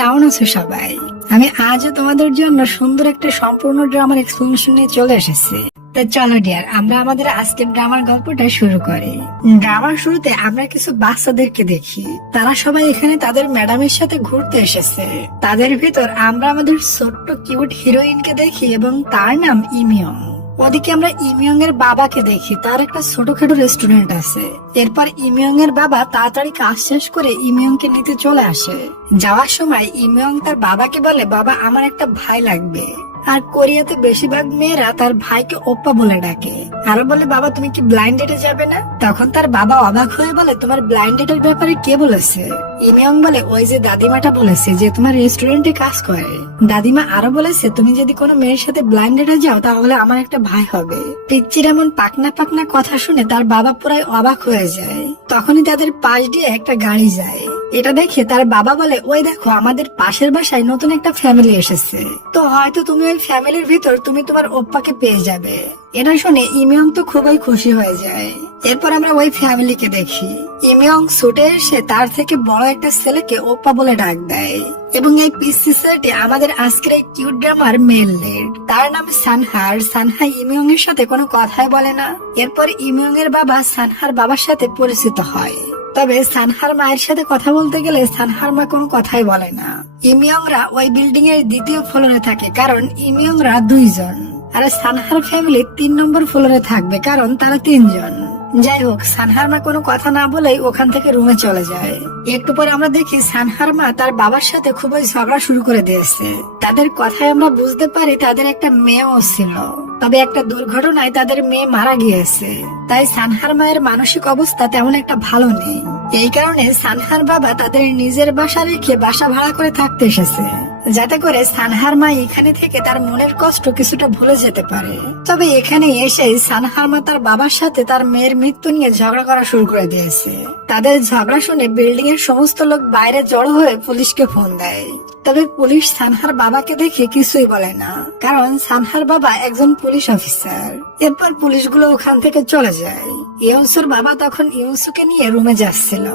কেমন আছো সবাই? আমি আজও তোমাদের জন্য সুন্দর একটা সম্পূর্ণ ড্রামার এক্সপ্লেনেশন নিয়ে চলে এসেছি। তো চলো ডিয়ার, আমরা আমাদের আজকের ড্রামার গল্পটা শুরু করি। ড্রামার শুরুতে আমরা কিছু বাচ্চাদেরকে দেখি। তারা সবাই এখানে তাদের ম্যাডামের সাথে ঘুরতে এসেছে। তাদের ভিতর আমরা আমাদের ছোট্ট কিউট হিরোইনকে দেখি এবং তার নাম ইমিয়ং। ওদিকে আমরা ইমিয়ং এর বাবাকে দেখি, তার একটা ছোটখাটো রেস্টুরেন্ট আছে। এরপর ইমিয়ং এর বাবা তাড়াতাড়ি কাজ শেষ করে ইমিয়ং কে নিতে চলে আসে। যাওয়ার সময় ইমিয়ং তার বাবাকে বলে, বাবা আমার একটা ভাই লাগবে। আর কোরিয়াতে বেশিরভাগ মেয়েরা তার ভাইকে ওপ্পা বলে ডাকে। আরো বলে, বাবা তুমি কি ব্লাইন্ড ডেটে যাবে না? তখন তার বাবা অবাক হয়ে বলে, তোমার ব্লাইন্ড ডেটের ব্যাপারে কে বলেছে? ইমিয়ং বলে, ওই যে দাদিমাটা বলেছে যে তোমার রেস্টুরেন্টে কাজ করে। দাদিমা আরো বলেছে, তুমি যদি কোনো মেয়ের সাথে ব্লাইন্ড ডেটে যাও তাহলে আমার একটা ভাই হবে। পিচ্চির এমন পাকনা পাকনা কথা শুনে তার বাবা পুরাই অবাক হয়ে যায়। তখনই তাদের পাশ দিয়ে একটা গাড়ি যায়। এটা দেখে তার বাবা বলে, ওই দেখো আমাদের পাশের বাসায় নতুন একটা ফ্যামিলি এসেছে, তো হয়তো তুমি ওই ফ্যামিলির ভিতর তুমি তোমার ওপ্পাকে পেয়ে যাবে। এটা শুনে ইমিয়ং তো খুবই খুশি হয়ে যায়। এরপর আমরা ওই ফ্যামিলিকে দেখি। ইমিয়ং ছুটে এসে তার থেকে বড় একটা ছেলেকে ওপ্পা বলে ডাক দেয়। এবং এই পিসি সেটে আমাদের আজকের এই কিউট ড্রামার মেল লিড, তার নাম সানহার। সানহা ইমিয়ং এর সাথে কোনো কথাই বলে না। এরপর ইমিয়ং এর বাবা সানহার বাবার সাথে পরিচিত হয়। তবে সানহার মায়ের সাথে কথা বলতে গেলে সানহার মা কোনো কথাই বলে না। ইমিয়ংরা ওই বিল্ডিং এর দ্বিতীয় ফ্লোরে থাকে, কারণ ইমিয়ংরা 2 জন। আর সানহার ফ্যামিলি 3 নম্বর ফ্লোরে থাকবে, কারণ তারা 3 জন। যাই হোক, সানহার মা কোনো কথা না বলেই ওখান থেকে রুমে চলে যায়। একটু পর আমরা দেখি সানহার মা তার বাবার সাথে খুবই ঝগড়া শুরু করে দিয়েছে। তাদের কথায় আমরা বুঝতে পারি তাদের একটা মেয়েও ছিল, তবে একটা দুর্ঘটনায় তাদের মেয়ে মারা গিয়েছে। তাই সানহার মায়ের মানসিক অবস্থা তেমন একটা ভালো নেই। এই কারণে সানহার বাবা তাদের নিজের বাসা রেখে বাসা ভাড়া করে থাকতে এসেছে, যাতে করে সানহার মা এখানে থেকে তার মনের কষ্ট কিছুটা ভুলে যেতে পারে। তবে এখানে এসে সানহার মা তার বাবার সাথে তার মেয়ের মৃত্যু নিয়ে ঝগড়া করা শুরু করে দিয়েছে। তাদের ঝগড়া শুনে বিল্ডিং এর সমস্ত লোক বাইরে জড়ো হয়ে পুলিশকে ফোন দেয়। তবে পুলিশ সানহার বাবাকে দেখে কিছুই বলে না, কারণ সানহার বাবা একজন পুলিশ অফিসার। এরপর পুলিশগুলো ওখান থেকে চলে যায়। ইউনসুর বাবা তখন ইউনসুকে নিয়ে রুমে যাচ্ছিল।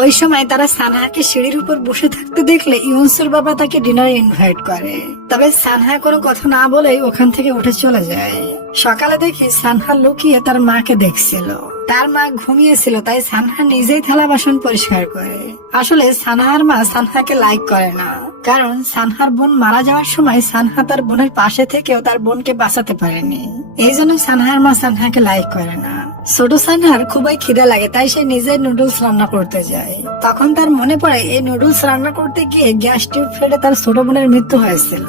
ওই সময় তারা সানহাকে সিঁড়ির উপর বসে থাকতে দেখলে ইউনসুর বাবা তাকে ডিনারে ইনভাইট করে। তবে সানহা কোনো কথা না বলেই ওখান থেকে উঠে চলে যায়। সকালে দেখি সানহা লুকিয়ে তার মাকে দেখছিল। তার মা ঘুমিয়েছিল, তাই সানহা নিজেই থালা বাসন পরিষ্কার করে। আসলে সানহার মা সানহাকে লাইক করে না, কারণ সানহার বোন মারা যাওয়ার সময় সানহা তার বোনের পাশে থেকেও তার বোনকে বাঁচাতে পারেনি। এই জন্য সানহার মা সানহাকে লাইক করে না। ছোট সানহার খুবই খিদে লাগে, তাই সে নিজের নুডলস রান্না করতে যায়। তখন তার মনে পড়ে এই নুডলস রান্না করতে গিয়ে গ্যাস টিউব ফেটে তার ছোট বোনের মৃত্যু হয়েছিল।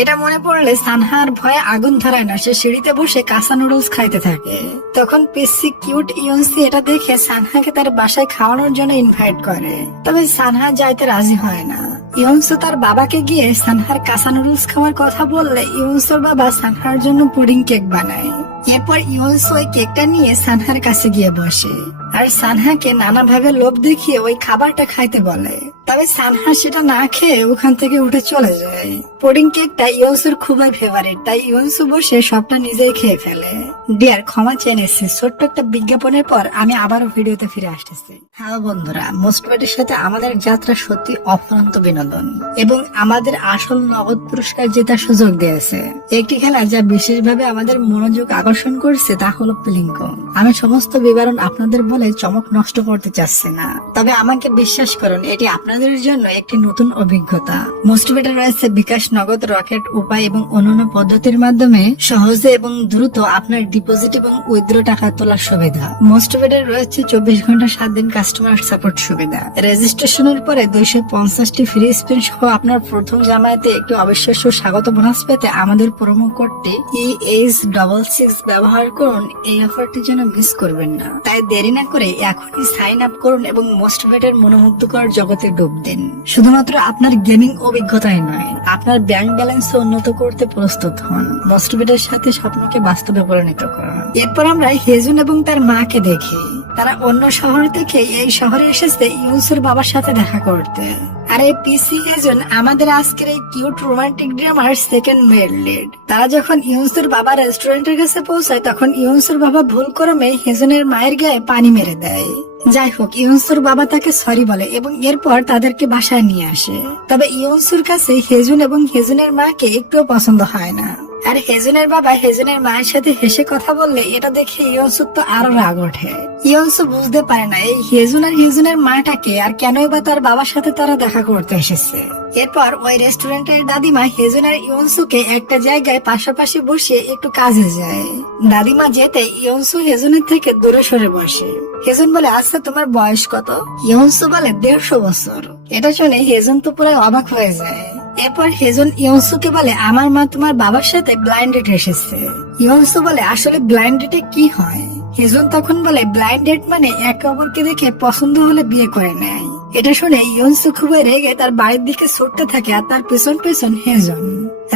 এটা মনে পড়লে সানহার ভয়ে আগুন ধরায় না, সে সিঁড়িতে বসে কাঁচা নুডলস খাইতে থাকে। তখন পিসি কিউট ইয়ন্সি এটা দেখে সানহাকে তার বাসায় খাওয়ানোর জন্য ইনভাইট করে। তবে সানহা যাইতে রাজি হয় না। ইয়ন্সু তার বাবাকে গিয়ে সানহার কাঁচা নুডলস খাওয়ার কথা বললে ইয়ন্সুর বাবা সানহার জন্য পুডিং কেক বানায়। এরপর ইয়ন্সু ওই কেকটা নিয়ে সানহার কাছে গিয়ে বসে আর সানহাকে নানাভাবে লোভ দেখিয়ে ওই খাবারটা খাইতে বলে। তবে সানহা সেটা না খেয়ে ওখান থেকে উঠে চলে যায়। পুডিং কেকটা ইয়ন্সুর খুবই ফেভারিট, তাই ইয়ন্সু বসে সবটা নিজেই খেয়ে ফেলে। ডিয়ার, ক্ষমা চেয়ে নিচ্ছি, ছোট্ট একটা বিজ্ঞাপনের পর আমি আবারও ভিডিওতে ফিরে আসতেছি। হ্যালো বন্ধুরা, মোস্টবেটের সাথে আমাদের যাত্রা সত্যি অফুরন্ত বিনোদন এবং আমাদের আসল নগদ পুরস্কার জেতার সুযোগ দিয়েছে। একটি খেলা যা বিশেষভাবে আমাদের মনোযোগ আকর্ষণ করছে তা হলো প্লিঙ্কো। আমি সমস্ত বিবরণ আপনাদের বলে চমক নষ্ট করতে চাচ্ছি না, তবে আমাকে বিশ্বাস করুন, এটি আপনাদের জন্য একটি নতুন অভিজ্ঞতা। মোস্টবেটে রয়েছে বিকাশ, নগদ, রকেট উপায় এবং অন্যান্য পদ্ধতির মাধ্যমে সহজে এবং দ্রুত আপনার ডিপোজিট এবং উইথড্র টাকা তোলার সুবিধা। মোস্টবেটে রয়েছে 24 ঘন্টা 7 দিন কাস্টমার সাপোর্ট সুবিধা। রেজিস্ট্রেশনের পরে 250টি ফ্রি স্পিন সহ আপনার প্রথম জামায়াতে একটি অবিশ্বাস্য স্বাগত বোনাস পেতে আমাদের প্রোমো কোডটি EH66 ব্যবহার করুন। এই অফারটি যেন মিস করবেন না, তাই দেরি না করে এখনই সাইন আপ করুন এবং মোস্টবেটের মনোমুগ্ধকর জগতে ডুব দিন। শুধুমাত্র আপনার গেমিং অভিজ্ঞতাই নয়, আপনার ব্যাংক ব্যালেন্স উন্নত করতে প্রস্তুত হন। মোস্টবেটের সাথে স্বপ্নকে বাস্তবে পরিণত করুন। এরপর আমরা হেজুন এবং তার মাকে দেখি। তারা অন্য শহর থেকে এই শহরে এসেছে ইউনসুর বাবার সাথে দেখা করতে। আর এই পিসি হেজুন আমাদের আজকের এই কিউট রোমান্টিক ড্রামার সেকেন্ড মেল লিড। তারা যখন ইউনসুর বাবা রেস্টুরেন্টের কাছে পৌঁছায় তখন ইউনসুর বাবা ভুল ক্রমে হেজুনের মায়ের গায়ে পানি মেরে দেয়। যাই হোক, ইয়নসুর বাবা তাকে সরি বলে এবং এরপর তাদেরকে বাসায় নিয়ে আসে। তবে ইয়নসুর কাছে হেজুন এবং হেজুনের মাকে একটুও পছন্দ হয় না। আর হেজুনের বাবা হেজুনের মায়ের সাথে হেসে কথা বললে এটা দেখে ইয়নসুর তো আরো রাগ ওঠে। ইয়নসু বুঝতে পারে না এই হেজুন আর হেজুনের মাটাকে আর কেনই বা তার বাবার সাথে তারা দেখা করতে এসেছে। এরপর ওই রেস্টুরেন্টের দাদিমা হেজুন আর ইয়নসুকে একটা জায়গায় পাশাপাশি বসিয়ে একটু কাজে যায়। দাদিমা যেতে ইয়নসু হেজুনের থেকে দূরে সরে বসে। হেজুন বলে, আচ্ছা তোমার বয়স কত? ইয়নসু বলে 150 বছর। এটা শুনে হেজুন তো পুরো অবাক হয়ে যায়। এরপর হেজুন ইয়নসুকে বলে, আমার মা তোমার বাবার সাথে ব্লাইন্ড ডেট এসেছে। ইয়নসু বলে, আসলে ব্লাইন্ড ডেটে কি হয়? হেজুন তখন বলে, ব্লাইন্ড ডেট মানে একে অপরকে দেখে পছন্দ হলে বিয়ে করে নেয়। এটা শুনে ইয়নসু খুবই রেগে তার বাড়ির দিকে ছুটতে থাকে আর তার পেছন পেছন হেজুন।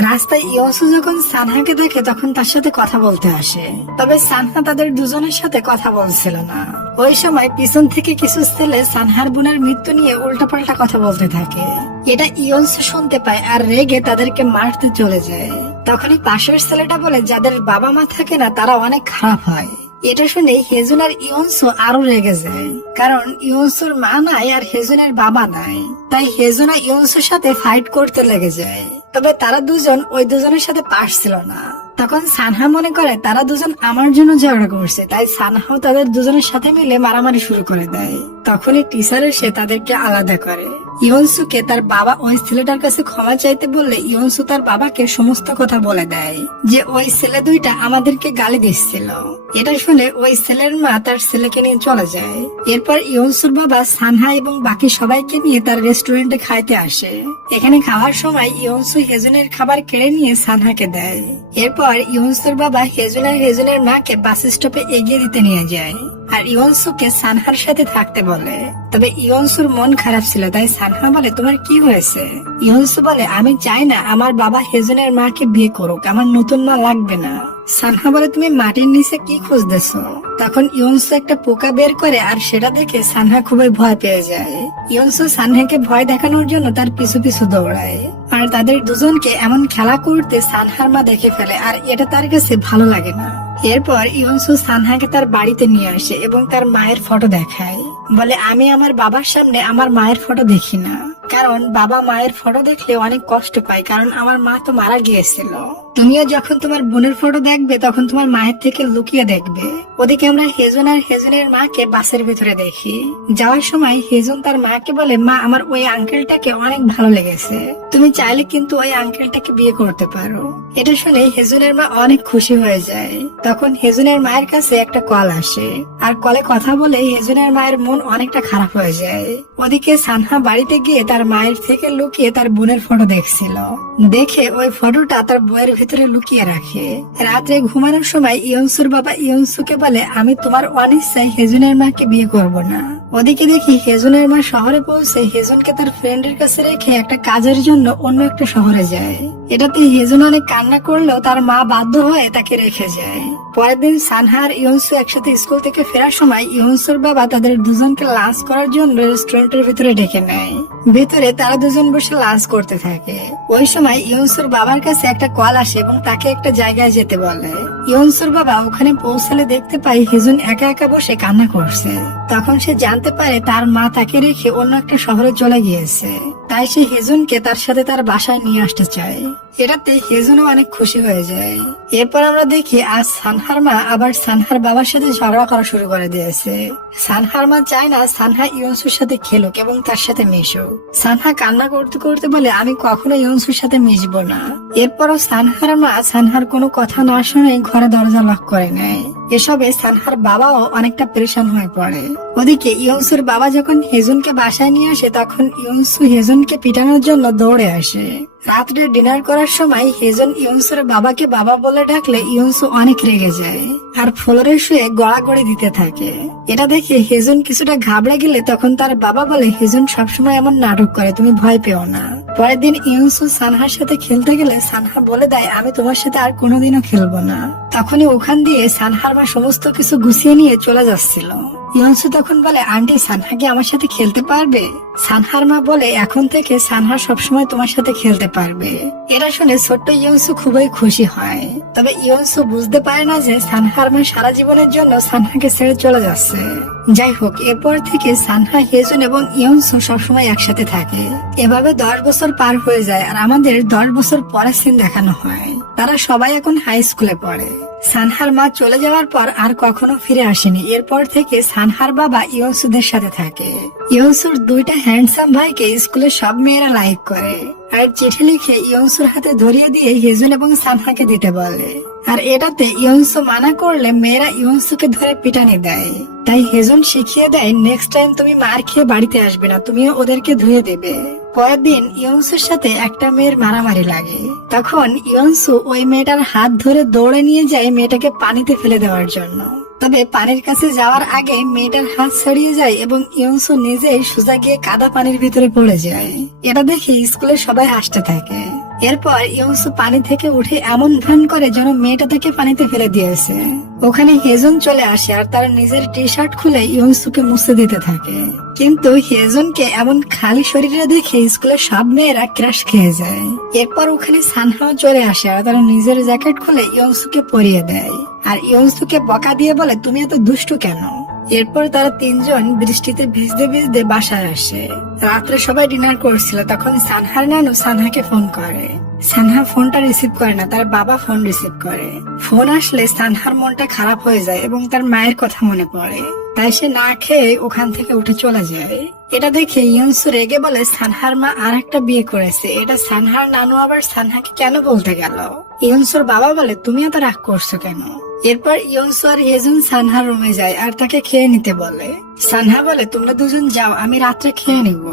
রাস্তায় ইয়নসু যখন সানহাকে দেখে তখন তার সাথে কথা বলতে আসে। তবে সানহা তাদের দুজনের সাথে কথা বলছিল না। ওই সময় পিছন থেকে কিছু ছেলে সানহার বোনের মৃত্যু নিয়ে উল্টাপাল্টা কথা বলতে থাকে। এটা ইয়নসু শুনতে পায় আর রেগে তাদেরকে মারতে চলে যায়। তখনই পাশের ছেলেটা বলে, যাদের বাবা মা থাকে না তারা অনেক খারাপ হয়। এটা শুনে হেজুন আর ইয়নসু আরো রেগে যায়, কারণ ইয়নসুর মা নাই আর হেজুনের বাবা নাই। তাই হেজুন আর ইয়নসুর সাথে ফাইট করতে লেগে যায়। তবে তারা দুজন ওই দুজনের সাথে পারছিল না। তখন সানহা মনে করে তারা দুজন আমার জন্য ঝগড়া করছে, তাই সানহাও তাদের দুজনের সাথে মিলে মারামারি শুরু করে দেয়। তখনই টিচার এসে তাদেরকে আলাদা করে। ইয়নসুকে তার বাবা ওই ছেলেটার কাছে ক্ষমা চাইতে বললে ইয়নসু তার বাবাকে সমস্ত কথা বলে দেয় যে ওই ছেলে দুইটা আমাদেরকে গালি দিচ্ছিল। এটা শুনে ওই ছেলের মা তার ছেলেকে নিয়ে চলে যায়। এরপর ইয়নসুর বাবা সানহা এবং বাকি সবাইকে নিয়ে তার রেস্টুরেন্টে খাইতে আসে। এখানে খাওয়ার সময় ইয়নসু হেজুনের খাবার কেড়ে নিয়ে সানহাকে দেয়। এরপর ইয়নসুর বাবা হেজুন আর হেজুনের মাকে বাস স্টপে এগিয়ে দিতে নিয়ে যায় আর ইয়নসুকে সানহার সাথে থাকতে বলে। তবে ইয়নসুর মন খারাপ ছিল, তাই সানহা বলে, তোমার কি হয়েছে? ইয়নসু বলে, আমি চাই না আমার বাবা হেজুনের মাকে বিয়ে করুক, আমার নতুন মা লাগবে না। সানহা বলে, তুমি মাটির নিচে কি খুঁজতেছো? তখন ইয়নসু একটা পোকা বের করে আর সেটা দেখে সানহা খুবই ভয় পেয়ে যায়। ইয়নসু সানহাকে ভয় দেখানোর জন্য তার পিছু পিছু দৌড়ায় আর তাদের দুজনকে এমন খেলা করতে সানহার মা দেখে ফেলে আর এটা তার কাছে ভালো লাগে না। এরপর ইয়নসু সানহাকে তার বাড়িতে নিয়ে আসে এবং তার মায়ের ফটো দেখায়। বলে, আমি আমার বাবার সামনে আমার মায়ের ফটো দেখি না, কারণ বাবা মায়ের ফটো দেখলে অনেক কষ্ট পায়, কারণ আমার মা তো মারা গিয়েছিল। তুমিও যখন তোমার বোনের ফটো দেখবে তখন তোমার মায়ের থেকে লুকিয়ে দেখবে। ওদিকে আমরা হেজুন আর হেজুনের মাকে বাসের ভিতরে দেখি। যাওয়ার সময় হেজুন তার মাকে বলে, মা আমার ওই আঙ্কেলটাকে অনেক ভালো লেগেছে, তুমি চাইলে কিন্তু ওই আঙ্কেলটাকে বিয়ে করতে পারো। এটা শুনে হেজুনের মা অনেক খুশি হয়ে যায়। তখন হেজুনের মায়ের কাছে একটা কল আসে আর কলে কথা বলে হেজুনের মায়ের মন অনেকটা খারাপ হয়ে যায়। ওদিকে সানহা বাড়িতে গিয়ে তার মায়ের থেকে লুকিয়ে তার বোনের ফটো দেখছিল। দেখে ওই ফটোটা তার বইয়ের ভিতরে লুকিয়ে রাখে। রাত্রে ঘুমানোর সময় ইয়নসুর বাবা ইয়নসুকে বলে, আমি তোমার অনিচ্ছায় হেজুনের মাকে বিয়ে করব না। ওদিকে দেখি হেজুনের মা শহরে পৌঁছে হেজুনকে তার ফ্রেন্ডের কাছে রেখে একটা কাজের জন্য অন্য একটা শহরে যায়। এটাতে হেজুন অনেক কান্না করলেও তার মা বাধ্য হয়ে তাকে রেখে যায়। পরের দিন সানহা আর ইয়নসু একসাথে স্কুল থেকে ফেরার সময় ইয়নসুর বাবা তাদের দুজনকে লাঞ্চ করার জন্য রেস্টুরেন্টের ভিতরে ডেকে নেয়। ভেতরে তারা দুজন বসে লাঞ্চ করতে থাকে। ওই সময় ইয়নসুর বাবার কাছে একটা কল আসে এবং তাকে একটা জায়গায় যেতে বলে। ইয়নসুর বাবা ওখানে পৌঁছালে দেখতে পায় হেজুন একা একা বসে কান্না করছে। তখন সে জানতে পারে তার মা তাকে রেখে অন্য একটা শহরে চলে গিয়েছে, তাই সে হেজুনকে তার সাথে তার বাসায় নিয়ে আসতে চায়। এটাতে হেজুনও অনেক খুশি হয়ে যায়। এরপর আমরা দেখি আজ সানহার মা আবার সানহার বাবার সাথে ঝগড়া করা শুরু করে দিয়েছে। সানহার মা চায় না সানহা ইয়নসুর সাথে খেলুক এবং তার সাথে মিশুক। সানহা কান্না করতে করতে বলে, আমি কখনো ইয়নসুর সাথে মিশবো না। এরপরও সানহার মা সানহার কোনো কথা না শুনে ঘরে দরজা লক করে নেয়। এসবে সানহার বাবাও অনেকটা পরেশান হয়ে পড়ে। ওদিকে ইয়নসুর বাবা যখন হেজুনকে বাসায় নিয়ে আসে তখন ইয়নসু হেজুনকে পিটানোর জন্য দৌড়ে আসে। রাত্রে ডিনার করার সময় হেজুন ইয়নসুর বাবাকে বাবা বলে ডাকলে ইয়নসু অনেক রেগে যায় আর ফ্লোরে শুয়ে গড়াগড়ি দিতে থাকে। এটা দেখে হেজুন কিছুটা ঘাবড়ে গেলে তখন তার বাবা বলে, হেজুন সবসময় এমন নাটক করে, তুমি ভয় পেও না। পরের দিন ইয়নসু সানহার সাথে খেলতে গেলে সানহা বলে দেয়, আমি তোমার সাথে আর কোনোদিনও খেলবো না। তখনই ওখান দিয়ে সানহার মা সমস্ত কিছু গুছিয়ে নিয়ে চলে যাচ্ছিল। ইয়নসু তখন বলে, আন্টি সানহা কি আমার সাথে খেলতে পারবে? সানহার মা বলে, এখন থেকে সানহা সবসময় তোমার সাথে খেলতে পারবে। এটা শুনে ছোট্ট ইয়নসু খুবই খুশি হয়। তবে ইয়নসু বুঝতে পারে না যে সানহার মা সারা জীবনের জন্য সানহাকে ছেড়ে চলে যাচ্ছে। যাই হোক, এরপর থেকে সানহা, হেজুন এবং ইয়নসু সবসময় একসাথে থাকে। এভাবে 10 বছর পার হয়ে যায় আর আমাদের 10 বছর পরের সিন দেখানো হয়। তারা সবাই এখন হাই স্কুলে পড়ে। সানহার মা চলে যাওয়ার পর আর কখনো ফিরে আসেনি। এরপর থেকে সানহার বাবা ইয়নসুদের সাথে থাকে। ইয়নসুর 2টা হ্যান্ডসাম ভাইকে স্কুলে সব মেয়েরা লাইক করে আর চিঠি লিখে ইয়নসুর হাতে ধরিয়ে দিয়ে হেজুন এবং সানহাকে দিতে বলে। আর এটাতে ইয়নসু মানা করলে মেয়েরা ইয়নসুকে ধরে পিটানি দেয়। তাই হেজুন শিখিয়ে দেয়, নেক্সট টাইম তুমি মার খেয়ে বাড়িতে আসবে না, তুমিও ওদেরকে ধুয়ে দেবে। পরের দিন ইয়নসুর সাথে একটা মেয়ের মারামারি লাগে। তখন ইয়নসু ওই মেয়েটার হাত ধরে দৌড়ে নিয়ে যায় মেয়েটাকে পানিতে ফেলে দেওয়ার জন্য। তবে পানির কাছে যাওয়ার আগে মেয়েটার হাত ছড়িয়ে যায় এবং ইয়নসু নিজেই সোজা গিয়ে কাদা পানির ভিতরে পড়ে যায়। এটা দেখে স্কুলে সবাই হাসতে থাকে। এরপর ইয়নসু পানি থেকে উঠে এমন ভান করে যেন মেয়েটা তাকে পানিতে ফেলে দিয়েছে। ওখানে হেজুন চলে আসে আর তার নিজের টি শার্ট খুলে ইয়নসুকে মুছে দিতে থাকে। কিন্তু হেজুনকে এমন খালি শরীরে দেখে স্কুলের সব মেয়েরা ক্রাশ খেয়ে যায়। এরপর ওখানে সানহাও চলে আসে আর তার নিজের জ্যাকেট খুলে ইয়নসুকে পরিয়ে দেয় আর ইয়নসুকে বকা দিয়ে বলে, তুমি এত দুষ্টু কেন? এরপর তারা 3 জন বৃষ্টিতে ভিজতে ভিজতে বাসায় আসে। রাত্রে সবাই ডিনার করছিল। তখন সানহার নানু সানহাকে ফোন করে। সানহা ফোনটা রিসিভ করে না, তার বাবা ফোন রিসিভ করে। ফোন আসলে সানহার মনটা খারাপ হয়ে যায় এবং তার মায়ের কথা মনে পড়ে। তাই সে না খেয়ে ওখান থেকে উঠে চলে যায়। এটা দেখে ইয়নসু রেগে বলে, সানহার মা আর একটা বিয়ে করেছে, এটা সানহার নানু আবার সানহাকে কেন বলতে গেল? ইয়নসুর বাবা বলে, তুমি এত রাগ করছো কেন? এরপর ইয়নসু আর হেজুন সানহার রুমে যায় আর তাকে খেয়ে নিতে বলে। সানহা বলে, তোমরা দুজন যাও, আমি রাত্রে খেয়ে নিব।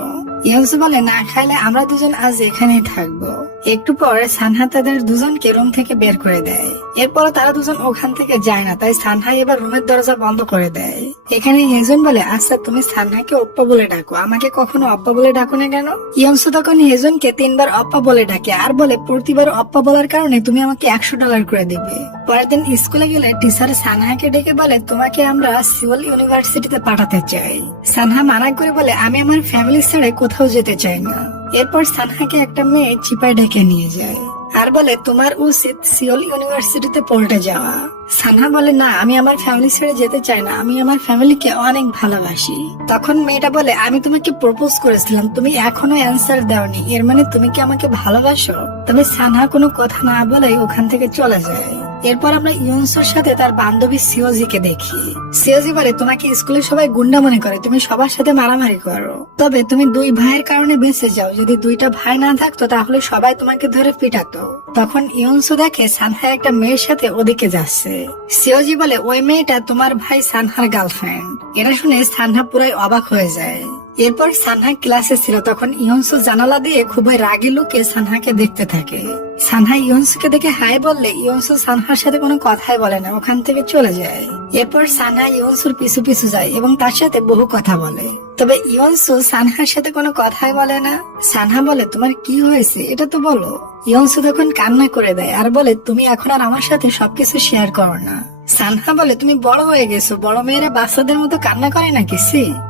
ইয়নসু বলে, না খাইলে আমরা দুজন আজ এখানেই থাকবো। একটু পর সানহা তাদের দুজনকে রুম থেকে বের করে দেয়। এরপর তারা দুজন ওখান থেকে যায় না, তাই সানহা এবার রুমের দরজা বন্ধ করে দেয়। এখানে হেজুন বলে, আচ্ছা তুমি সানহাকে অপ্পা বলে ডাকো, আমাকে কখনো অপ্পা বলে ডাকো না কেন? ইয়নসু তখন হেজুনকে 3 বার অপ্পা বলে ডাকে আর বলে, প্রতিবার অপ্পা বলার কারণে তুমি আমাকে $100 করে দিবে। পরের দিন স্কুলে গেলে টিচার সানহাকে ডেকে বলে, তোমাকে আমরা সিওল ইউনিভার্সিটিতে পাঠাতে চাই। সানহা মানা করে বলে, আমি আমার ফ্যামিলি ছেড়ে কোথাও যেতে চাই না। এরপর সানহাকে একটা মেয়ে চিপায় ডেকে নিয়ে যায় আর বলে, তোমার উচিত সিওল ইউনিভার্সিটিতে পড়তে যাওয়া। সানহা বলে, না আমি আমার ফ্যামিলি ছেড়ে যেতে চাই না, আমি আমার ফ্যামিলিকে অনেক ভালোবাসি। তখন মেয়েটা বলে, আমি তোমাকে প্রপোজ করেছিলাম, তুমি এখনো অ্যান্সার দাওনি, এর মানে তুমি কি আমাকে ভালোবাসো? তবে সানহা কোনো কথা না বলে ওখান থেকে চলে যায়। এরপর আমরা ইয়নসুর সাথে তার বান্ধবী সিওজিকে দেখি। সিওজি বলে, তোমাকে স্কুলে সবাই গুন্ডা মনে করে, তুমি সবার সাথে মারামারি করো, তবে তুমি 2 ভাইয়ের কারণে বেঁচে যাও। যদি 2টা ভাই না থাকতো তাহলে সবাই তোমাকে ধরে পিটাতো। তখন ইয়নসু দেখে সানহা একটা মেয়ের সাথে ওদিকে যাচ্ছে। সিওজি বলে, ওই মেয়েটা তোমার ভাই সানহার গার্লফ্রেন্ড। এটা শুনে সানহা পুরাই অবাক হয়ে যায়। এরপর সানহা ক্লাসে ছিল। তখন ইয়নসু জানালা দিয়ে খুবই রাগী লোকে সানহাকে দেখতে থাকে। সানহা ইয়নসুকে দেখে হাই বললে ইয়নসু সানহার সাথে কোনো কথাই বলে না, ওখান থেকে চলে যায়। এরপর সানহা ইয়নসুর পিছু পিছু যায় এবং তার সাথে বহু কথা বলে। তবে ইয়নসু সানহার সাথে কোনো কথাই বলে না। সানহা বলে, তোমার কি হয়েছে এটা তো বলো। ইয়নসু তখন কান্না করে দেয় আর বলে, তুমি এখন আর আমার সাথে সবকিছু শেয়ার করো না। সানহা বলে, তুমি বড় হয়ে গেছো, বড় মেয়েরা বাচ্চাদের মতো কান্না করে নাকি?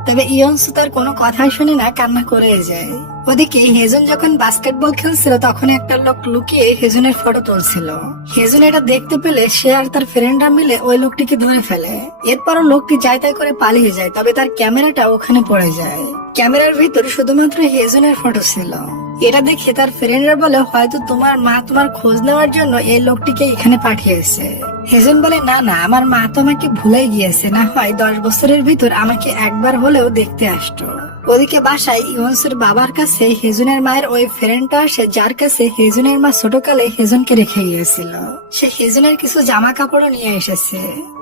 তবে ইয়নসু তার কোনো কথাই শুনে না, কান্না করে যায়। ওদিকে হেজুন যখন বাস্কেটবল খেলছিল তখন একটা লোক লুকিয়ে হেজুনের ফটো তুলছিল। হেজুন এটা দেখতে পেলে সে আর তার ফ্রেন্ডরা মিলে ওই লোকটিকে ধরে ফেলে। এরপরও লোকটি যাই তাই করে পালিয়ে যায়, তবে তার ক্যামেরাটা ওখানে পড়ে যায়। ক্যামেরার ভিতর শুধুমাত্র হেজুনের ফটো ছিল। এটা দেখে তার ফ্রেন্ডরা বলে, হয়তো তোমার মা তোমার খোঁজ নেওয়ার জন্য এই লোকটিকে এখানে পাঠিয়েছে। হেজুন বলে, না না, আমার মা তো আমাকে ভুলে গিয়েছে, না হয় 10 বছরের ভিতর আমাকে একবার হলেও দেখতে আসতো। ওদিকে বাসায় ইয়নসুর বাবার কাছে হেজুনের মায়ের ওই ফ্রেন্ডটা আসে, যার কাছে হেজুনের মা ছোটকালে হেজুনকে রেখে গিয়েছিল। সে হেজুনের কিছু জামা কাপড়ও নিয়ে এসেছে।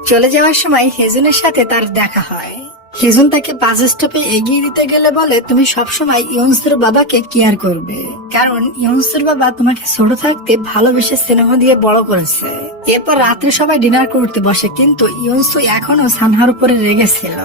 চলে যাওয়ার সময় হেজুনের সাথে তার দেখা হয়। হেজুন তাকে বাস স্টপে এগিয়ে দিতে গেলে বলে, তুমি সবসময় ইয়নসুর বাবাকে কেয়ার করবে, কারণ ইয়নসুর বাবা তোমাকে ছোট থাকতে ভালোবেসে স্নেহ দিয়ে বড় করেছে। এরপর রাত্রে সবাই ডিনার করতে বসে, কিন্তু ইয়নসু এখনো সানহার উপরে রেগেছিল।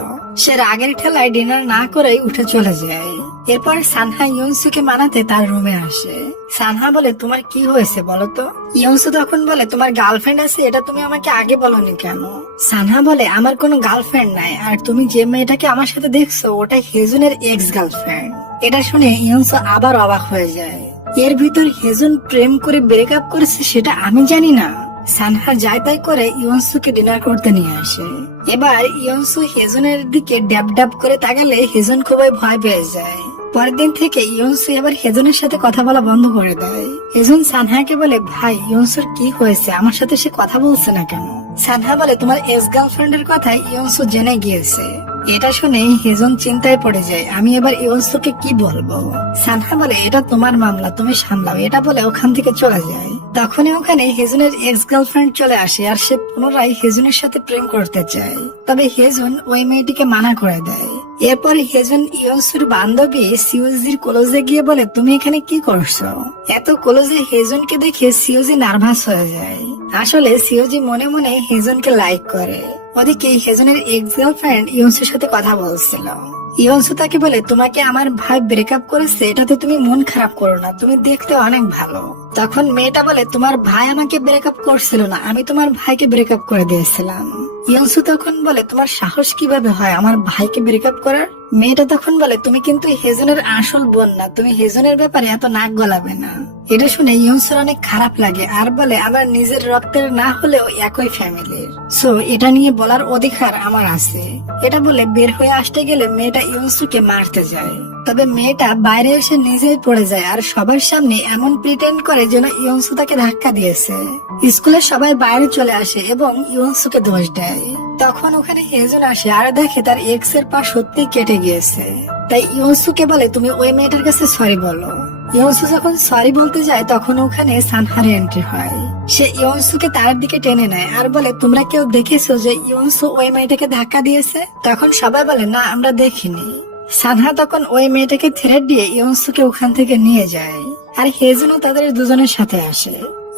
সে রাগের ঠেলায় ডিনার না করেই উঠে চলে যায়। এরপর সানহা ইয়নসুকে মানাতে তার রুমে আসে। সানহা বলে তোমার কি হয়েছে বলো তো। ইয়নসু তখন বলে তোমার গার্লফ্রেন্ড আছে, এটা তুমি আমাকে আগে বলনি কেন। সানহা বলে আমার কোনো গার্লফ্রেন্ড নাই, আর তুমি যে মেয়েটাকে আমার সাথে দেখছো ওটা হেজুনের এক্স গার্লফ্রেন্ড। এটা শুনে ইয়নসু আবার অবাক হয়ে যায়। এর ভিতর হেজুন প্রেম করে ব্রেকআপ করেছে সেটা আমি জানি না। সানহা যায় তাই করে ইয়নসুকে ডিনার করতে নিয়ে আসে। এবার ইয়নসু হেজুনের দিকে ড্যাব ড্যাব করে তাকালে হেজুন খুবই ভয় পেয়ে যায়। পরের দিন থেকে ইয়নসু এবার হেজুনের সাথে কথা বলা বন্ধ করে দেয়। হেজুন সানহাকে বলে ভাই ইয়নসুর কি হয়েছে, আমার সাথে সে কথা বলছে না কেন। সানহা বলে তোমার এক্স গার্লফ্রেন্ডের কথা ইয়নসু জেনে গিয়েছে। এটা শুনে হেজন চিন্তায় পড়ে যায়, আমি এবার ইয়নসুকে কি বলবো। সানহা বলে এটা তোমার মামলা, তুমি সামলাও। এটা বলে ওখান থেকে চলে যায়। তখনই ওখানে হেজুনের এক্স গার্লফ্রেন্ড চলে আসে, আর সে পুনরায় হেজুনের সাথে প্রেম করতে চায়। তবে হেজুন ওই মেয়েটিকে মানা করে দেয়। এরপর হেজুন ইয়নসুর বান্ধবী সিওজির কলেজে গিয়ে বলে তুমি এখানে কি করছো। এত কলেজে হেজুনকে দেখে সিওজি নার্ভাস হয়ে যায়। আসলে সিওজি মনে মনে হেজুনকে লাইক করে। ওদিকে হেজুনের এক্স গার্লফ্রেন্ড ইয়নসুর সাথে কথা বলছিল। ইয়নসু তাকে বলে তোমাকে আমার ভাই ব্রেকআপ করেছে, এটাতে তুমি মন খারাপ করো না, তুমি দেখতে অনেক ভালো। তখন মেয়েটা বলে তোমার ভাই আমাকে ব্রেকআপ করছিল না, আমি তোমার ভাইকে ব্রেকআপ করে দিয়েছিলাম। ইয়নসু তখন বলে তোমার সাহস কিভাবে হয় আমার ভাইকে ব্রেকআপ করার। মেয়েটা তখন বলে তুমি কিন্তু হেজনের আসল বোন না, তুমি হেজনের ব্যাপারে এত নাক গলাবে না। এটা শুনে ইয়নসুর অনেক খারাপ লাগে, আর বলে আমার নিজের রক্তের না হলেও একই ফ্যামিলির, সো এটা নিয়ে বলার অধিকার আমার আছে। এটা বলে বের হয়ে আসতে গেলে মেয়েটা ইয়নসুকে মারতে যায়। তবে মেয়েটা বাইরে এসে নিজেই পড়ে যায়, আর সবার সামনে এমন প্রিটেন্ড করে যেন ইয়নসু তাকে ধাক্কা দিয়েছে। স্কুলের সবাই বাইরে চলে আসে এবং ইয়নসুকে দোষ দেয়। তখন ওখানে হেজন আসে আর দেখে তার এক্স এর পা সত্যি কেটে গিয়েছে। তাই ইয়নসুকে বলে তুমি ওই মেয়েটার কাছে সরি বলো। ইয়নসু যখন সরি বলতে যায় তখন ওখানে সানহার এন্ট্রি হয়। সে ইয়নসুকে তার দিকে টেনে নেয় আর বলে তোমরা কেউ দেখেছো যে ইয়নসু ওই মেয়েটাকে ধাক্কা দিয়েছে। তখন সবাই বলে না আমরা দেখিনি। সানহা তখন ওই মেয়েটাকে থ্রেট দিয়ে ইয়নসুকে ওখান থেকে নিয়ে যায়, আর হেজনও তাদের দুজনের সাথে আসে।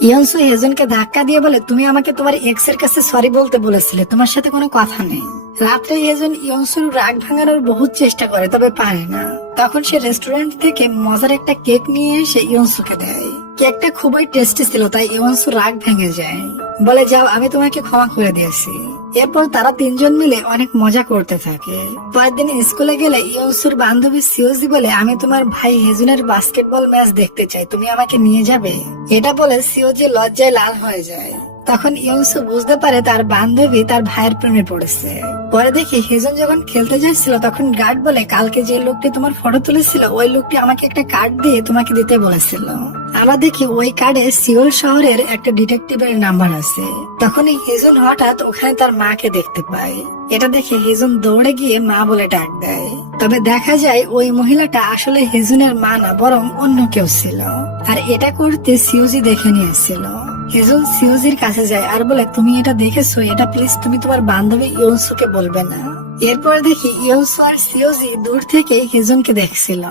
ইয়নসু হেজনকে ধাক্কা দিয়ে বলে তুমি আমাকে তোমার এক্স এর কাছে সরি বলতে বলেছিলে, তোমার সাথে কোনো কথা নেই। রাত্রে হেজন ইয়নসুর রাগ ভাঙানোর বহুত চেষ্টা করে, তবে পারে না। তখন সে রেস্টুরেন্ট থেকে মজার একটা কেক নিয়ে এসে ইয়নসুকে দেয়। কেকটা খুবই টেস্টি ছিল, তাই ইয়নসু রাগ ভেঙে যায়, বলে যাও আমি তোমাকে ক্ষমা করে দিয়েছি। এরপর তারা তিনজন মিলে অনেক মজা করতে থাকে। পরের দিন স্কুলে গেলে ইয়নসুর বান্ধবী সিওজি বলে আমি তোমার ভাই হেজুনের বাস্কেটবল ম্যাচ দেখতে চাই, তুমি আমাকে নিয়ে যাবে। এটা বলে সিওজি লজ্জায় লাল হয়ে যায়। তখন ইয়নসু বুঝতে পারে তার বান্ধবী তার ভাইয়ের প্রেমে পড়েছে। পরে দেখি হেজন যখন খেলতে যাচ্ছিল তখন গার্ড বলে কালকে যে লোকটি তোমার ফটো তুলেছিল ওই লোকটি আমাকে একটা কার্ড দিয়ে তোমাকে দিতে বলেছিল। আমরা দেখি ওই কার্ডে সিওল শহরের একটা ডিটেকটিভের নাম্বার আছে। তখনই হেজন হঠাৎ ওখানে তার মাকে দেখতে পায়। এটা দেখে হেজন দৌড়ে গিয়ে মা বলে ডাক দেয়। তবে দেখা যায় ওই মহিলাটা আসলে হেজনের মা না, বরং অন্য কেউ ছিল। আর এটা করতে সিওজি দেখে নিয়েছিল। হেজন সিওজির কাছে যায় আর বলে তুমি এটা দেখেছো, এটা প্লিজ তুমি তোমার বান্ধবী ইয়নসুকে বলবে না। এরপর দেখি ইয়নসু আর সিওজি দূর থেকে হেজনকে দেখছিল।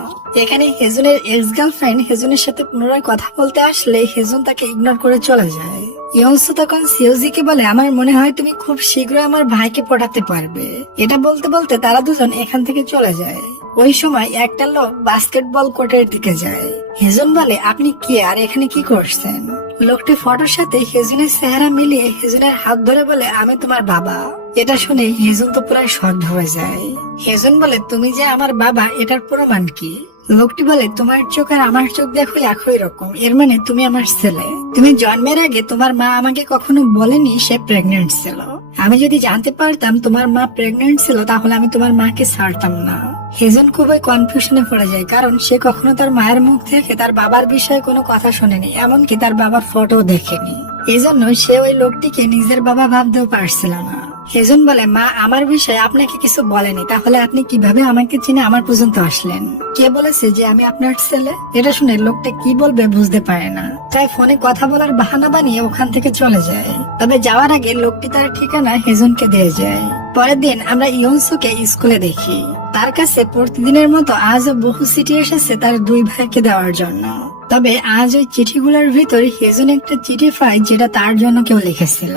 এখানে হেজনের এক্স গার্লফ্রেন্ড হেজনের সাথে পুনরায় কথা বলতে আসলে হেজন তাকে ইগনোর করে চলে যায়। ইয়নসু তখন সিওজিকে বলে আমার মনে হয় তুমি খুব শীঘ্রই আমার ভাইকে পটাতে পারবে। এটা বলতে বলতে তারা দুজন এখান থেকে চলে যায়। ওই সময় একটা লোক বাস্কেটবল কোর্টের দিকে যায়। হেজন বলে আপনি কি আর এখানে কি করছেন। লোকটি ফটোর সাথে হেজনের চেহারা মিলিয়ে হেজনের হাত ধরে বলে আমি তোমার বাবা। এটা শুনে হেজন তো প্রায় শক্ট হয়ে যায়। হেজন বলে তুমি যে আমার বাবা এটার প্রমাণ কি। লোকটি বলে তোমার চোখ আর আমার চোখ দেখো একই রকম, এর মানে তুমি আমার ছেলে। তুমি জন্মের আগে তোমার মা আমাকে কখনো বলেনি সে প্রেগনেন্ট ছিল। আমি যদি জানতে পারতাম তোমার মা প্রেগনেন্ট ছিল তাহলে আমি তোমার মাকে ছাড়তাম না। হেজন খুবই কনফিউশনে পড়ে যায়, কারণ সে কখনো তার মায়ের মুখ থেকে তার বাবার বিষয়ে কোনো কথা শোনেনি, এমনকি তার বাবার ফটো দেখেনি। এজন্য সে ওই লোকটিকে নিজের বাবা ভাবতেও পারছিল না। হেজন বলে মা আমার বিষয়ে আপনাকে কিছু বলেনি, তাহলে আপনি কিভাবে আমাকে চিনে আমার পর্যন্ত আসলেন। কে বলেছে যে আমি আপনার ছেলে। এটা শুনে লোকটা কি বলবে বুঝতে পারে না, তাই ফোনে কথা বলার বাহানা বানিয়ে ওখান থেকে চলে যায়। তবে যাওয়ার আগে লোকটি তার ঠিকানা হেজনকে দিয়ে যায়। পরের দিন আমরা ইয়নসুকে স্কুলে দেখি। তার কাছে প্রতিদিনের মতো আজও বহু চিঠি এসেছে তার দুই ভাইকে দেওয়ার জন্য। তবে আজ ওই চিঠিগুলোর ভিতরে হেজন একটা চিঠি পায় যেটা তার জন্য কেউ লিখেছিল।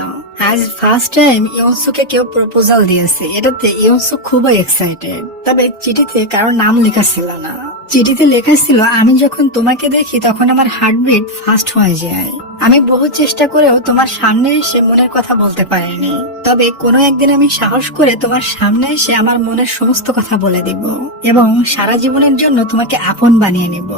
আজ ফার্স্ট টাইম ইয়নসুকে কেউ প্রপোজাল দিয়েছে, এটাতে ইয়নসু খুবই এক্সাইটেড। তবে চিঠিতে কারোর নাম লেখা ছিল না। চিঠিতে লেখা ছিল, আমি যখন তোমাকে দেখি তখন আমার হার্টবিট ফাস্ট হয়ে যায়। আমি বহু চেষ্টা করেও তোমার সামনে এসে মনের কথা বলতে পারিনি, তবে কোনো একদিন আমি সাহস করে তোমার সামনে এসে আমার মনের সমস্ত কথা বলে দিব এবং সারা জীবনের জন্য তোমাকে আপন বানিয়ে নিব।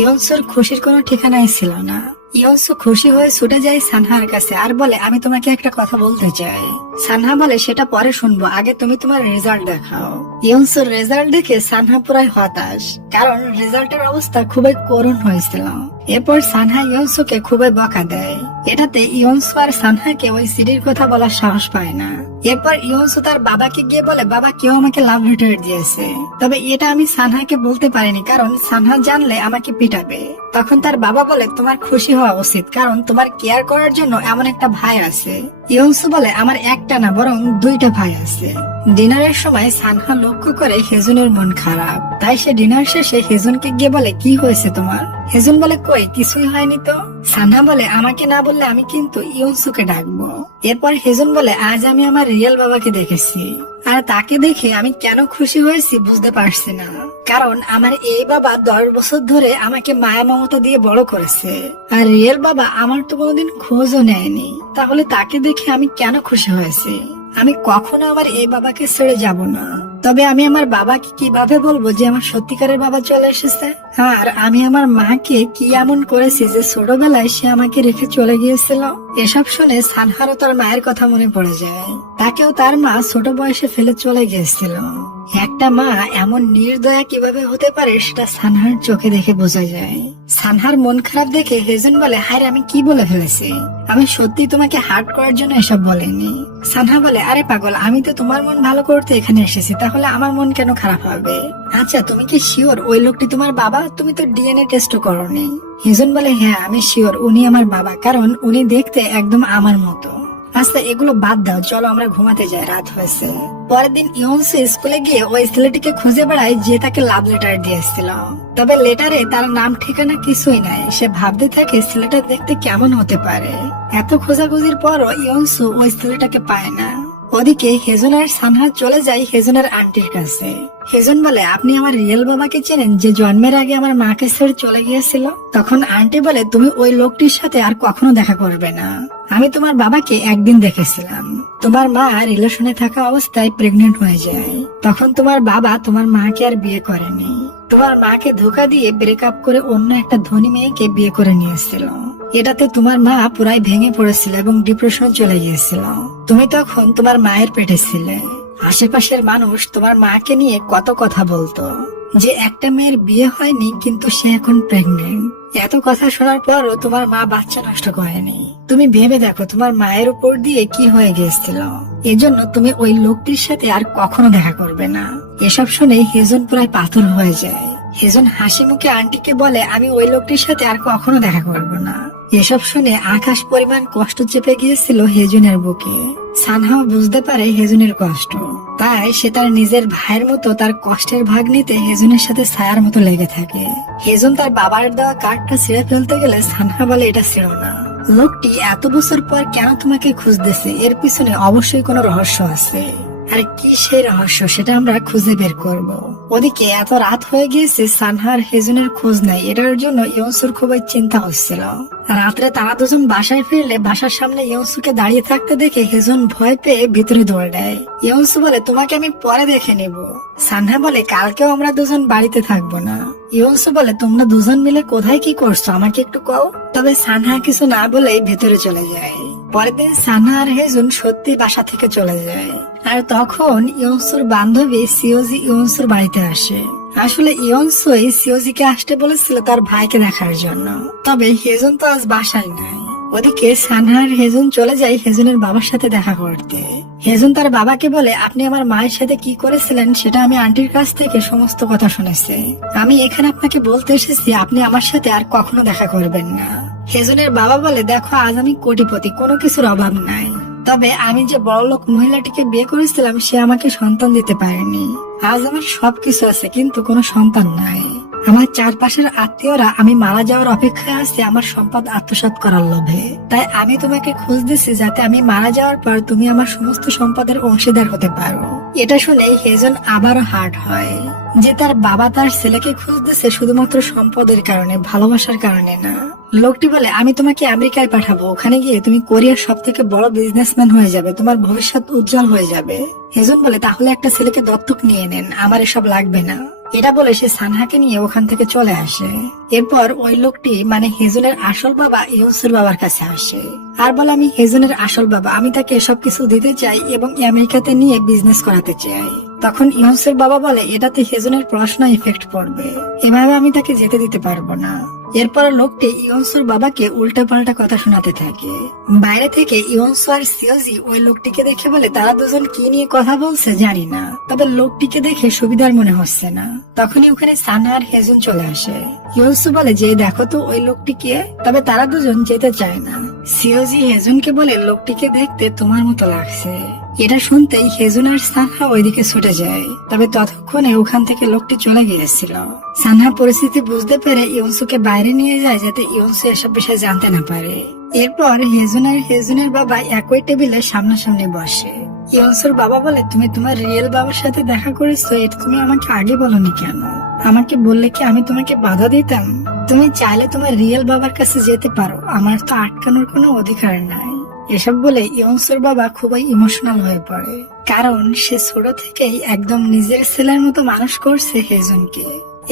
ইয়নসুর খুশির কোনো ঠিকানাই ছিল না। ইয়নসু খুশি হয়ে ছুটে যায় সানহার কাছে আর বলে, আমি তোমাকে একটা কথা বলতে চাই। সানহা বলে, সেটা পরে শুনবো, আগে তুমি তোমার রেজাল্ট দেখাও। ইয়নসুর রেজাল্ট দেখে সানহা পুরাই হতাশ, কারণ রেজাল্টের অবস্থা খুবই করুণ হয়েছিল। এরপর সানহা ইয়নসুকে খুবই বকা দেয়। এটাতে ইয়নসু আর সানহাকে ওই সিডির কথা বলার সাহস পায় না। এরপর ইয়নসু তার বাবাকে গিয়ে বলে, বাবা, কেউ আমাকে লাভ লেটার দিয়েছে, তবে এটা আমি সানহাকে বলতে পারিনি কারণ সানহা জানলে আমাকে পিটাবে। তখন তার বাবা বলে, তোমার খুশি হওয়া উচিত, কারণ তোমার কেয়ার করার জন্য এমন একটা ভাই আছে। ইয়নসু বলে, আমার একটা না বরং দুইটা ভাই আছে। ডিনারের সময় সানহা লক্ষ্য করে হেজুনের মন খারাপ, তাই সে ডিনার শেষে হেজুনকে গিয়ে বলে, কি হয়েছে তোমার? হেজুন বলে, কই কিছুই হয়নি তো। সানহা বলে, আমাকে না বললে আমি কিন্তু ইয়নসুকে ডাকবো। এরপর হেজুন বলে, আজ আমি আমার রিয়েল বাবাকে দেখেছি, আর তাকে দেখে আমি কেন খুশি হয়েছি বুঝতে পারছি না, কারণ আমার এই বাবা 10 বছর ধরে আমাকে মায়া মমতা দিয়ে বড় করেছে, আর রিয়েল বাবা আমার তো কোনোদিন খোঁজও নেয়নি। তাহলে তাকে দেখে আমি কেন খুশি হয়েছি? আমি কখনো আমার এই বাবাকে ছেড়ে যাব না। তবে আমি আমার বাবাকে কিভাবে বলবো যে আমার সত্যিকারের বাবা চলে এসেছে? আর আমি আমার মাকে কি এমন করেছি যে ছোটবেলায় সে আমাকে রেখে চলে গিয়েছিল? এসব শুনে সানহারও তার মায়ের কথা মনে পড়ে যায়। তাকেও তার মা ছোট বয়সে ফেলে চলে গিয়েছিল। একটা মা এমন নির্দয়া কিভাবে হতে পারে সেটা সানহার চোখে দেখে বোঝা যায়। সানহার মন খারাপ দেখে হেজুন বলে, হায় আমি কি বলে ফেলেছি, আমি সত্যি তোমাকে হার্ট করার জন্য এসব বলিনি। সানহা বলে, আরে পাগল, আমি তো তোমার মন ভালো করতে এখানে এসেছি, তাহলে আমার মন কেন খারাপ হবে? আচ্ছা, তুমি কি শিওর ওই লোকটি তোমার বাবা? তুমি তো ডিএনএ টেস্টও করোনি। হেজুন বলে, হ্যাঁ আমি শিওর উনি আমার বাবা, কারণ উনি দেখতে একদম আমার মতো। আচ্ছা এগুলো বাদ দাও, চলো আমরা ঘুমাতে যাই, রাত হয়েছে। পরের দিন ইয়নসু স্কুলে গিয়ে ওই ছেলেটিকে খুঁজে বেড়ায় যে তাকে লাভ লেটার দিয়েছিল, তবে লেটারে তার নাম ঠিকানা কিছুই নাই। সে ভাবতে থাকে ছেলেটা দেখতে কেমন হতে পারে। এত খোঁজাখুঁজির পরও ইয়নসু ওই ছেলেটাকে পায় না। ওদিকে হেজুন আর সানহা চলে যায় হেজুনের আন্টির কাছে। হেজুন বলে, আপনি আমার রিয়েল বাবাকে চেনেন যে জন্মের আগে আমার মাকে ছেড়ে চলে গিয়েছিল? তখন আন্টি বলে, তুমি ওই লোকটির সাথে আর কখনো দেখা করবে না। আমি তোমার বাবাকে একদিন দেখেছিলাম, তোমার মা রিলেশনে থাকা অবস্থায় প্রেগনেন্ট হয়ে যায়। তখন তোমার বাবা তোমার মাকে আর বিয়ে করেনি, তোমার মাকে ধোকা দিয়ে ব্রেকআপ করে অন্য একটা ধনী মেয়েকে বিয়ে করে নিয়েছিল। এটাতে তোমার মা পুরাই ভেঙে পড়েছিল এবং ডিপ্রেশনে চলে গিয়েছিল। তুমি তখন তোমার মায়ের পেটে ছিলে। আশেপাশের মানুষ তোমার মাকে নিয়ে কত কথা বলতো, যে একটা মেয়ের বিয়ে হয়নি কিন্তু সে এখন প্রেগনেন্ট। এত কথা শোনার পরও তোমার মা বাচ্চা নষ্ট করেনি। তুমি ভেবে দেখো তোমার মায়ের উপর দিয়ে কি হয়ে গিয়েছিল। এজন্য তুমি ওই লোকটির সাথে আর কখনো দেখা করবে না। এসব শুনে হেজুন প্রায় পাথর হয়ে যায়। হেজুন হাসি মুখে আন্টিকে বলে, আমি ওই লোকটির সাথে আর কখনো দেখা করব না। এসব শুনে আকাশ পরিমাণ কষ্ট চেপে গিয়েছিল হেজুনের বুকে। সানহাও বুঝতে পারে হেজুনের কষ্ট, তাই সে তার নিজের ভাইয়ের মতো তার কষ্টের ভাগ নিতে হেজুনের সাথে ছায়ার মতো লেগে থাকে। হেজুন তার বাবার দেওয়া কার্ডটা ছিঁড়ে ফেলতে গেলে সানহা বলে, এটা ছিঁড়ো না। লোকটি এত বছর পর কেন তোমাকে খুঁজতেছে? এর পিছনে অবশ্যই কোনো রহস্য আছে, আর কি সেই রহস্য সেটা আমরা খুঁজে বের করব। ওদিকে এত রাত হয়ে গিয়েছে, সানহার হেজুনের খোঁজ নাই। এটার জন্য ইয়নসুর খুবই চিন্তা হচ্ছিল। রাত্রে তারা দুজন বাসায় ফিরলে বাসার সামনে ইয়নসুকে দাঁড়িয়ে থাকতে দেখে হেজুন ভয় পেয়ে ভিতরে দৌড় দেয়। ইয়নসু বলে, তোমাকে আমি পরে দেখে নেব। সানহা বলে, কালকেও আমরা দুজন বাড়িতে থাকবো না। ইয়নসু বলে, তোমরা দুজন মিলে কোথায় কি করছো আমাকে একটু কও। তবে সানহা কিছু না বলেই ভেতরে চলে যায়। পরের দিন সানহা আর হেজুন সত্যি বাসা থেকে চলে যায়। আর তখন ইয়নসুর বান্ধবী সিওজি ইয়নসুর বাড়িতে আসে। আসলে ইয়নসুই সিওজিকে আসতে বলেছিল তার ভাইকে দেখার জন্য, তবে হেজুন তো আজ বাসায় নাই। ওদিকে সানহা আর হেজুন চলে যায় হেজুনের বাবার সাথে দেখা করতে। হেজুন তার বাবাকে বলে, আপনি আমার মায়ের সাথে কি করেছিলেন সেটা আমি আন্টির কাছ থেকে সমস্ত কথা শুনেছি। আমি এখানে আপনাকে বলতে এসেছি আপনি আমার সাথে আর কখনো দেখা করবেন না। হেজুনের বাবা বলে, দেখো আজ আমি কোটিপতি, কোনো কিছুর অভাব নাই, তবে আমি যে বড়লোক মহিলাটিকে বিয়ে করেছিলাম সে আমাকে সন্তান দিতে পারেনি। আজ আমার সবকিছু আছে কিন্তু কোনো সন্তান নাই। আমার চারপাশের আত্মীয়রা আমি মারা যাওয়ার অপেক্ষায় আছে আমার সম্পদ আত্মসাৎ করার লোভে। তাই আমি তোমাকে খুঁজতেছি যাতে আমি মারা যাওয়ার পর তুমি আমার সমস্ত সম্পদের অংশীদার হতে পারো। এটা শুনে হেজন আবারও হার্ট হয় যে তার বাবা তার ছেলেকে খুঁজতেছে শুধুমাত্র সম্পদের কারণে, ভালোবাসার কারণে না। লোকটি বলে, আমি তোমাকে আমেরিকায় পাঠাবো, ওখানে গিয়ে তুমি কোরিয়ার সব থেকে বড় বিজনেসম্যান হয়ে যাবে, তোমার ভবিষ্যৎ উজ্জ্বল হয়ে যাবে। হেজন বলে, তাহলে একটা ছেলেকে দত্তক নিয়ে নেন, আমার এসব লাগবে না। এটা বলে সে সানহাকে নিয়ে ওখান থেকে চলে আসে। এরপর ওই লোকটি মানে হেজনের আসল বাবা ইয়নসুর বাবার কাছে আসে আর বলে, আমি হেজনের আসল বাবা, আমি তাকে এসব কিছু দিতে চাই এবং আমেরিকাতে নিয়ে বিজনেস করাতে চাই। তখন ইয়নসুর বাবা বলে, এটাতে হেজনের পড়াশোনা ইফেক্ট পড়বে, এভাবে আমি তাকে যেতে দিতে পারবো না। এরপর লোকটি ইয়নসুর বাবাকে উল্টা পাল্টা কথা শোনাতে থাকে। বাইরে থেকে ইয়নসু আর সিওজি ওই লোকটিকে দেখে বলে, তারা দুজন কি নিয়ে কথা বলছে জানি না, তবে লোকটিকে দেখে সুবিধার মনে হচ্ছে না। তখনই ওখানে সানা আর হেজন চলে আসে। ইয়নসু বলে যে, দেখো তো ওই লোকটিকে, তবে তারা দুজন যেতে চায় না। সিওজি হেজনকে বলে, লোকটিকে দেখতে তোমার মতো লাগছে। এটা শুনতেই হেজন আর সানহা ওইদিকে ছুটে যায়, তবে ততক্ষণে ওখান থেকে লোকটি চলে গিয়েছিল। সানহা পরিস্থিতি বুঝতে পেরে ইয়নসুকে বাইরে নিয়ে যায় যাতে ইয়নসু এসব বিষয়ে জানতে না পারে। এরপর হেজন আর হেজনের বাবা একই টেবিলে সামনাসামনি বসে। ইয়নসুর বাবা বলে, তুমি তোমার রিয়েল বাবার সাথে দেখা করেছো, এটা তুমি আমাকে আগে বলনি কেন? আমাকে বললে কি আমি তোমাকে বাধা দিতাম? তুমি চাইলে তোমার রিয়েল বাবার কাছে যেতে পারো, আমার তো আটকানোর কোনো অধিকার নাই। এসব বলে ইয়নসুর বাবা খুবই ইমোশনাল হয়ে পড়ে, কারণ সে ছোট থেকেই একদম নিজের ছেলের মতো মানুষ করছে হেজনকে।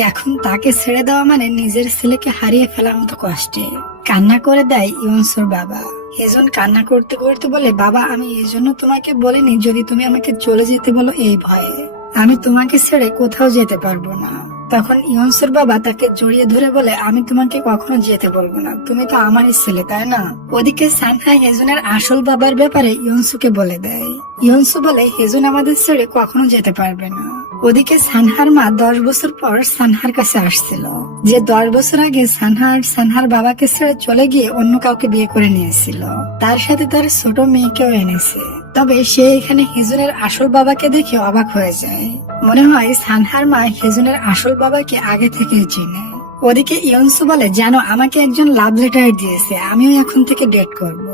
এখন তাকে ছেড়ে দেওয়া মানে নিজের ছেলেকে হারিয়ে ফেলার মতো কষ্টে। কান্না করে দেয় ইয়নসুর বাবা। হেজন কান্না করতে করতে বলে, বাবা আমি এই জন্য তোমাকে বলিনি যদি তুমি আমাকে চলে যেতে বলো এই ভয়ে, আমি তোমাকে ছেড়ে কোথাও যেতে পারবো না। তখন ইয়নসুর বাবা তাকে জড়িয়ে ধরে বলে, আমি তোমাকে কখনো যেতে বলবো না, তুমি তো আমারই ছেলে তাই না? ওদিকে সানহা হেজনের আসল বাবার ব্যাপারে ইয়নসুকে বলে দেয়। ইয়নসু বলে, হেজন আমাদের ছেড়ে কখনো যেতে পারবে না। ওদিকে সানহার মা 10 বছর পর সানহার কাছে আসছিল, যে 10 বছর আগে সানহা আর সানহার বাবাকে ছেড়ে চলে গিয়ে অন্য কাউকে বিয়ে করে নিয়েছিল। তার সাথে তার ছোট মেয়েকেও এনেছে। তবে সে এখানে হেজনের আসল বাবাকে দেখে অবাক হয়ে যায়। মনে হয় সানহার মা হেজনের আসল বাবাকে আগে থেকেই চিনে। ওদিকে ইয়নসু বলে, জানো আমাকে একজন লাভ লেটার দিয়েছে, আমিও এখন থেকে ডেট করব।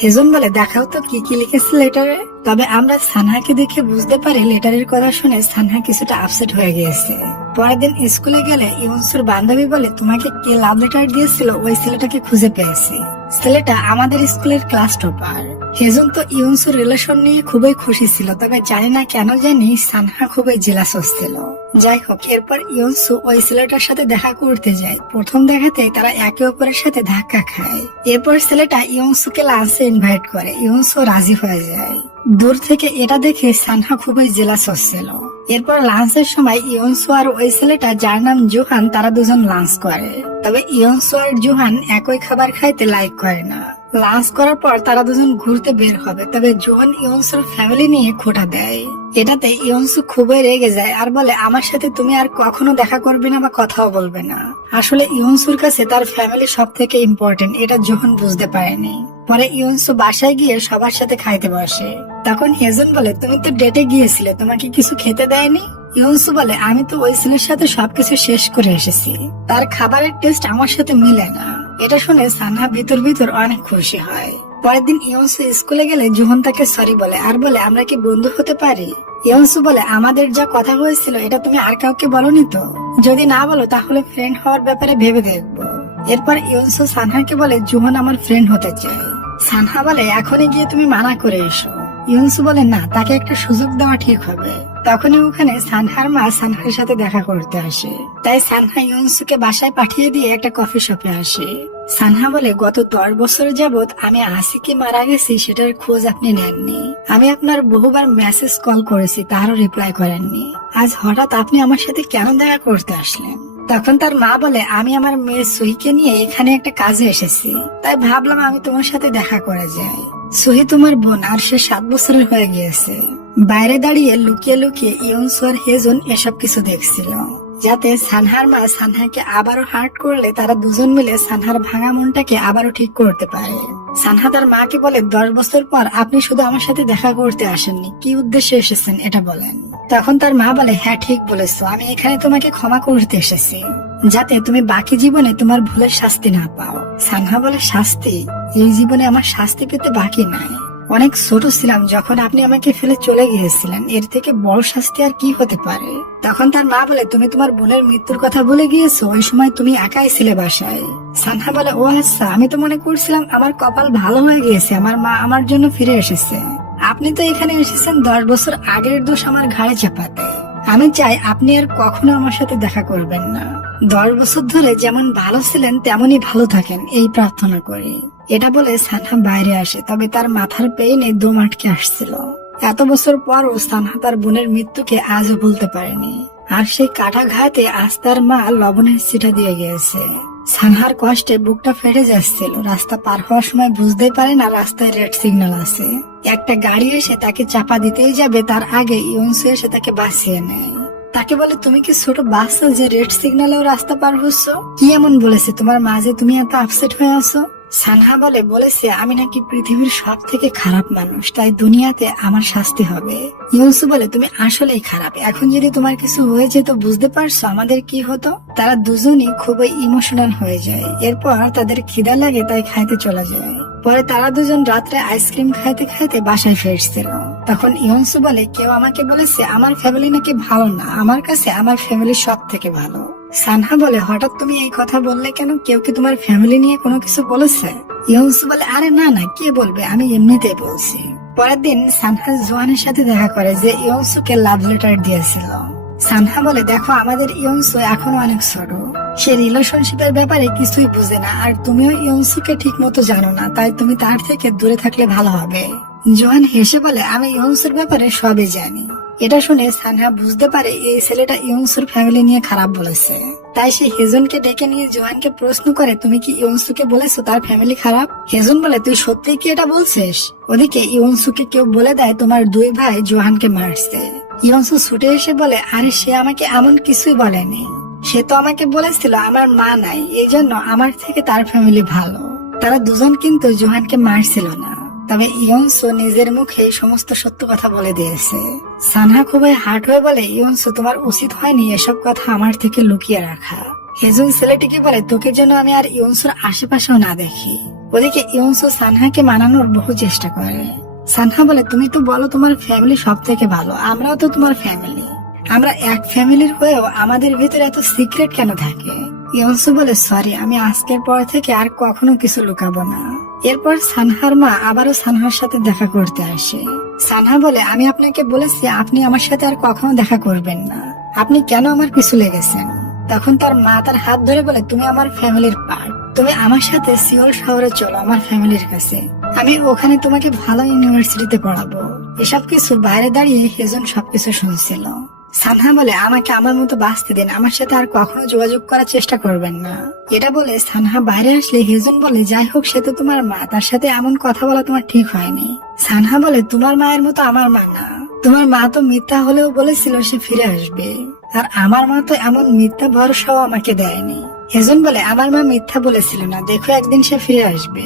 হেজন বলে, দেখাও তো কি কি লিখেছে লেটারে। তবে আমরা সানহাকে দেখে বুঝতে পারি লেটারের কথা শুনে সানহা কিছুটা আপসেট হয়ে গিয়েছে। পরের দিন স্কুলে গেলে ইয়নসুর বান্ধবী বলে, তোমাকে কে লাভ লেটার দিয়েছিল ওই ছেলেটাকে খুঁজে পেয়েছি, ছেলেটা আমাদের স্কুলের ক্লাস টপার। হেজন তো ইয়নসুর রিলেশন নিয়ে খুবই খুশি ছিল, তবে জানি না কেন জানি সানহা খুবই জেলাস হচ্ছিল। যাই হোক, এরপর ইয়নসু ওই ছেলেটার সাথে দেখা করতে যায়। প্রথম দেখাতেই তারা একে অপরের সাথে ধাক্কা খায়। এরপর ছেলেটা ইয়নসুকে লাঞ্চে ইনভাইট করে, ইয়নসু রাজি হয়ে যায়। দূর থেকে এটা দেখে সানহা খুবই জেলাস হচ্ছিল। এরপর লাঞ্চের সময় ইয়নসু আর ওই ছেলেটা যার নাম জোহান, তারা দুজন লাঞ্চ করে। তবে ইয়নসু আর জোহান একই খাবার খাইতে লাইক করে না। লাঞ্চ করার পর তারা দুজন ঘুরতে বের হবে, তবে জোহান ইয়নসুর ফ্যামিলি নিয়ে খোঁটা দেয়। এটাতে ইয়নসু খুবই রেগে যায় আর বলে, আমার সাথে তুমি আর কখনো দেখা করবে না বা কথাও বলবে না। আসলে ইয়নসুর কাছে তার ফ্যামিলি সব থেকে ইম্পর্টেন্ট, এটা জোহান বুঝতে পারেনি। পরে ইয়নসু বাসায় গিয়ে সবার সাথে খাইতে বসে। তখন হেজন বলে, তুমি তো ডেটে গিয়েছিলে, তোমাকে কিছু খেতে দেয়নি? ইয়নসু বলে, আমি তো ওই ছেলের সাথে সবকিছু শেষ করে এসেছি, তার খাবারের টেস্ট আমার সাথে মিলে না। এটা শুনে সানহা ভিতর ভিতর অনেক খুশি হয়। পরের দিন ইয়নসু স্কুলে গেলে জোহন তাকে সরি বলে আর বলে, আমরা কি বন্ধু হতে পারি? ইয়নসু বলে, আমাদের যা কথা হয়েছিল এটা তুমি আর কাউকে বলনি তো? যদি না বলো তাহলে ফ্রেন্ড হওয়ার ব্যাপারে ভেবে দেখবো। এরপর ইয়নসু সানহাকে বলে, জোহন আমার ফ্রেন্ড হতে চায়। সানহা বলে, এখনই গিয়ে তুমি মানা করে এসো। ইয়নসু বলে, না, তাকে একটা সুযোগ দেওয়া ঠিক হবে। তখনই ওখানে সানহার মা সানহার সাথে দেখা করতে আসে। তাই সানহা ইয়নসুকে বাসায় পাঠিয়ে দিয়ে একটা কফি শপে আসে। সানহা বলে, গত 10 বছর যাবত আমি আসিকি মারা গেছি সেটার খোঁজ আপনি নেননি। আমি আপনার বহুবার মেসেজ কল করেছি, তারও রিপ্লাই করেননি। আজ হঠাৎ আপনি আমার সাথে কেন দেখা করতে আসলেন? তখন তার মা বলে, আমি আমার মেয়ে সুহিকে নিয়ে এখানে একটা কাজে এসেছি, তাই ভাবলাম আমি তোমার সাথে দেখা করে যাই। সুহি তোমার বোন, আর সে 7 বছরের হয়ে গিয়েছে। বাইরে দাঁড়িয়ে লুকিয়ে লুকিয়ে ইয়নসু আর হেজন এসব কিছু দেখছিল, যাতে সানহার মা সানহাকে আবারও হার্ট করলে তারা দুজন মিলে সানহার ভাঙা মনটাকে আবারও ঠিক করতে পারে। সানহা তার মাকে বলে, 10 বছর পর আপনি শুধু আমার সাথে দেখা করতে আসেননি, কি উদ্দেশ্যে এসেছেন এটা বলেন। তখন তার মা বলে, হ্যাঁ ঠিক বলেছো, আমি এখানে তোমাকে ক্ষমা করতে এসেছি, যাতে তুমি বাকি জীবনে তোমার ভুলের শাস্তি না পাও। সানহা বলে, শাস্তি? এই জীবনে আমার শাস্তি পেতে বাকি নাই। অনেক ছোট ছিলাম যখন আপনি আমাকে ফেলে চলে গিয়েছিলেন, এর থেকে বড় শাস্তি আর কি হতে পারে। তখন তার মা বলে, তুমি তোমার বোনের মৃত্যুর কথা বলে গিয়েছো, ওই সময় তুমি একাই ছিলে বাসায়। সানহা বলে, ও আচ্ছা, আমি তো মনে করছিলাম আমার কপাল ভালো হয়ে গিয়েছে, আমার মা আমার জন্য ফিরে এসেছে। আপনি তো এখানে এসেছেন 10 বছর আগের দোষ আমার ঘাড়ে চাপাতে। আমি চাই আপনি আর কখনো আমার সাথে দেখা করবেন না। 10 বছর ধরে যেমন ভালো ছিলেন তেমনই ভালো থাকেন, এই প্রার্থনা করি। এটা বলে সানহা বাইরে আসে, তবে তার মাথার পেইনে দম আটকে আসছিল। এত বছর পরও সানহা তার বোনের মৃত্যুকে আজও ভুলতে পারেনি। আর সেই কাটা ঘাতে আজ তার মা লবণের ছিটা দিয়ে গিয়েছে। সানহার কষ্টে বুকটা ফেটে যাচ্ছিল। রাস্তা পার হওয়ার সময় বুঝতেই পারে না রাস্তায় রেড সিগন্যাল আছে। একটা গাড়ি এসে তাকে চাপা দিতেই যাবে, তার আগে ইউনসু এসে তাকে বাঁচিয়ে নেয়। তাকে বলে, তুমি কি ছোট বাচ্চা যে রেড সিগন্যালেও রাস্তা পার হচ্ছ? কি এমন বলেছে তোমার মা যে তুমি এত আপসেট হয়ে আছো? সানহা বলেছে আমি নাকি পৃথিবীর সব থেকে খারাপ মানুষ, তাই দুনিয়াতে আমার শাস্তি হবে। ইউনসু বলে, তুমি আসলেই খারাপ। এখন যদি তোমার কিছু হয়ে যেত, বুঝতে পারছো আমাদের কি হতো? তারা দুজনই খুবই ইমোশনাল হয়ে যায়। এরপর তাদের খিদা লাগে, তাই খাইতে চলে যায়। পরে তারা দুজন রাত্রে আইসক্রিম খাইতে খাইতে বাসায় ফিরছিল। তখন ইউনসু বলে, কেউ আমাকে বলেছে আমার ফ্যামিলি নাকি ভালো না, আমার কাছে আমার ফ্যামিলি সব থেকে ভালো। সানহা বলে, হঠাৎ তুমি এই কথা বললে কেন? কেউ কি তোমার ফ্যামিলি নিয়ে কোনো কিছু বলেছে? ইউনসু বলে, আরে না না, কে বলবে, আমি এমনিতেই বলছি। পরের দিন সানহা জোয়ানের সাথে দেখা করে, যে ইউনসুকে লাভ লেটার দিয়েছিল। সানহা বলে, দেখো আমাদের ইউনসু এখনো অনেক ছোট, সে রিলেশনশিপের ব্যাপারে কিছুই বুঝে না, আর তুমিও ইউনসুকে ঠিক মতো জানো না, তাই তুমি তার থেকে দূরে থাকলে ভালো হবে। জোহান হেসে বলে, আমি ইউনসুর ব্যাপারে সবই জানি। এটা শুনে সানহা বুঝতে পারে এই ছেলেটা ইউনসুর ফ্যামিলি নিয়ে খারাপ বলেছে। তাই সে হেজনকে ডেকে নিয়ে জোহানকে প্রশ্ন করে, তুমি কি ইউনসুকে বলেছো তার ফ্যামিলি খারাপ? হেজন বলে, তুই সত্যি কি এটা বলছিস? ওদিকে ইউনসুকে কেউ বলে দেয় তোমার 2 ভাই জোহানকে মারছে। ইউনসু ছুটে এসে বলে, আরে সে আমাকে এমন কিছুই বলেনি, সে তো আমাকে বলেছিল আমার মা নাই, এই জন্য আমার থেকে তার ফ্যামিলি ভালো। তারা দুজন কিন্তু জোহানকে মারছিল না, তবে ইউনসু নিজের মুখে সমস্ত সত্য কথা বলে দিয়েছে। সানহা খুবই হার্ট হয়ে বলে, ইউনসু তোমার উচিত হয়নি এসব কথা আমার থেকে লুকিয়ে রাখা। হেজুন ছেলেটিকে বলে, তোকে যেন আমি আর ইউনসুর আশেপাশেও না দেখি। ওদিকে ইউনসু সানহাকে মানানোর বহু চেষ্টা করে। সানহা বলে, তুমি তো বলো তোমার ফ্যামিলি সব থেকে ভালো, আমরাও তো তোমার ফ্যামিলি। আমরা এক ফ্যামিলির হয়েও আমাদের ভিতরে এত সিক্রেট কেন থাকে? ইউনসু বলে, সরি, আমি আজকের পর থেকে আর কখনো কিছু লুকাবো না। এরপর সানহার মা আবারও সানহার সাথে দেখা করতে আসে। সানহা বলে, আমি আপনাকে বলেছি আপনি আমার সাথে আর কখনো দেখা করবেন না, আপনি কেন আমার পিছু লেগেছেন? তখন তার মা তার হাত ধরে বলে, তুমি আমার ফ্যামিলির পার্ট, তুমি আমার সাথে সিওল শহরে চলো আমার ফ্যামিলির কাছে, আমি ওখানে তোমাকে ভালো ইউনিভার্সিটিতে পড়াবো। এসব কিছু বাইরে দাঁড়িয়ে হেজন সবকিছু শুনছিল। সানহা বলে, আমাকে আমার মতো বাঁচতে দিন, আমার সাথে আর কখনো যোগাযোগ করার চেষ্টা করবেন না। এটা বলে সানহা বাইরে আসলে হেজন বলে, যাই হোক সে তো তোমার মা, তার সাথে এমন কথা বলা তোমার ঠিক হয়নি। সানহা বলে, তোমার মায়ের মতো আমার মা না, তোমার মা তো মিথ্যা হলেও বলেছিল সে ফিরে আসবে, আর আমার মা তো এমন মিথ্যা ভরসাও আমাকে দেয়নি। হেজন বলে, আমার মা মিথ্যা বলেছিল না, দেখো একদিন সে ফিরে আসবে।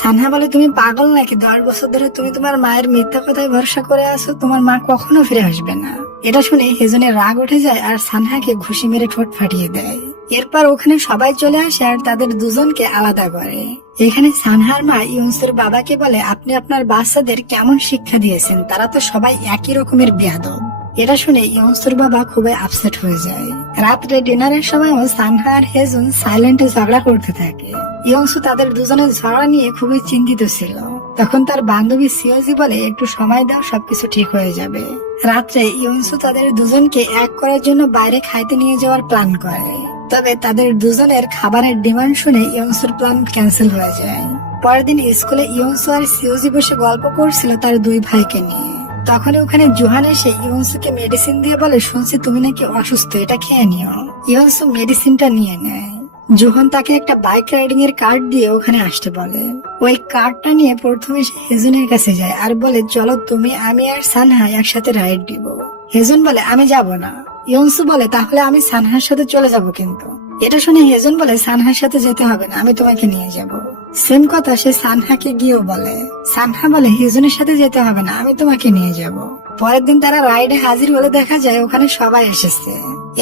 সানহা বলে, তুমি পাগল নাকি? 10 বছর ধরে তুমি তোমার মায়ের মিথ্যা কথায় ভরসা করে আছো, তোমার মা কখনো ফিরে আসবে না। এটা শুনে হেজনের রাগ উঠে যায় আর সানহাকে ঘুষি মেরে ঠোঁট ফাটিয়ে দেয়। এরপর ওখানে সবাই চলে আসে আর তাদের দুজনকে আলাদা করে। এখানে সানহার মা ইউনসুর বাবাকে বলে, আপনি আপনার বাচ্চাদের কেমন শিক্ষা দিয়েছেন? তারা তো সবাই একই রকমের বেয়াদব। এটা শুনে ইউনসুর বাবা খুবই আপসেট হয়ে যায়। রাত্রে ডিনারের সময়ও সানহা আর হেজন সাইলেন্টে ঝগড়া করতে থাকে। ইয়ংসু তাদের দুজনের ঝগড়া নিয়ে খুবই চিন্তিত ছিল। তখন তার বান্ধবী সিওজি বলে, একটু সময় দাও, সবকিছু ঠিক হয়ে যাবে। রাত্রে ইয়ংসু তাদের দুজনকে এক করার জন্য বাইরে খাইতে নিয়ে যাওয়ার প্ল্যান করে, তবে তাদের দুজনের খাবারের ডিমান্ড শুনে ইয়ংসুর প্ল্যান ক্যান্সেল হয়ে যায়। পরের দিন স্কুলে ইয়ংসু আর সিওজি বসে গল্প করছিল তার 2 ভাইকে নিয়ে। তখন ওখানে জোহান এসে ইয়ংসুকে মেডিসিন দিয়ে বলে, শুনছি তুমি নাকি অসুস্থ, এটা খেয়ে নিও। ইয়ংসু মেডিসিনটা নিয়ে নেয়। জোহান তাকে একটা বাইক রাইডিং এর কার্ড দিয়ে ওখানে আসতে বলে। ওই কার্ডটা নিয়ে প্রথমে সে হেজনের কাছে যায় আর বলে, চলো তুমি, আমি আর সানহা একসাথে রাইড দিব। হেজন বলে, আমি যাব না। ইয়ংসু বলে, তাহলে আমি সানহার সাথে চলে যাব। কিন্তু এটা শুনে হেজন বলে, সানহার সাথে যেতে হবে না, আমি তোমাকে নিয়ে যাব। সেম কথা সে সানহাকে গিয়েও বলে। সানহা বলে, হেজনের সাথে যেতে হবে না, আমি তোমাকে নিয়ে যাব। পরের দিন তারা রাইডে হাজির হলে দেখা যায় ওখানে সবাই এসেছে।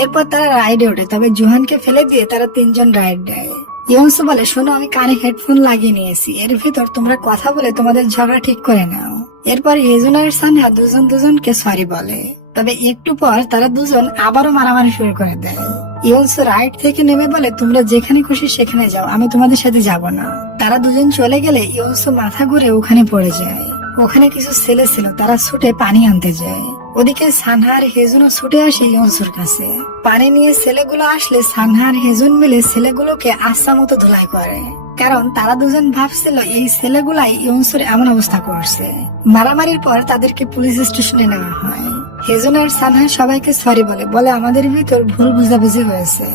এরপর তারা রাইডে ওঠে, তবে জোহানকে ফেলে দিয়ে তারা 3 জন রাইড দেয়। ইয়নসু বলে, শোনো, আমি কানে হেডফোন লাগিয়ে নিয়েছি, এর ভিতর তোমরা কথা বলে তোমাদের ঝগড়া ঠিক করে নাও। এরপর হেজুন আর সানহা দুজন দুজনকে সরি বলে। তবে একটু পর তারা দুজন আবারও মারামারি শুরু করে দেয়। ইয়নসু রাইড থেকে নেমে বলে, তোমরা যেখানে খুশি সেখানে যাও, আমি তোমাদের সাথে যাব না। তারা দুজন চলে গেলে ইয়নসু মাথা ঘুরে ওখানে পড়ে যায়। ওখানে কিছু ছেলে ছিল, তারা ছুটে পানি আনতে যায়। ওদিকে সানহা আর হেজুনও ছুটে আসে ইয়নসুর কাছে। পানি নিয়ে ছেলেগুলো আসলে সানহা আর হেজুন মিলে ছেলেগুলোকে আচ্ছা মতো ধুলাই করে, কারণ তারা দুজন ভাবছিল এই ছেলেগুলাই ইয়নসুর এমন অবস্থা করছে। মারামারির পর তাদেরকে পুলিশ স্টেশনে নেওয়া হয়। হেজুন আর সানহা সবাইকে সরি বলে আমাদের ভিতর ভুল বুঝাবুঝি হয়েছে।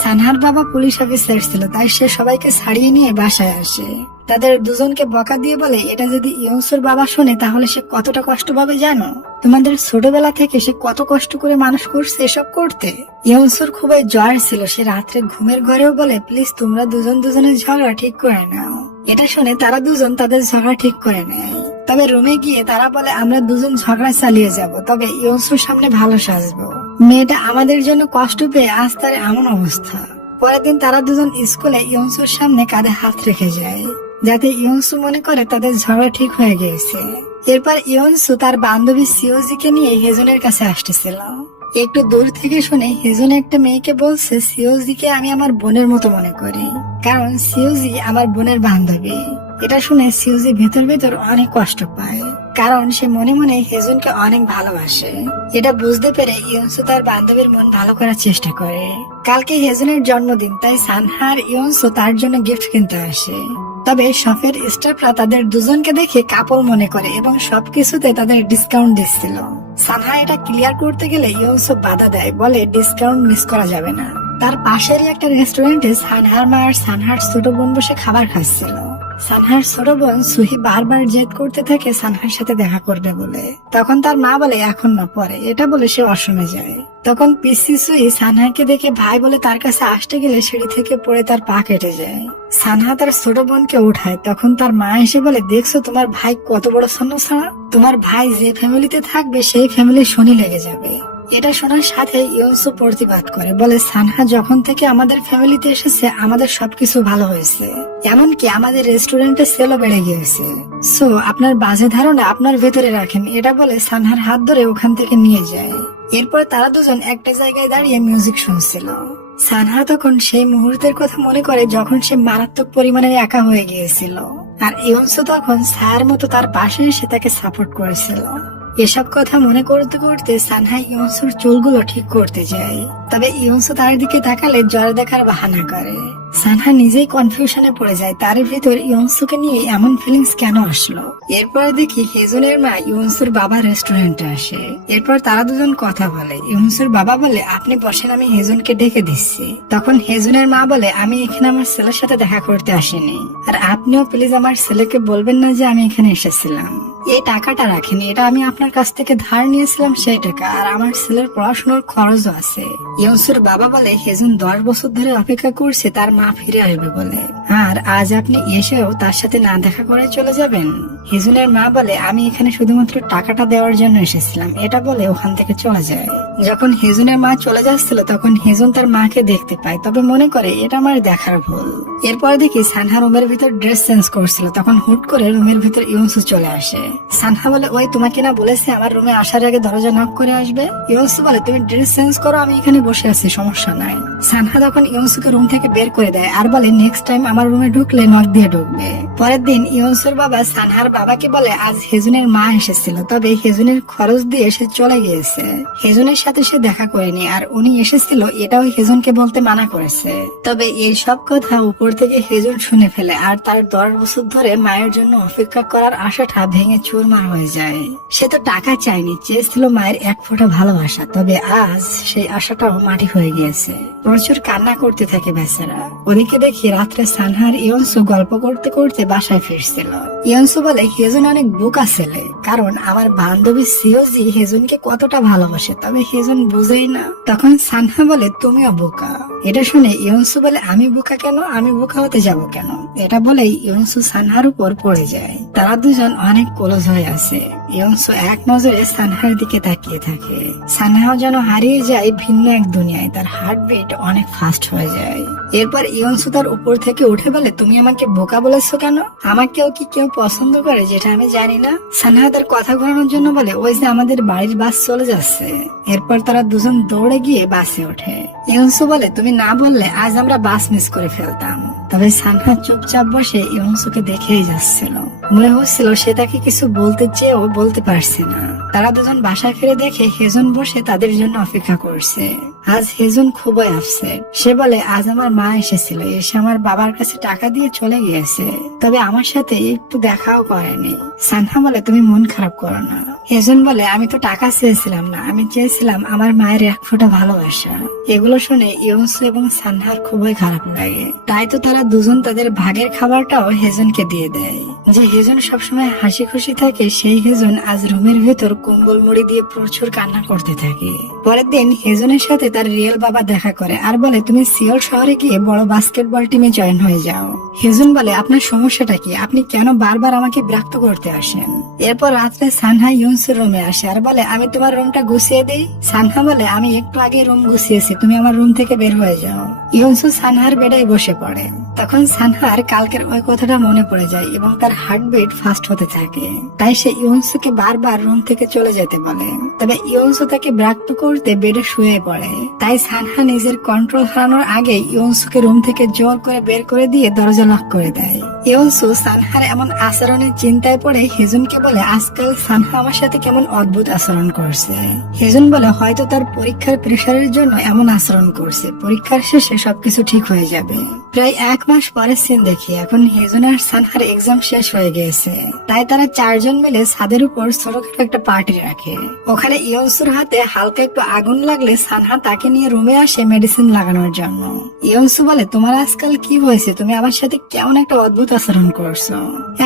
সানহার বাবা পুলিশ অফিসার ছিল, তাই সে সবাইকে ছাড়িয়ে নিয়ে বাসায় আসে। তাদের দুজনকে বকা দিয়ে বলে, এটা যদি ইয়নসুর বাবা শোনে তাহলে সে কতটা কষ্ট পাবে জানো? তোমাদের ছোটবেলা থেকে সে কত কষ্ট করে মানুষ করছে এসব করতে। ইয়নসুর খুবই জ্বর ছিল, সে রাত্রে ঘুমের ঘরেও বলে, প্লিজ তোমরা দুজন দুজনের ঝগড়া ঠিক করে নাও। এটা শুনে তারা দুজন তাদের ঝগড়া ঠিক করে নেয়। তবে রুমে গিয়ে তারা বলে, আমরা দুজন ঝগড়া চালিয়ে যাব, তবে ইয়নসুর সামনে ভালো সাজবো। মেয়েটা আমাদের জন্য কষ্ট পেয়ে আজ তার এমন অবস্থা। পরের দিন তারা দুজন স্কুলে ইয়নসুর সামনে কাঁধে হাত রেখে যায়, যাতে ইয়নসু মনে করে তাদের ঝগড়া ঠিক হয়ে গিয়েছে। এরপর ইয়নসু তার বান্ধবী সিওজিকে নিয়ে হেজুনের কাছে আসতেছিল। একটু দূর থেকে শুনে হেজুন একটা মেয়েকে বলছে, সিওজিকে আমি আমার বোনের মতো মনে করি, কারণ সিওজি আমার বোনের বান্ধবী। এটা শুনে সিওজি ভেতর ভেতর অনেক কষ্ট পায়, কারণ সে মনে মনে হেজুনকে অনেক ভালোবাসে। এটা বুঝতে পেরে ইয়নসু তার বান্ধবীর মন ভালো করার চেষ্টা করে। কালকে হেজুনের জন্মদিন, তাই সানহা আর ইয়নসু তার জন্য গিফট কিনতে আসে। তবে শপের স্টাফরা তাদের দুজনকে দেখে কাপড় মনে করে এবং সবকিছুতে তাদের ডিসকাউন্ট দিচ্ছিল। সানহা এটা ক্লিয়ার করতে গেলে ইয়নসু বাধা দেয়, বলে ডিসকাউন্ট মিস করা যাবে না। তার পাশেরই একটা রেস্টুরেন্টে সানহার মা আর সানহার ছোট বোন বসে খাবার খাচ্ছিল। সানহার ছোট বোন সুহি বারবার জেদ করতে থাকে সানহার সাথে দেখা করবে বলে। তখন তার মা বলে, এখন না, পরে। এটা বলে সে ওয়াশরুমে যায়। তখন পিসি সুই সানহাকে দেখে ভাই বলে তার কাছে আসতে গেলে সিঁড়ি থেকে পড়ে তার পা কেটে যায়। সানহা তার ছোট বোনকে উঠায়। তখন তার মা এসে বলে, দেখছো তোমার ভাই কত বড় ছন্নছাড়া, তোমার ভাই যে ফ্যামিলিতে থাকবে সেই ফ্যামিলির শনি লেগে যাবে। এটা শোনার সাথে ইয়নসু প্রতিবাদ করে, বলে, সানহা যখন থেকে আমাদের ফ্যামিলিতে এসেছে আমাদের সবকিছু ভালো হয়েছে, এমনকি আমাদের রেস্টুরেন্টে সেলও বেড়ে গিয়েছে। সো আপনার বাজে ধারণা আপনার ভেতরে রাখেন। এটা বলে সানহার হাত ধরে ওখান থেকে নিয়ে যায়। এরপর তারা দুজন একটা জায়গায় দাঁড়িয়ে মিউজিক শুনছিল। সানহা তখন সেই মুহূর্তের কথা মনে করে যখন সে মারাত্মক পরিমাণে একা হয়ে গিয়েছিল, আর ইয়নসু তখন ছায়ার মতো তার পাশে এসে তাকে সাপোর্ট করেছিল। এসব কথা মনে করতে করতে সানহা ইয়নসুর চুলগুলো ঠিক করতে যায়। তবে ইয়নসু তার দিকে তাকালে জ্বর দেখার বাহানা করে। সানহা নিজেই কনফিউশনে পড়ে যায়, তার ভিতর ইয়নসুকে নিয়ে এমন ফিলিংস কেন আসলো। এরপর দেখি হেজুনের মা ইয়নসুর বাবা রেস্টুরেন্টে আসে। এরপর তারা দুজন কথা বলে। ইয়নসুর বাবা বলে, আপনি বসেন, আমি হেজুনকে ডেকে দিচ্ছি। তখন হেজুনের মা বলে, আমি এখানে আমার ছেলের সাথে দেখা করতে আসিনি, আর আপনিও প্লিজ আমার ছেলেকে বলবেন না যে আমি এখানে এসেছিলাম। এই টাকাটা রাখেন, এটা আমি আপনার কাছ থেকে ধার নিয়েছিলাম সেই টাকা, আর আমার ছেলের পড়াশোনার খরচও আছে। ইয়নসুর বাবা বলে, হেজুন 10 বছর ধরে অপেক্ষা করছে তার মা ফিরে আসবে বলে, আর আজ আপনি এসেও তার সাথে না দেখা করে চলে যাবেন। হেজুনের মা বলে, আমি এখানে শুধুমাত্র টাকাটা দেওয়ার জন্য এসেছিলাম। এটা বলে ওখান থেকে চলে যায়। যখন হেজুনের মা চলে যাচ্ছিল তখন হেজুন তার মাকে দেখতে পায়, তবে মনে করে এটা আমার দেখার ভুল। এরপর দেখি সানহা রুমের ভিতর ড্রেস চেঞ্জ করছিল। তখন হুট করে রুমের ভিতর ইয়নসু চলে আসে। সানহা বলে, ওই তোমাকে না বলেছে আমার রুমে আসার আগে দরজা নক করে আসবে। ইয়নসু বলে, তুমি ড্রেস চেঞ্জ করো, আমি এখানে বসে আছি, সমস্যা নাই। সানহা তখন ইয়নসুকে রুম থেকে বের করে দেয় আর বলে, নেক্সট টাইম আমার রুমে ঢুকলে নক দিয়ে ঢুকবে। পরের দিন ইয়নসুর বাবা সানহার বাবাকে বলে, আজ হেজুনের মা এসেছিল, তবে হেজুনের খরচ দিয়ে সে চলে গিয়েছে। হেজুনের সাথে সে দেখা করেনি, আর উনি এসেছিল এটাও হেজুনকে বলতে মানা করেছে। তবে এই সব কথা উপর থেকে হেজুন শুনে ফেলে, আর তার 10 বছর ধরে মায়ের জন্য অপেক্ষা করার আশাটা ভেঙে চুরমার হয়ে যায়। সে তো টাকা চায়নি, চেয়েছিল মায়ের এক ফোঁটা ভালোবাসা। তবে আজ সেই আশাটাও মাটি হয়ে গিয়েছে। প্রচুর কান্না করতে থাকে বেচারা। ওদিকে দেখি রাত্রে সানহার ইয়নসু গল্প করতে করতে বাসায় ফিরছিল। ইয়নসু বলে, হেজুন অনেক বোকা ছেলে, কারণ আমার বান্ধবী সিওজি হেজুনকে কতটা ভালোবাসে, তবে হেজুন বুঝেই না। তখন সানহা বলে, তুমিও বোকা। এটা শুনে ইয়নসু বলে, আমি বোকা কেন, আমি বোকা হতে যাব কেন। এটা বলেই ইয়নসু সানহার উপর পড়ে যায়। তারা দুজন অনেক ক্লোজ হয়ে আছে। ইয়নসু এক নজরে সানহার দিকে তাকিয়ে থাকে। সানহাও যেন হারিয়ে যায় ভিন্ন এক দুনিয়ায়, তার হার্টবিট অনেক ফাস্ট হয়ে যায়। এরপর ইয়নসু তার উপর থেকে উঠে বলে, তুমি আমাকে বোকা বলেছো কেন? আমাকেও কি কেউ পছন্দ করে যেটা আমি জানি না? সানহা তার কথা ঘোরানোর জন্য বলে, ওই যে আমাদের বাড়ির বাস চলে যাচ্ছে। এরপর তারা দুজন দৌড়ে গিয়ে বাসে ওঠে। ইয়নসু বলে, তুমি না বললে আজ আমরা বাস মিস করে ফেলতাম। তবে সানহা চুপচাপ বসে ইয়নসুকে দেখেই যাচ্ছিল। মনে হচ্ছিল সে তাকে কিছু বলতে চেয়েও বলতে পারছে না। তারা দুজন বাসায় ফিরে দেখে হেজন বসে তাদের জন্য অপেক্ষা করছে। আজ হেজন খুবই আপসেট। সে বলে, আজ আমার মা এসেছিল, এসে আমার বাবার কাছে টাকা দিয়ে চলে গিয়েছে, তবে আমার সাথে একটু দেখাও করেনি। সানহা বলে, তুমি মন খারাপ করো না। হেজন বলে, আমি তো টাকা চেয়েছিলাম না, আমি চেয়েছিলাম আমার মায়ের এক ফোঁটা ভালোবাসা। এগুলো শুনে ইয়নসু এবং সানহার খুবই খারাপ লাগে। তাই তো তারা দুজন তাদের ভাগের খাবারটাও হেজনকে দিয়ে দেয়। যে হেজন সবসময় হাসি খুশি থাকে, সেই হেজন আজ রুমের ভেতর কম্বল মুড়ি দিয়ে প্রচুর কান্না করতে থাকে। পরের দিন হেজনের সাথে তার রিয়েল বাবা দেখা করে আর বলে, তুমি সিওল শহরে গিয়ে বড় বাস্কেটবল টিমে জয়েন হয়ে যাও। হেজন বলে, আপনার সমস্যাটা কি? আপনি কেন বারবার আমাকে বিরক্ত করতে আসেন? এরপর রাত্রে সানহা ইয়নসুর রুমে আসে আর বলে, আমি তোমার রুমটা গুছিয়ে দিই। সানহা বলে, আমি একটু আগে রুম গুছিয়েছি, তুমি আমার রুম থেকে বের হয়ে যাও। ইয়নসু সানহার বেডে বসে পড়ে। তখন সানহার কালকের ওই কথাটা মনে পড়ে যায় এবং তার হার্টবিট ফাস্ট হতে থাকে। তাই সে ইয়নসুকে বারবার রুম থেকে চলে যেতে বলে। তবে ইয়নসু তাকে বিরক্ত করতে বেডে শুয়ে পড়ে। তাই সানহা নিজের কন্ট্রোল হারানোর আগে ইয়নসুকে রুম থেকে জোর করে বের করে দিয়ে দরজা লক করে দেয়। ইয়নসু সানহার এমন আচরণের চিন্তায় পড়ে হেজনকে বলে, আজকাল সানহা আমার সাথে কেমন অদ্ভুত আচরণ করছে। হেজন বলে, হয়তো তার পরীক্ষার প্রেশারের জন্য এমন আচরণ করছে, পরীক্ষার শেষে সবকিছু ঠিক হয়ে যাবে। প্রায় 1 মাস পরের সিন দেখি। এখন হেজন আর সানহার এক্সাম শেষ হয়ে গিয়েছে, তাই তারা 4 জন মিলে ছাদের উপর ছোটখাটো একটা পার্টি রাখে। ওখানে ইয়নসুর হাতে হালকা একটু আগুন লাগলে সানহা তাকে নিয়ে রুমে আসে মেডিসিন লাগানোর জন্য। ইয়নসু বলে, তোমার আজকাল কি হয়েছে? তুমি আমার সাথে কেমন একটা অদ্ভুত আচরণ করছো।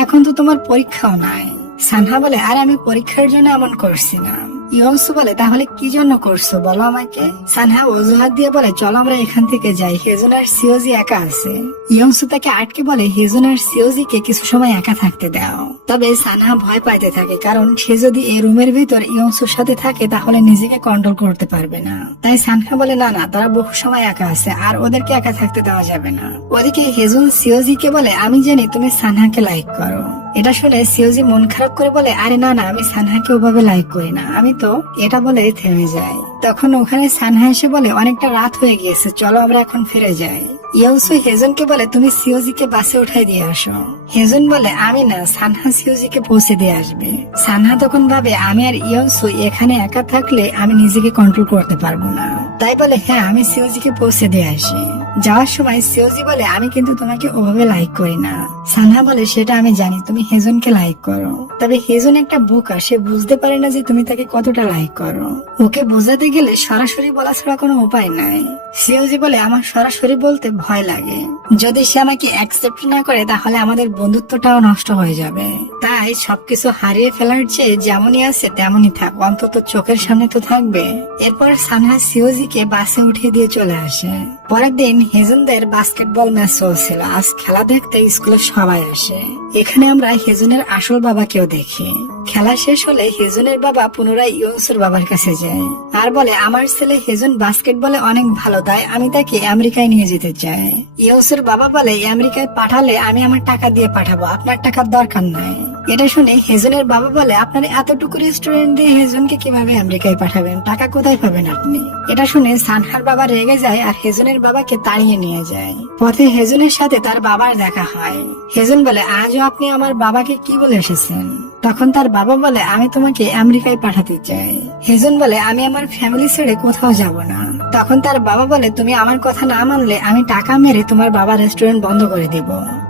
এখন তো তোমার পরীক্ষাও নাই। সানহা বলে, আর আমি পরীক্ষার জন্য এমন করছি না। ইয়নসু বলে, তাহলে কি জন্য করছো বলো আমাকে। সানহা অজুহাত দিয়ে বলে, চলো আমরা এখান থেকে যাই, হেজন আর সিওজি একা আছে। ইয়নসু তাকে আটকে বলে, হেজন আর সিওজিকে কিছু সময় একা থাকতে দাও। তবে সানহা ভয় পাইতে থাকে, কারণ সে যদি এই রুমের ভিতর ইয়নসুর সাথে থাকে তাহলে নিজেকে কন্ট্রোল করতে পারবে না। তাই সানহা বলে, না না, তারা বহু সময় একা আছে আর ওদেরকে একা থাকতে দেওয়া যাবে না। ওদিকে হেজন সিওজিকে বলে, আমি জানি তুমি সানহাকে লাইক করো। এটা শুনে সিওজি মন খারাপ করে বলে, আরে না না, আমি সানহাকে ওভাবে লাইক করি না, আমি তো এটা বলে থেমে যায়। তখন ওখানে সানহা এসে বলে, অনেকটা রাত হয়ে গিয়েছে, চলো আমরা এখন ফিরে যাই। ইয়নসু হেজনকে বলে, তুমি সিওজিকে বাসে উঠাই দিয়ে আসো। হেজন বলে, আমি না, সানহা সিওজিকে পৌঁছে দিয়ে আসবে। সানহা তখন ভাবে, আমি আর ইয়নসু এখানে একা থাকলে আমি নিজেকে কন্ট্রোল করতে পারবো না। তাই বলে, হ্যাঁ আমি সিওজিকে পৌঁছে দিয়ে আসি। যাওয়ার সময় সিওজি বলে, আমি কিন্তু তোমাকে ওভাবে লাইক করি না। সানহা বলে, সেটা আমি জানি, তুমি হেজনকে লাইক করো। তবে হেজন একটা বোকা, সে বুঝতে পারে না যে তুমি তাকে কতটা লাইক করো। ওকে বোঝাতে গেলে সরাসরি বলা ছাড়া কোনো উপায় নাই। সিওজি বলে, আমার সরাসরি বলতে ভয় লাগে, যদি সে আমাকে অ্যাকসেপ্ট না করে তাহলে আমাদের বন্ধুত্বটাও নষ্ট হয়ে যাবে। তাই সবকিছু হারিয়ে ফেলার চেয়ে যেমনই আছে তেমনই থাক, অন্তত চোখের সামনে তো থাকবে। এরপর সানহা সিওজিকে বাসে উঠিয়ে দিয়ে চলে আসে। পরের দিন হেজনদের বাস্কেটবল ম্যাচ চলছিল। আজ খেলা দেখতে স্কুলে সবাই আসে। এখানে আমরা হেজনের আসল বাবাকেও দেখি। খেলা শেষ হলে হেজনের বাবা পুনরায় ইয়নসুর বাবার কাছে যায় আর বলে, আমার ছেলে হেজন বাস্কেটবলে অনেক ভালো, তাই আমি তাকে আমেরিকায় নিয়ে যেতে চাই। ইয়নসুর বাবা বলে, আমেরিকায় পাঠালে আমি আমার টাকা দিয়ে পাঠাবো, আপনার টাকার দরকার নাই। এটা শুনে হেজনের বাবা বলে, আপনার এতটুকু রেস্টুরেন্ট দিয়ে হেজনকে কিভাবে আমেরিকায় পাঠাবেন, টাকা কোথায় পাবেন আপনি? এটা শুনে সানহার বাবা রেগে যায় আর হেজনের বাবাকে তাড়িয়ে নিয়ে যায়। পথে হেজনের সাথে তার বাবার দেখা হয়। হেজন বলে, আজও আপনি আমার বাবাকে কি বলে এসেছেন? তখন তার বাবা বলে, আমি তোমাকে আমেরিকায় পাঠাতে চাই। হেজন বলে, আমি আমার ফ্যামিলি ছেড়ে কোথাও যাব না। তখন তার বাবা বলে, তুমি আমার কথা না মানলে আমি টাকা মেরে তোমার বাবা রেস্টুরেন্ট বন্ধ করে দিব।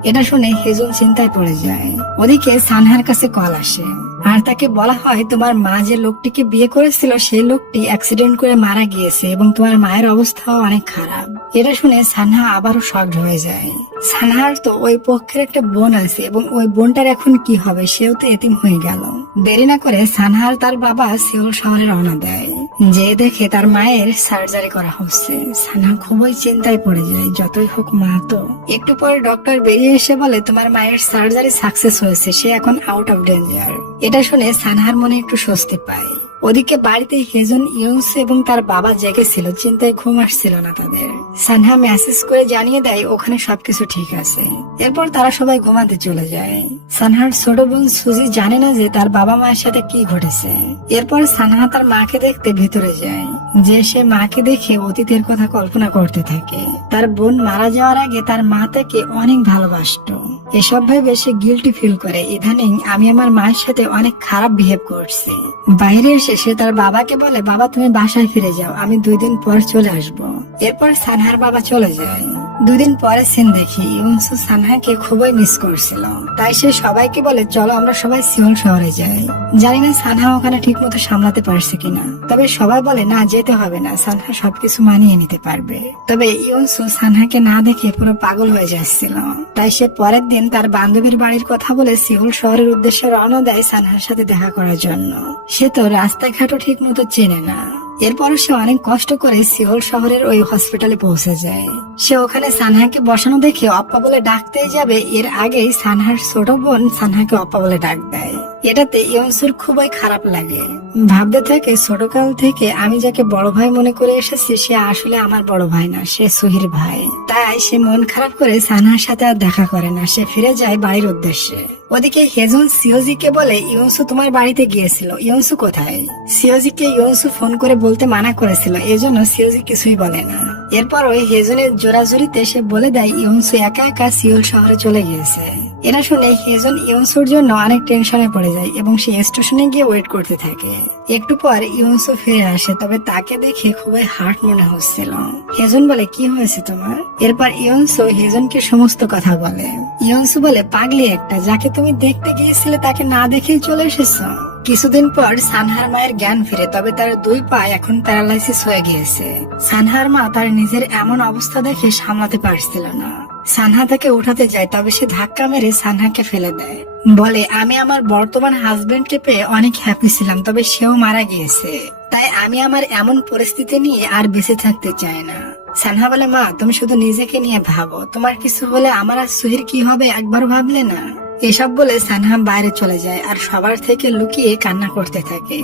এটা শুনে হেজন চিন্তায় পড়ে যায়। ওদিকে সানহার কাছে কল আসে আর তাকে বলা হয়, তোমার মা যে লোকটিকে বিয়ে করেছিল সেই লোকটি অ্যাক্সিডেন্ট করে মারা গিয়েছে এবং তোমার মায়ের অবস্থাও অনেক খারাপ। এটা শুনে সানহা আবারও শকড হয়ে যায়। সানহার তো ওই পক্ষের একটা বোন আছে এবং ওই বোনটার এখন কি হবে, সেও তো এতিম হয়ে গেল। দেরি না করে সানহার তার বাবা সিওল শহরে রওনা দেয়। যে দেখে তার মায়ের সার্জারি করা হচ্ছে। সানহা খুবই চিন্তায় পড়ে যায়, যতই হোক মা তো। একটু পরে ডক্টর বেরিয়ে এসে বলে তোমার মায়ের সার্জারি সাকসেস হয়েছে, সে এখন আউট অফ ডেঞ্জার। এটা শুনে সানহার মনে একটু স্বস্তি পায়। ওদিকে বাড়িতে হেজন, ইউনসু এবং তার বাবা জেগেছিল, চিন্তায় ঘুম আসছিল না তাদের। সানহা মেসেজ করে জানিয়ে দেয় ওখানে সবকিছু ঠিক আছে। এরপর তারা সবাই ঘুমাতে চলে যায়। সানহার ছোট বোন সুজি জানে না যে তার বাবা মায়ের সাথে কি ঘটেছে। এরপর সানহা তার মাকে দেখতে ভেতরে যায়, যে সে মাকে দেখে অতীতের কথা কল্পনা করতে থাকে। তার বোন মারা যাওয়ার আগে তার মা তাকে অনেক ভালোবাসতো। এসব ভেবে সে গিল্টি ফিল করে, ইদানিং আমি আমার মায়ের সাথে অনেক খারাপ বিহেভ করছি। বাইরে এসে সে তার বাবাকে বলে বাবা তুমি বাসায় ফিরে যাও, আমি 2 দিন পর চলে আসব। এরপর সানহার বাবা চলে যায়। 2 দিন পরে সিন দেখি ইউনসু সানহাকে খুবই মিস করছিল, তাই সে সবাইকে বলে চলো আমরা সবাই সিওল শহরে যাই। জানি না সানহা ওখানে ঠিক মতো সামলাতে পারছে কিনা, তবে সবাই বলে না যেতে হবে না, সানহা সবকিছু মানিয়ে নিতে পারবে। তবে ইউনসু সানহাকে না দেখে পুরো পাগল হয়ে যাচ্ছিল, তাই সে পরের দিন তার বান্ধবীর বাড়ির কথা বলে সিওল শহরের উদ্দেশ্যে রওনা দেয় সানহার সাথে দেখা করার জন্য। সে তো রাস্তাঘাটও ঠিক মতো চেনে না। এরপর সে অনেক কষ্ট করে সিওল শহরের ওই হসপিটালে পৌঁছে যায়। সে ওখানে সানহাকে বসানো দেখে অপ্পা বলে ডাকতেই যাবে, এর আগেই সানহার ছোট বোন সানহাকে অপ্পা বলে ডাক দেয়। এটাতে ইয়ংসুর খুবই খারাপ লাগে। ভাবতে থাকে ছোটকাল থেকে আমি যাকে বড় ভাই মনে করে এসেছি সে আসলে আমার বড় ভাই না, সে সুহির ভাই। তাই সে মন খারাপ করে সানহার সাথে আর দেখা করে না, সে ফিরে যায় বাড়ির উদ্দেশ্যে। ওদিকে হেজন সিওজিকে বলে ইয়ংসু তোমার বাড়িতে গিয়েছিল, ইয়ংসু কোথায়? সিওজিকে ইয়ংসু ফোন করে বলতে মানা করেছিল, এজন্য সিওজি কিছুই বলে না। এরপর ওই হেজনের জোরাজুরিতে সে বলে দেয় ইয়ংসু একা একা সিওল শহরে চলে গিয়েছে। এটা শুনে হেজন ইয়ংসুর জন্য অনেক টেনশনে পড়ে যায় এবং সে স্টেশনে গিয়ে ওয়েট করতে থাকে। একটু পর ইয়ংসু ফিরে আসে, তবে তাকে দেখে খুবই হার্ট মনে হচ্ছিল। হেজন বলে কি হয়েছে তোমার? এরপর ইয়ংসু হেজনকে সমস্ত কথা বলে। ইয়ংসু বলে পাগলি একটা, যাকে তুমি দেখতে গিয়েছিলে তাকে না দেখেই চলে এসেছো। কিছুদিন পর সানহার মায়ের জ্ঞান ফিরে, তবে তার 2 পা এখন প্যারালাইসিস হয়ে গিয়েছে। সানহার মা তার নিজের এমন অবস্থা দেখে সামলাতে পারছিল না। সানহা তাকে উঠাতে যায়, তবে সে ধাক্কা মেরে সানহাকে ফেলে দেয়। বলে আমি আমার বর্তমান হাজবেন্ডকে পেয়ে অনেক হ্যাপি ছিলাম, তবে সেও মারা গিয়েছে, তাই আমি আমার এমন পরিস্থিতি নিয়ে আর বেঁচে থাকতে চাই না। সানহা বলে মা তুমি শুধু নিজেকে নিয়ে ভাবো, তোমার কিছু হলে আমার আর সুহির কি হবে একবার ভাবলে না? এসব বলে সানহা বাইরে চলে যায় আর সবার থেকে লুকিয়ে কান্না করতে থাকে।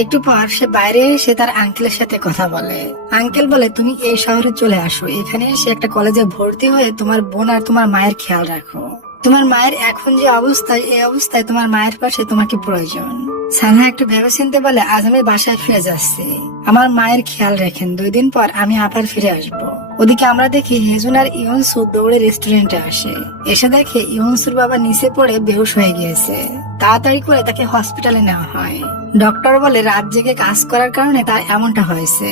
একটু পর সে বাইরে এসে তার আঙ্কেলের সাথে কথা বলে। আঙ্কেল বলে তুমি এই শহরে চলে আসো, এখানে এসে একটা কলেজে ভর্তি হয়ে তোমার বোন আর তোমার মায়ের খেয়াল রাখো। তোমার মায়ের এখন যে অবস্থায়, এই অবস্থায় তোমার মায়ের পাশে তোমাকে প্রয়োজন। সানহা একটু ভেবেচিন্তে বলে আজ আমি বাসায় ফিরে যাচ্ছি, আমার মায়ের খেয়াল রাখেন, 2 দিন পর আমি আবার ফিরে আসবো। ওদিকে আমরা দেখি হেজুন আর ইয়ংসু দৌড়ে রেস্টুরেন্টে আসে। এসে দেখে ইয়ংসুর বাবা নিচে পড়ে বেহুশ হয়ে গিয়েছে। তাড়াতাড়ি করে তাকে হসপিটালে নেওয়া হয়। ডক্টর বলে রাত জেগে কাজ করার কারণে তার এমনটা হয়েছে।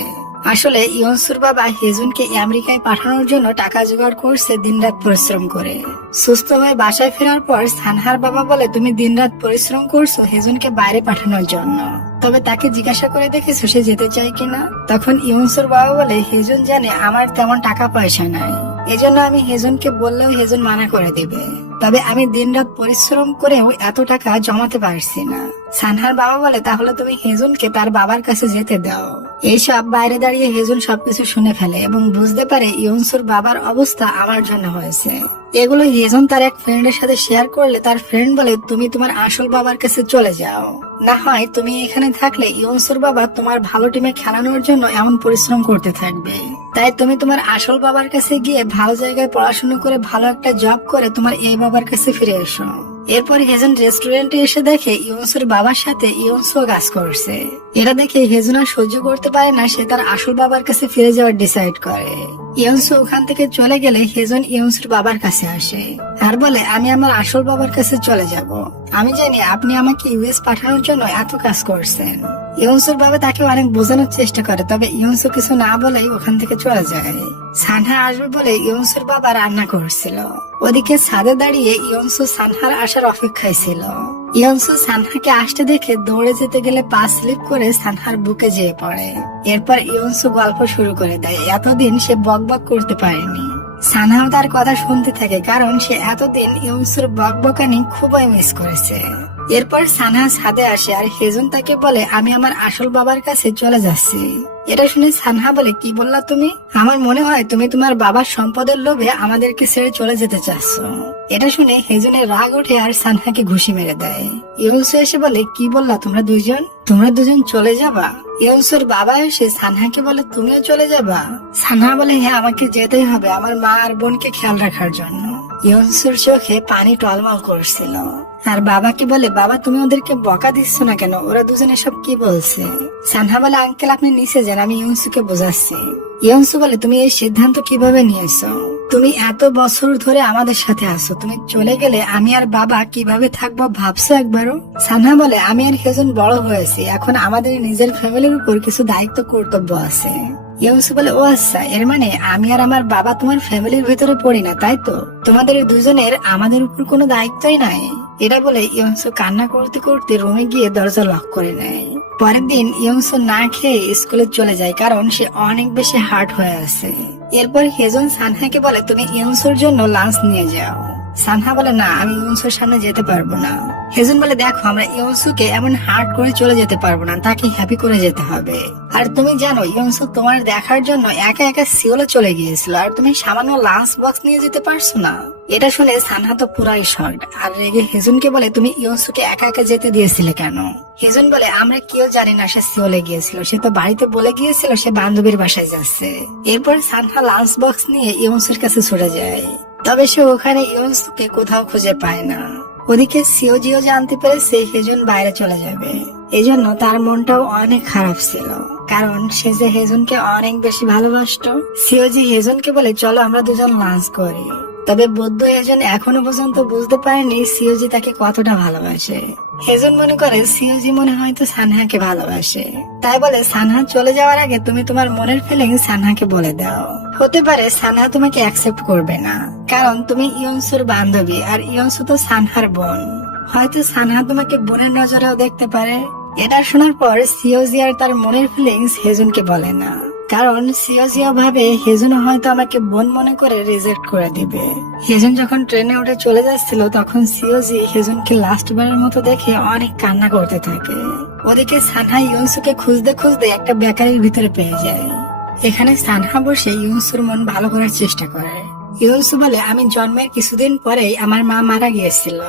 আসলে ইয়ংসুর বাবা হেজুনকে আমেরিকায় পাঠানোর জন্য টাকা জোগাড় করছে দিনরাত পরিশ্রম করে। সুস্থ হয়ে বাসায় ফেরার পর সানহার বাবা বলে তুমি দিনরাত পরিশ্রম করছো হেজুনকে বাইরে পাঠানোর জন্য, তবে তাকে জিজ্ঞাসা করে দেখেছো সে যেতে চায় কিনা? তখন ইয়ংসুর বাবা বলে হেজুন জানে আমার তেমন টাকা পয়সা নাই, এজন্য আমি হেজুনকে বললেও হেজুন মানা করে দেবে, তবে আমি দিনরাত পরিশ্রম করেও এত টাকা জমাতে পারছি না। সানহার বাবা বলে তাহলে তুমি হেজুনকে তার বাবার কাছে যেতে দাও। এইসব বাইরে দাঁড়িয়ে হেজুন সবকিছু শুনে ফেলে এবং বুঝতে পারে ইয়ংসুর বাবার অবস্থা আমার জন্য হয়েছে। এগুলো হেজন তার এক ফ্রেন্ডের সাথে শেয়ার করলে তার ফ্রেন্ড বলে তুমি তোমার আসল বাবার কাছে চলে যাও, না হয় তুমি এখানে থাকলে ইয়ংসুর বাবা তোমার ভালো টিমে খেলানোর জন্য এমন পরিশ্রম করতে থাকবে, তাই তুমি তোমার আসল বাবার কাছে গিয়ে ভালো জায়গায় পড়াশোনা করে ভালো একটা জব করে তোমার এই বাবার কাছে ফিরে এসো। এরপর হেজন রেস্টুরেন্টে এসে দেখে ইয়ংসুর বাবার সাথে ইয়ংসু কাজ করছে। এটা দেখে হেজন আর সহ্য করতে পারে না, সে তার আসল বাবার কাছে ফিরে যাওয়ার ডিসাইড করে। ইয়ংসু ওখান থেকে চলে গেলে হেজন ইয়ংসুর বাবার কাছে আসে আর বলে আমি আমার আসল বাবার কাছে চলে যাব, আমি জানি আপনি আমাকে ইউএস পাঠানোর জন্য এত কাজ করছেন। ইয়ংসুর বাবা তাকে অনেক বোঝানোর চেষ্টা করে, তবে ইয়ংসু কিছু না বলেই ওখান থেকে চলে যায়। সানহা আসবে বলে ইয়ংসুর বাবা রান্না করছিল। ওদিকে ছাদে দাঁড়িয়ে ইয়ংসু সানহার আসার অপেক্ষায় ছিল। ইয়ংসু সানহাকে আসতে দেখে দৌড়ে যেতে গেলে পা স্লিপ করে সানহার বুকে যেয়ে পড়ে। এরপর ইয়ংসু গল্প শুরু করে দেয়। এতদিন সে বকবক করতে পারেনি। সানহাও তার কথা শুনতে থাকে, কারণ সে এতদিন ইউনসুর বকবকানি খুবই মিস করেছে। এরপর সানহা ছাদে আসে আর হেজুন তাকে বলে, আমি আমার আসল বাবার কাছে চলে যাচ্ছি। এটা শুনে সানহা বলে, কি বললা তুমি? আমার মনে হয় তুমি তোমার বাবার সম্পদের লোভে আমাদেরকে ছেড়ে চলে যেতে চাচ্ছ। এটা শুনে হেজুনের রাগ ওঠে আর সানহাকে ঘুষি মেরে দেয়। ইউনসু এসে বলে, কি বললা তোমরা দুজন চলে যাবা? ইউনসুর বাবা এসে সানহাকে বলে, তুমিও চলে যাবা? সানহা বলে, হ্যাঁ, আমাকে যেতেই হবে আমার মা আর বোনকে খেয়াল রাখার জন্য। ইউনসুর চোখে পানি টলমল করছিল আর বাবাকে বলে, বাবা তুমি ওদেরকে বকা দিচ্ছ না কেন? ওরা দুজনে সব কি বলছে? সানহা বলে, আঙ্কেল আপনি নিচে যান, আমি ইউনসুকে বোঝাচ্ছি। ইউনসু বলে, তুমি এই সিদ্ধান্ত কিভাবে নিয়েছো? তুমি এত বছর ধরে আমাদের সাথে আছো, তুমি চলে গেলে আমি আর বাবা কিভাবে থাকবো ভাবছো একবারও? সানহা বলে, আমি আর হেজন বড় হয়েছি, এখন আমাদের নিজের ফ্যামিলির উপর কিছু দায়িত্ব কর্তব্য আছে। ইউনসু বলে, ও আচ্ছা, এর মানে আমি আর আমার বাবা তোমার ফ্যামিলির ভিতরে পড়ি না, তাই তো? তোমাদের দুজনের আমাদের উপর কোনো দায়িত্বই নাই। এটা বলে ইউনসু কান্না করতে করতে রুমে গিয়ে দরজা লক করে নেয়। পরের দিন ইউনসু না খেয়ে স্কুলে চলে যায়, কারণ সে অনেক বেশি হার্ট হয়ে আছে। এরপর হেজন সানহাকে বলে, তুমি ইউনসুর জন্য লাঞ্চ নিয়ে যাও। সানহা বলে, না, আমি ইউনসুর সামনে যেতে পারবো না। হেজন বলে, দেখো, আমরা ইউনসুকে এমন হার্ট করে চলে যেতে পারবো না, তাকে হ্যাপি করে যেতে হবে। আর তুমি জানো ইউনসু তোমার দেখার জন্য একা একা সিওলে চলে গিয়েছিল, আর তুমি সামান্য লাঞ্চ বক্স নিয়ে যেতে পারছো না। এটা শুনে সানহা তো পুরাই শর্ট আর রেগে হেজুনকে বলে, তুমি ইউনসুকে একা একা যেতে দিয়েছিলে কেন? হেজন বলে, আমরা কেউ জানি না সে সিওলে গিয়েছিল, সে তো বাড়িতে বলে গিয়েছিল সে বান্ধবীর বাসায় যাচ্ছে। এরপর সানহা লাঞ্চ বক্স নিয়ে ইউনসুর কাছে ছুটে যায়, তবে সে ওখানে ইউনসুকে কোথাও খুঁজে পায় না। ওদিকে সিওজিও জানতে পেরেছে হেজুন বাইরে চলে যাবে, এজন্য তার মনটাও অনেক খারাপ ছিল, কারণ সে যে হেজুনকে অনেক বেশি ভালোবাসতো। সিওজি হেজুনকে বলে, চলো আমরা দুজন লাঞ্চ করি। তবে বৌদ্ধ হেজন এখনো পর্যন্ত বুঝতে পারেনি সিওজি তাকে কতটা ভালোবাসে। হেজন মনে করে সিওজি মনে হয়তো সানহাকে ভালোবাসে, তাই বলে, সানহা চলে যাওয়ার আগে তুমি তোমার মনের ফিলিংস সানহাকে বলে দাও। হতে পারে সানহা তোমাকে অ্যাকসেপ্ট করবে না, কারণ তুমি ইয়নসুর বান্ধবী আর ইয়নসু তো সানহার বোন। হয়তো সানহা তোমাকে বোনের নজরেও দেখতে পারে। এটা শোনার পর সিওজি আর তার মনের ফিলিংস হেজুনকে বলে না, কারণ সিওজিও ভাবে হেজুন হয়তো আমাকে বোন মনে করে রিজেক্ট করে দিবে। হেজুন যখন ট্রেনে উঠে চলে যাচ্ছিল তখন সিওজি হেজুনকে লাস্ট বারের মতো দেখে অনেক কান্না করতে থাকে। ওদিকে সানহা ইউনসুকে খুঁজতে খুঁজতে একটা বেকারির ভিতরে পেয়ে যায়। এখানে সানহা বসে ইউনসুর মন ভালো করার চেষ্টা করে। ইউনসু বলে, আমি জন্মের কিছুদিন পরেই আমার মা মারা গিয়েছিল,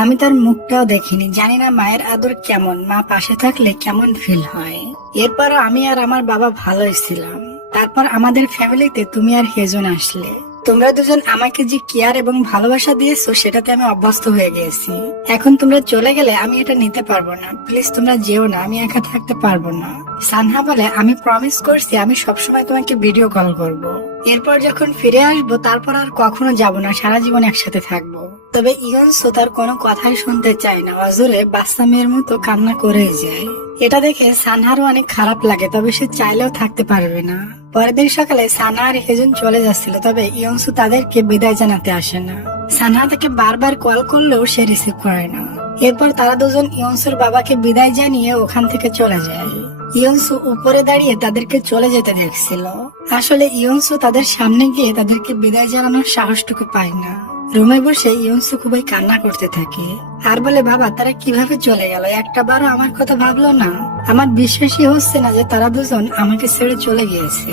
আমি তার মুখটাও দেখিনি, জানি না মায়ের আদর কেমন, মা পাশে থাকলে কেমন ফিল হয়। এরপরও আমি আর আমার বাবা ভালোই ছিলাম। তারপর আমাদের ফ্যামিলিতে তুমি আর হেজন আসলে, তোমরা দুজন আমাকে যে কেয়ার এবং ভালোবাসা দিয়েছো সেটাতে আমি অভ্যস্ত হয়ে গেছি। এখন তোমরা চলে গেলে আমি এটা নিতে পারবো না, প্লিজ তোমরা যেও না, আমি একা থাকতে পারবো না। সানহা বলে, আমি প্রমিস করছি আমি সবসময় তোমাকে ভিডিও কল করব। এরপর যখন ফিরে আসবো তারপর আর কখনো যাব না, সারা জীবন একসাথে থাকবো। তবে ইয়নসু তার কোনো কথাই শুনতে চায় না, অজরে বাচ্চা মেয়ের মতো কান্না করেই যায়। এটা দেখে সানহারও অনেক খারাপ লাগে, তবে সে চাইলেও থাকতে পারবে না। পরের দিন সকালে সানহা আর হেজুন চলে যাচ্ছিল, তবে ইয়নসু তাদেরকে বিদায় জানাতে আসে না। সানহা তাকে বারবার কল করলেও সে রিসিভ করে না। এরপর তারা দুজন ইয়নসুর বাবাকে বিদায় জানিয়ে ওখান থেকে চলে যায়। ইয়নসু উপরে দাঁড়িয়ে তাদেরকে চলে যেতে দেখছিল। আসলে ইয়নসু তাদের সামনে গিয়ে তাদেরকে বিদায় জানানোর সাহসটুকু পায় না। রুমে বসে ইয়নসু খুবই কান্না করতে থাকে আর বলে, বাবা তারা কিভাবে চলে গেল, একটা বারও আমার কথা ভাবলো না। আমার বিশ্বাসই হচ্ছে না যে তারা দুজন আমাকে ছেড়ে চলে গিয়েছে।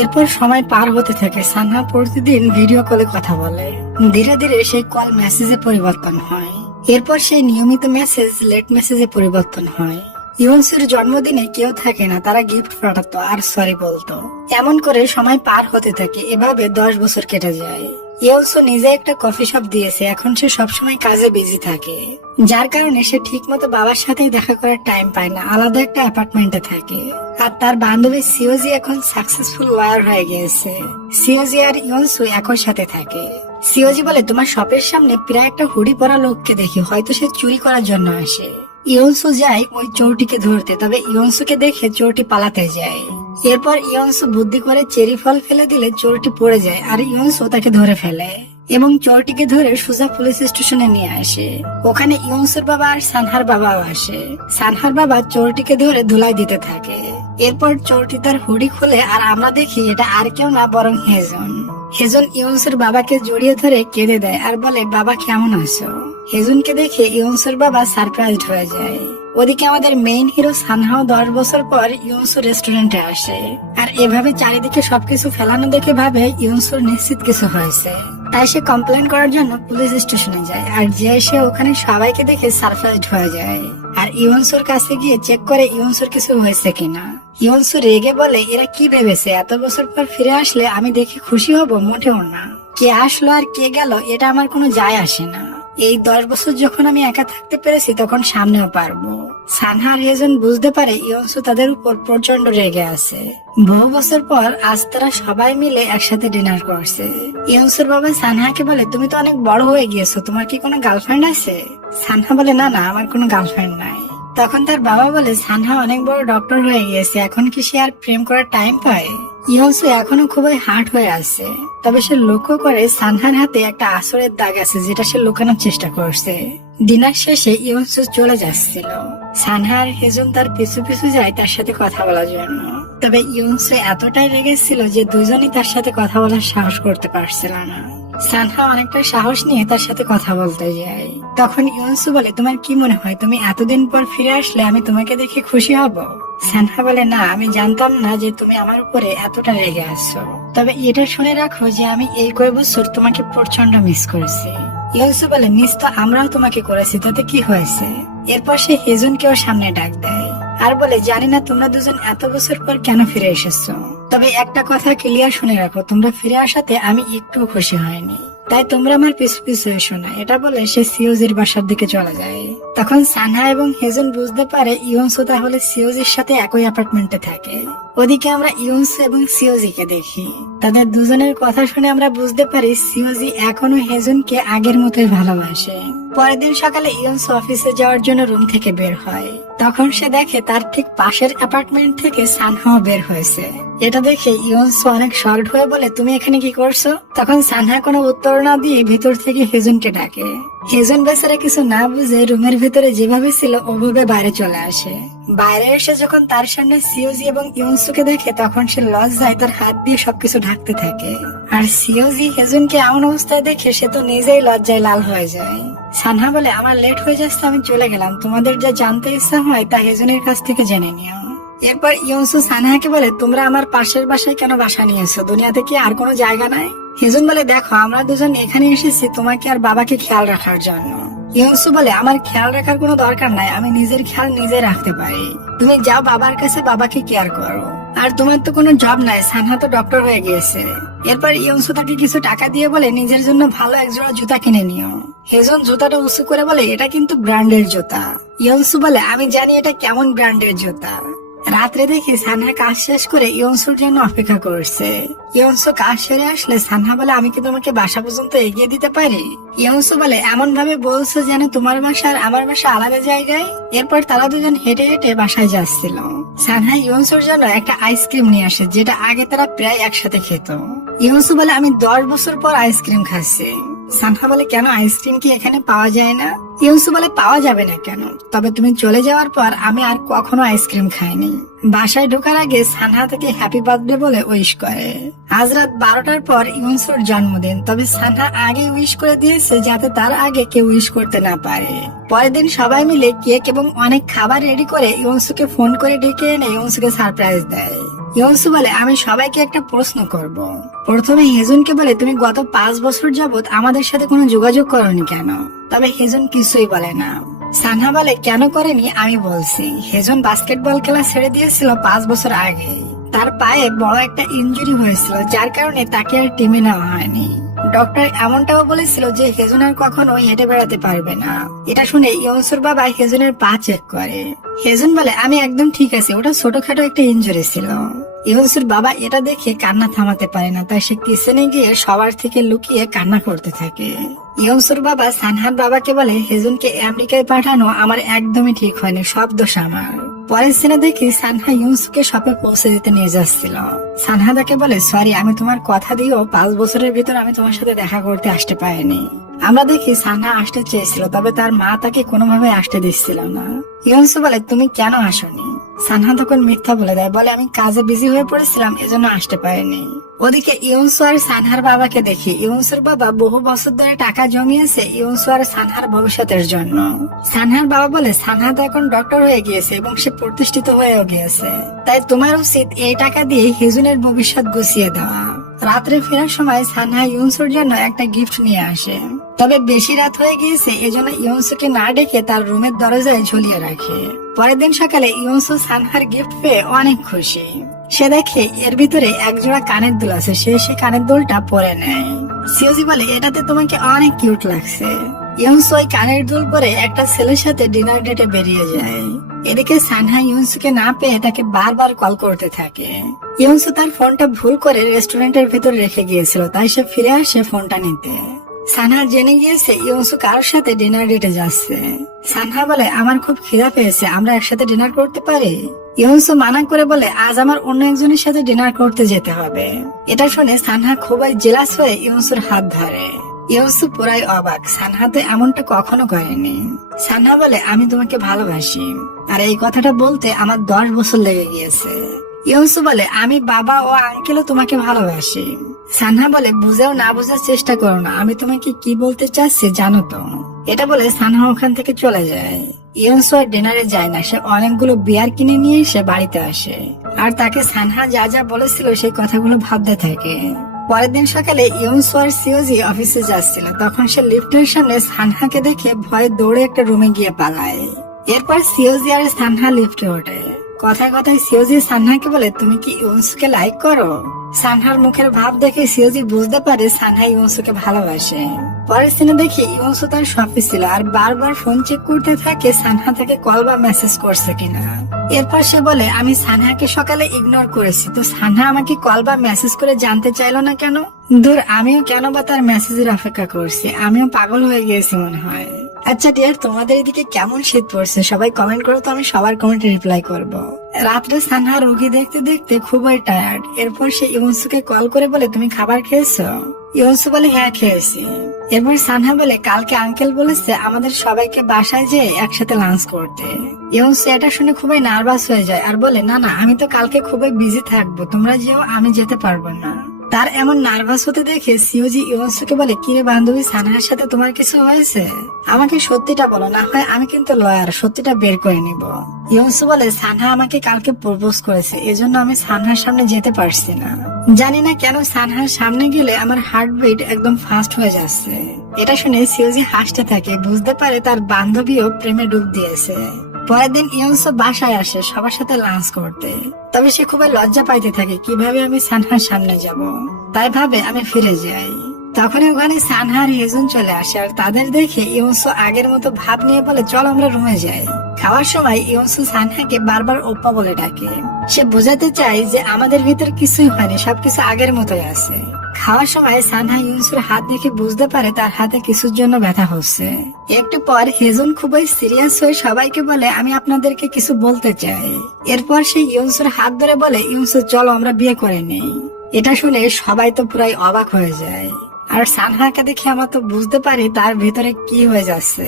এরপর সময় পার হতে থাকে। সানহা প্রতিদিন ভিডিও কলে কথা বলে, ধীরে ধীরে সেই কল মেসেজে পরিবর্তন হয়। এরপর সেই নিয়মিত মেসেজ লেট মেসেজে পরিবর্তন হয়। ইয়নসুর জন্মদিনে কেউ থাকে না, তারা গিফট পাঠাতো আর সরি বলতো। এমন করে সময় পার হতে থাকে। এভাবে 10 বছর কেটে যায়। ইয়নসু নিজে একটা কফি শপ দিয়েছে, এখন সে সবসময় কাজে বিজি থাকে, যার কারণে সে ঠিক মতো বাবার সাথেই দেখা করার টাইম পায় না, আলাদা একটা অ্যাপার্টমেন্টে থাকে। আর তার বান্ধবী সিওজি এখন সাকসেসফুল ওয়ার হয়ে গিয়েছে। সিওজি আর ইয়নসু একই সাথে থাকে। সিওজি বলে, তোমার শপের সামনে প্রায় একটা হুডি পরা লোককে দেখি, হয়তো সে চুরি করার জন্য আসে। ইয়নসু যায় ওই চোরটিকে ধরতে, তবে ইয়নসুকে দেখে চোরটি পালাতে যায়। এরপর ইয়নসু বুদ্ধি করে চেরি ফল ফেলে দিলে চোরটি পড়ে যায় আর ইয়নসু তাকে ধরে ফেলে এবং চোরটিকে ধরে সোজা পুলিশ স্টেশনে নিয়ে আসে। ওখানে ইয়নসুর বাবা আর সানহার বাবাও আসে। সানহার বাবা চোরটিকে ধরে ধুলাই দিতে থাকে। এরপর চোরটি তার হুডি খুলে আর আমরা দেখি এটা আর কেউ না বরং হেজন। হেজন ইউনসুর বাবাকে জড়িয়ে ধরে কেঁদে দেয় আর বলে, বাবা কেমন আছো? হেজুনকে দেখে ইউনসুর বাবা সারপ্রাইজড হয়ে যায়। ওদিকে আমাদের মেইন হিরো সানহাও 10 বছর পর ইউনসু রেস্টুরেন্টে আসে, আর এভাবে চারিদিকে সবকিছু ফেলানো দেখে ভাবে ইউনসুর নিশ্চিত কিছু হয়েছে। তাই সে কমপ্লেন করার জন্য পুলিশ স্টেশনে যায়, আর যে সে ওখানে সবাইকে দেখে সারপ্রাইজড হয়ে যায় আর ইউনসুর কাছে গিয়ে চেক করে ইউনসুর কিছু হয়েছে কিনা। ইউনসু রেগে বলে, এরা কি ভেবেছে এত বছর পর ফিরে আসলে আমি দেখে খুশি হব? মোটেও না। কে আসলো আর কে গেল এটা আমার কোনো যায় আসে না। এই 10 বছর যখন আমি একা থাকতে পেরেছি তখন সামনেও পারবো। সানহা আর হেজন বুঝতে পারে ইউনসু তাদের উপর প্রচন্ড রেগে আছে। বহু বছর পর আজ তারা সবাই মিলে একসাথে ডিনার করছে। ইউনসুর বাবা সানহাকে বলে, তুমি তো অনেক বড় হয়ে গিয়েছো, তোমার কি কোনো গার্লফ্রেন্ড আছে? সানহা বলে, না না, আমার কোনো গার্লফ্রেন্ড নাই। তখন তার বাবা বলে, সানহা অনেক বড় ডক্টর হয়ে গিয়েছে, এখন কি সে আর প্রেম করার টাইম পায়? ইউনসু এখনো খুবই হার্ট হয়ে আছে, তবে সে লক্ষ্য করে সানহার হাতে একটা আঁচড়ের দাগ আছে যেটা সে লুকানোর চেষ্টা করছে। ডিনার শেষে ইউনসু চলে যাচ্ছিল। সানহা আর হেজন তার পিছু পিছু যায় তার সাথে কথা বলার জন্য, তবে ইউনসু এতটাই রেগেছিল যে দুজনই তার সাথে কথা বলার সাহস করতে পারছিল না। সানহা অনেকটা সাহস নিয়ে তার সাথে কথা বলতে যায়। তখন ইউনসু বলে, তোমার কি মনে হয় তুমি এতদিন পর ফিরে আসলে আমি তোমাকে দেখে খুশি হব? সানহা বলে, না, আমি জানতাম না যে তুমি আমার উপরে এতটা রেগে আছো, তবে এটা শুনে রাখো যে আমি এই কয়েক বছর তোমাকে প্রচন্ড মিস করেছি। ইউনসু বলে, মিস তো আমরাও তোমাকে করেছি, তাতে কি হয়েছে? এরপর সে হেজনকেও সামনে ডাক দেয় আর বলে, জানি না তোমরা দুজন এত বছর পর কেন ফিরে এসেছো, তবে একটা কথা ক্লিয়ার শুনে রাখো, তোমরা ফিরে আসাতে আমি একটু খুশি হয়নি, তাই তোমরা আমার পিছু পিছু এসো না। এটা বলে সে সিওজির বাসার দিকে চলে যায়। তখন সানহা এবং হেজন বুঝতে পারে ইউনসু তাহলে সিওজির সাথে একই অ্যাপার্টমেন্টে থাকে। ওদিকে আমরা ইউনসু এবং সিওজিকে দেখি। তাদের দুজনের কথা শুনে আমরা বুঝতে পারি সিওজি এখনো হেজনকে আগের মতোই ভালোবাসে। পরের দিন সকালে ইউনসু অফিসে যাওয়ার জন্য রুম থেকে বের হয়। তখন সে দেখে তার ঠিক পাশের অ্যাপার্টমেন্ট থেকে সানহাও বের হয়েছে। এটা দেখে ইউনসু অনেক শকড হয়ে বলে, তুমি এখানে কি করছো? তখন সানহা কোনো উত্তর না দিয়ে ভিতর থেকে হেজনকে ডাকে। হেজন বেচারা কিছু না বুঝে রুমের ভিতরে যেভাবে ছিল ওভাবে বাইরে চলে আসে। বাইরে এসে যখন তার সামনে সিওজি এবং ইউনসুকে দেখে তখন সে লজ্জায় তার হাত দিয়ে সবকিছু ঢাকতে থাকে। আর সিওজি হেজনকে এমন অবস্থায় দেখে সে তো নিজেই লজ্জায় লাল হয়ে যায়। সানহা বলে, আমার লেট হয়ে যাচ্ছে, আমি চলে গেলাম, তোমাদের যা জানতে ইচ্ছা হয় তা হেজনের কাছ থেকে জেনে নিও। এরপর ইউনসু সানহাকে বলে, তোমরা আমার পাশের বাসায় কেন বাসা নিয়েছো? দুনিয়াতে কি আর কোনো জায়গা নাই? হেজন বলে, দেখো আমরা দুজন এখানে এসেছি তোমাকে আর বাবাকে খেয়াল রাখার জন্য। ইউনসু বলে, আমার খেয়াল রাখার কোনো দরকার নাই, আমি নিজের খেয়াল নিজে রাখতে পারি, তুমি যাও বাবার কাছে বাবাকে কেয়ার করো। আর তোমার তো কোনো জব নাই, সানহা তো ডক্টর হয়ে গিয়েছে। এরপর ইউনসু তাকে কিছু টাকা দিয়ে বলে, নিজের জন্য ভালো একজোড়া জুতা কিনে নিও। হেজন জুতাটা উঁচু করে বলে, এটা কিন্তু ব্র্যান্ডের জুতা। ইউনসু বলে, আমি জানি এটা কেমন ব্র্যান্ডের জুতা। রাত্রে দেখি সানহা কাজ শেষ করে ইউনসুর জন্য অপেক্ষা করছে। ইউনসু কাজ সেরে আসলে সানহা বলে, আমি কি তোমাকে বাসা পর্যন্ত এগিয়ে দিতে পারি? ইউনসু বলে, এমন ভাবে বলছো যেন তোমার বাসা আর আমার বাসা আলাদা জায়গায়। এরপর তারা দুজন হেঁটে হেঁটে বাসায় যাচ্ছিল। সানহা ইউনসুর জন্য একটা আইসক্রিম নিয়ে আসে যেটা আগে তারা প্রায় একসাথে খেত। ইউনসু বলে, আমি 10 বছর পর আইসক্রিম খাচ্ছি। সানহা বলে, কেন আইসক্রিম কি এখানে পাওয়া যায় না? ইউনসু বলে, পাওয়া যাবে না কেন, তবে তুমি চলে যাওয়ার পর আমি আর কখনো আইসক্রিম খাইনি। বাসায় ঢোকার আগে সানহা থেকে হ্যাপি বার্থডে বলে উইশ করে। আজ রাত 12টার পর ইউনসুর জন্মদিন, তবে সানহা আগে উইশ করে দিয়েছে যাতে তার আগে কেউ উইশ করতে না পারে। পরের দিন সবাই মিলে কেক এবং অনেক খাবার রেডি করে ইউনসুকে ফোন করে ডেকে এনে ইউনসুকে সারপ্রাইজ দেয়। ইউনসু বলে, আমি সবাইকে একটা প্রশ্ন করব। প্রথমে হেজনকে বলে, তুমি গত 5 বছর যাবত আমাদের সাথে কোনো যোগাযোগ করনি কেন? তবে হেজন কিছুই বলে না। সানহা বলে, কেন করেনি আমি বলছি। হেজন বাস্কেটবল খেলা ছেড়ে দিয়েছিল 5 বছর আগে। তার পায়ে বড় একটা ইনজুরি হয়েছিল যার কারণে তাকে আর টিমে নেওয়া হয়নি। ডক্টর এমনটাও বলেছিল যে হেজন আর কখনো হেঁটে বেড়াতে পারবে না। এটা শুনে ইউনসুর বাবা হেজনের পা চেক করে। হেজন বলে, আমি একদম ঠিক আছে, ওটা ছোটখাটো একটা ইনজুরি ছিল। ইউনসুর বাবা এটা দেখে কান্না থামাতে পারে না, তাই সে কিচেনে গিয়ে সবার থেকে লুকিয়ে কান্না করতে থাকে। ইউনসুর বাবা সানহার বাবাকে বলে, হেজনকে আমেরিকায় পাঠানো আমার একদমই ঠিক হয়নি, সব দোষ আমার। পরের সিনে দেখি সানহা ইউনসুকে শপে পৌঁছে দিতে নিয়ে যাচ্ছিল। সানহা তাকে বলে, সরি, আমি তোমার কথা দিয়েও 5 বছরের ভিতর আমি তোমার সাথে দেখা করতে আসতে পারিনি। আমরা দেখি সানহা আসতে চেয়েছিল, তবে তার মা তাকে কোনোভাবে আসতে দিচ্ছিল না। ইউনসু বলে, তুমি কেন আসনি? সানহা তখন মিথ্যা বলে দেয়, বলে আমি কাজে বিজি হয়ে পড়েছিলাম, এজন্য আসতে পারিনি। ওদিকে ইউনসু আর সানহার বাবাকে দেখি। ইউনসুর বাবা বহু বছর ধরে টাকা জমিয়েছে ইউনসু আর সানহার ভবিষ্যতের জন্য। সানহার বাবা বলে সানহা তো এখন ডক্টর হয়ে গিয়েছে এবং সে প্রতিষ্ঠিত হয়েও গিয়েছে, তাই তোমার উচিত এই টাকা দিয়ে হিজুনের ভবিষ্যৎ গুছিয়ে দেওয়া। রাত্রে ফেরার সময় সানহা ইউনসুর জন্য একটা গিফট নিয়ে আসে, তবে বেশি রাত হয়ে গিয়েছে এজন্য ইউনসুকে না ডেকে তার রুমের দরজায় ঝুলিয়ে রাখে। পরের দিন সকালে ইউনসু সানহার গিফট পেয়ে অনেক খুশি। সে দেখে এর ভিতরে এক জোড়া কানের দুল আছে, সে কানের দুলটা পরে নেয়। সিওজি বলে এটাতে তোমাকে অনেক কিউট লাগছে। ইউনসু ওই কানের দুল পরে একটা ছেলের সাথে ডিনার ডেটে বেরিয়ে যায়। এদিকে সানহা ইউনসুকে না পেয়ে তাকে বারবার কল করতে থাকে। ইউনসু তার ফোনটা ভুল করে রেস্টুরেন্টের ভিতর রেখে গিয়েছিল, তাই সে ফিরে আসে ফোনটা নিতে। সানহা জেনে গিয়েছে ইউনসু কারোর সাথে ডিনার ডেটে যাচ্ছে। সানহা বলে আমার খুব খিদা পেয়েছে, আমরা একসাথে ডিনার করতে পারি? ইউনসু মানা করে বলে আজ আমার অন্য একজনের সাথে ডিনার করতে যেতে হবে। এটা শুনে সানহা খুবই জেলাস হয়ে ইউনসুর হাত ধরে। ইউনসু পুরাই অবাক, সানহা তো এমনটা কখনো করেনি। সানহা বলে আমি তোমাকে ভালোবাসি, আর এই কথাটা বলতে আমার 10 বছর লেগে গিয়েছে। ইউনসু বলে আমি বাবা ও আঙ্কেলও তোমাকে ভালোবাসি। সানহা বলে বুঝেও না বোঝার চেষ্টা করো না, আমি তোমাকে কি বলতে চাচ্ছি জানো তো। এটা বলে সানহা ওখান থেকে চলে যায়। ইউনসু আর ডিনারে যায় না, সে অনেকগুলো বিয়ার কিনে নিয়ে সে বাড়িতে আসে, আর তাকে সানহা যা যা বলেছিল সেই কথাগুলো ভাবতে থাকে। পরের দিন সকালে ইউনসু আর সিওজি অফিসে যাচ্ছিল, তখন সে লিফটের সামনে সানহাকে দেখে ভয়ে দৌড়ে একটা রুমে গিয়ে পালায়। এরপর সিওজি আর সানহা লিফটে ওঠে। কথায় কথায় সিওজি সানহাকে বলে তুমি কি ইউনসুকে লাইক করো? সানহার মুখের ভাব দেখে সিওজি বুঝতে পারে সানহা ইউনসুকে ভালোবাসে। পরের সিনে দেখি ইউনসু তার শপে ছিল আর বারবার ফোন চেক করতে থাকে সানহা থেকে কল বা মেসেজ করছে কিনা। এরপর সে বলে আমি সানহাকে সকালে ইগনোর করেছি, তো সানহা আমাকে কল বা মেসেজ করে জানতে চাইলো না কেন? দূর, আমিও কেন বা তার মেসেজের অপেক্ষা করছি, আমিও পাগল হয়ে গিয়েছি মনে হয়। আচ্ছা ডিয়ার, তোমাদের এদিকে কেমন শীত পড়ছে সবাই কমেন্ট করো তো, আমি সবার কমেন্টে রিপ্লাই করব। রাত্রে সানহা রোগী দেখতে দেখতে খুবই টায়ার্ড। এরপর সে ইউনসুকে কল করে বলে তুমি খাবার খেয়েছো? ইউনসু বলে হ্যাঁ খেয়েছি। এরপর সানহা বলে কালকে আঙ্কেল বলেছে আমাদের সবাইকে বাসায় যেয়ে একসাথে লাঞ্চ করতে। ইউনসু এটা শুনে খুবই নার্ভাস হয়ে যায় আর বলে না না, আমি তো কালকে খুবই বিজি থাকবো, তোমরা যেও, আমি যেতে পারবো না। তার এমন নার্ভাস হতে দেখে সিওজি ইউনসুকে বলে কিরে বান্ধবী, সানহার সাথে তোমার কিছু হয়েছে? আমাকে সত্যিটা বলো, না হয় আমি কিন্তু লয়ার, সত্যিটা বের করে নিব। ইউনসু বলে সানহা আমাকে কালকে প্রপোজ করেছে, এজন্য আমি সানহার সামনে যেতে পারছি না। জানি না কেন সানহার সামনে গেলে আমার হার্টবিট একদম ফাস্ট হয়ে যাচ্ছে। এটা শুনে সিওজি হাসতে থাকে, বুঝতে পারে তার বান্ধবীও প্রেমে ডুব দিয়েছে। পরের দিন ইউনসু বাসায় আসে সবার সাথে লাঞ্চ করতে, তবে সে খুবই লজ্জা পাইতে থাকে কিভাবে আমি সানহার সামনে যাব। তাই ভাবে আমি ফিরে যাই। তখনই ওখানে সানহা আর হেজুন চলে আসে, আর তাদের দেখে ইউনসু আগের মতো ভাব নিয়ে বলে চল আমরা রুমে যাই। খাওয়ার সময় ইউনসু সানহাকে বারবার ওপ্পা বলে ডাকে। সে বোঝাতে চায় যে আমাদের ভিতর কিছুই হয়নি, সবকিছু আগের মতোই আছে। খাওয়ার সময় সানহা ইউনসুর হাত দেখে বুঝতে পারে তার হাতে কিছুর জন্য ব্যথা হচ্ছে। একটু পর হেজুন খুবই সিরিয়াস হয়ে সবাইকে বলে আমি আপনাদেরকে কিছু বলতে চাই। এরপর সে ইউনসুর হাত ধরে বলে ইউনসু চলো আমরা বিয়ে করে নেই। এটা শুনে সবাই তো পুরাই অবাক হয়ে যায়, আর সানহাকে দেখে আমরা তো বুঝতে পারি তার ভিতরে কি হয়ে যাচ্ছে।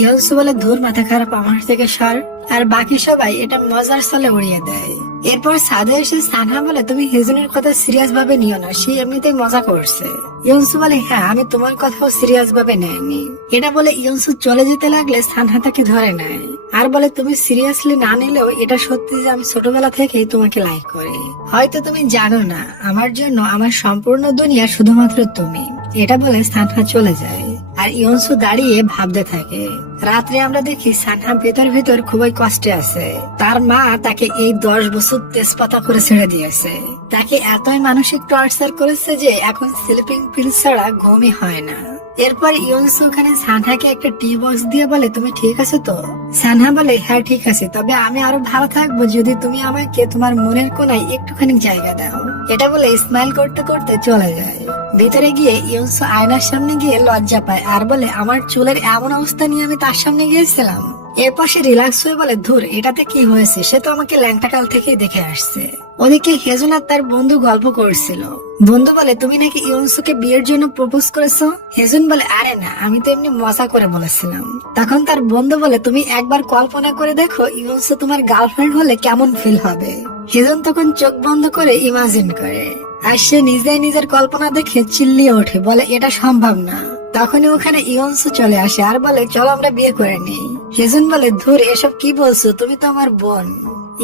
ইউনসু বলে ধুর, মাথা খারাপ, আমার থেকে সর। আর বাকি সবাই এটা মজার ছলে উড়িয়ে দেয়। এরপর সাদে এসে সানহা বলে তুমি হেজুনের কথা সিরিয়াস ভাবে নিও না, সে এমনিতেই মজা করছে। ইউনসু বলে হ্যাঁ, আমি তোমার কথাও সিরিয়াস ভাবে নেয়নি। এটা বলে ইউনসু চলে যেতে লাগলে সানহা তাকে ধরে নেয় আর বলে তুমি সিরিয়াসলি না নিলেও এটা সত্যি যে আমি ছোটবেলা থেকেই তোমাকে লাইক করি। হয়তো তুমি জানো না, আমার জন্য আমার সম্পূর্ণ দুনিয়া শুধুমাত্র তুমি। এটা বলে সানহা চলে যায়, আর ইউনসু দাঁড়িয়ে ভাবতে থাকে। রাত্রে আমরা দেখি সানহা ভেতর খুবই কষ্টে আছে। তার মা তাকে এই 10 বছর তেজপাতা করে ছেড়ে দিয়েছে। তাকে এতই মানসিক টর্চার করেছে যে এখন স্লিপিং পিল ছাড়া ঘুমই হয় না। এরপর ইউনসু ওখানে সানহাকে একটা টি বক্স দিয়ে বলে তুমি ঠিক আছে তো? সানহা বলে হ্যাঁ ঠিক আছে, তবে আমি আরো ভালো থাকবো যদি তুমি আমাকে তোমার মনের কোনায় একটুখানি জায়গা দাও। এটা বলে স্মাইল করতে করতে চলে যায়। ভিতরে গিয়ে ইউনসু আয়নার সামনে গিয়ে লজ্জা পায় আর বলে আমার চুলের এমন অবস্থা নিয়ে আমি তার সামনে গিয়েছিলাম। এরপর সে রিল্যাক্স হয়ে বলে ধুর এটাতে কি হয়েছে, সে তো আমাকে ল্যাংটা কাল থেকেই দেখে আসছে। ওদিকে হেজুন আর তার বন্ধু গল্প করছিল। বন্ধু বলে তুমি নাকি ইউনসুকে বিয়ের জন্য প্রপোজ করেছো। হেজুন বলে আরে না, আমি তো এমনি মজা করে বলেছিলাম। তখন তার বন্ধু বলে তুমি একবার কল্পনা করে দেখো ইউনসু তোমার গার্লফ্রেন্ড হলে কেমন ফিল হবে। হেজুন তখন চোখ বন্ধ করে ইমাজিন করে আর সে নিজেই নিজের কল্পনা দেখে চিল্লিয়ে ওঠে, বলে এটা সম্ভব না। তখনই ওখানে ইউনসু চলে আসে আর বলে চলো আমরা বিয়ে করে নিই। হেজুন বলে ধুর এসব কি বলছো, তুমি তো আমার বোন।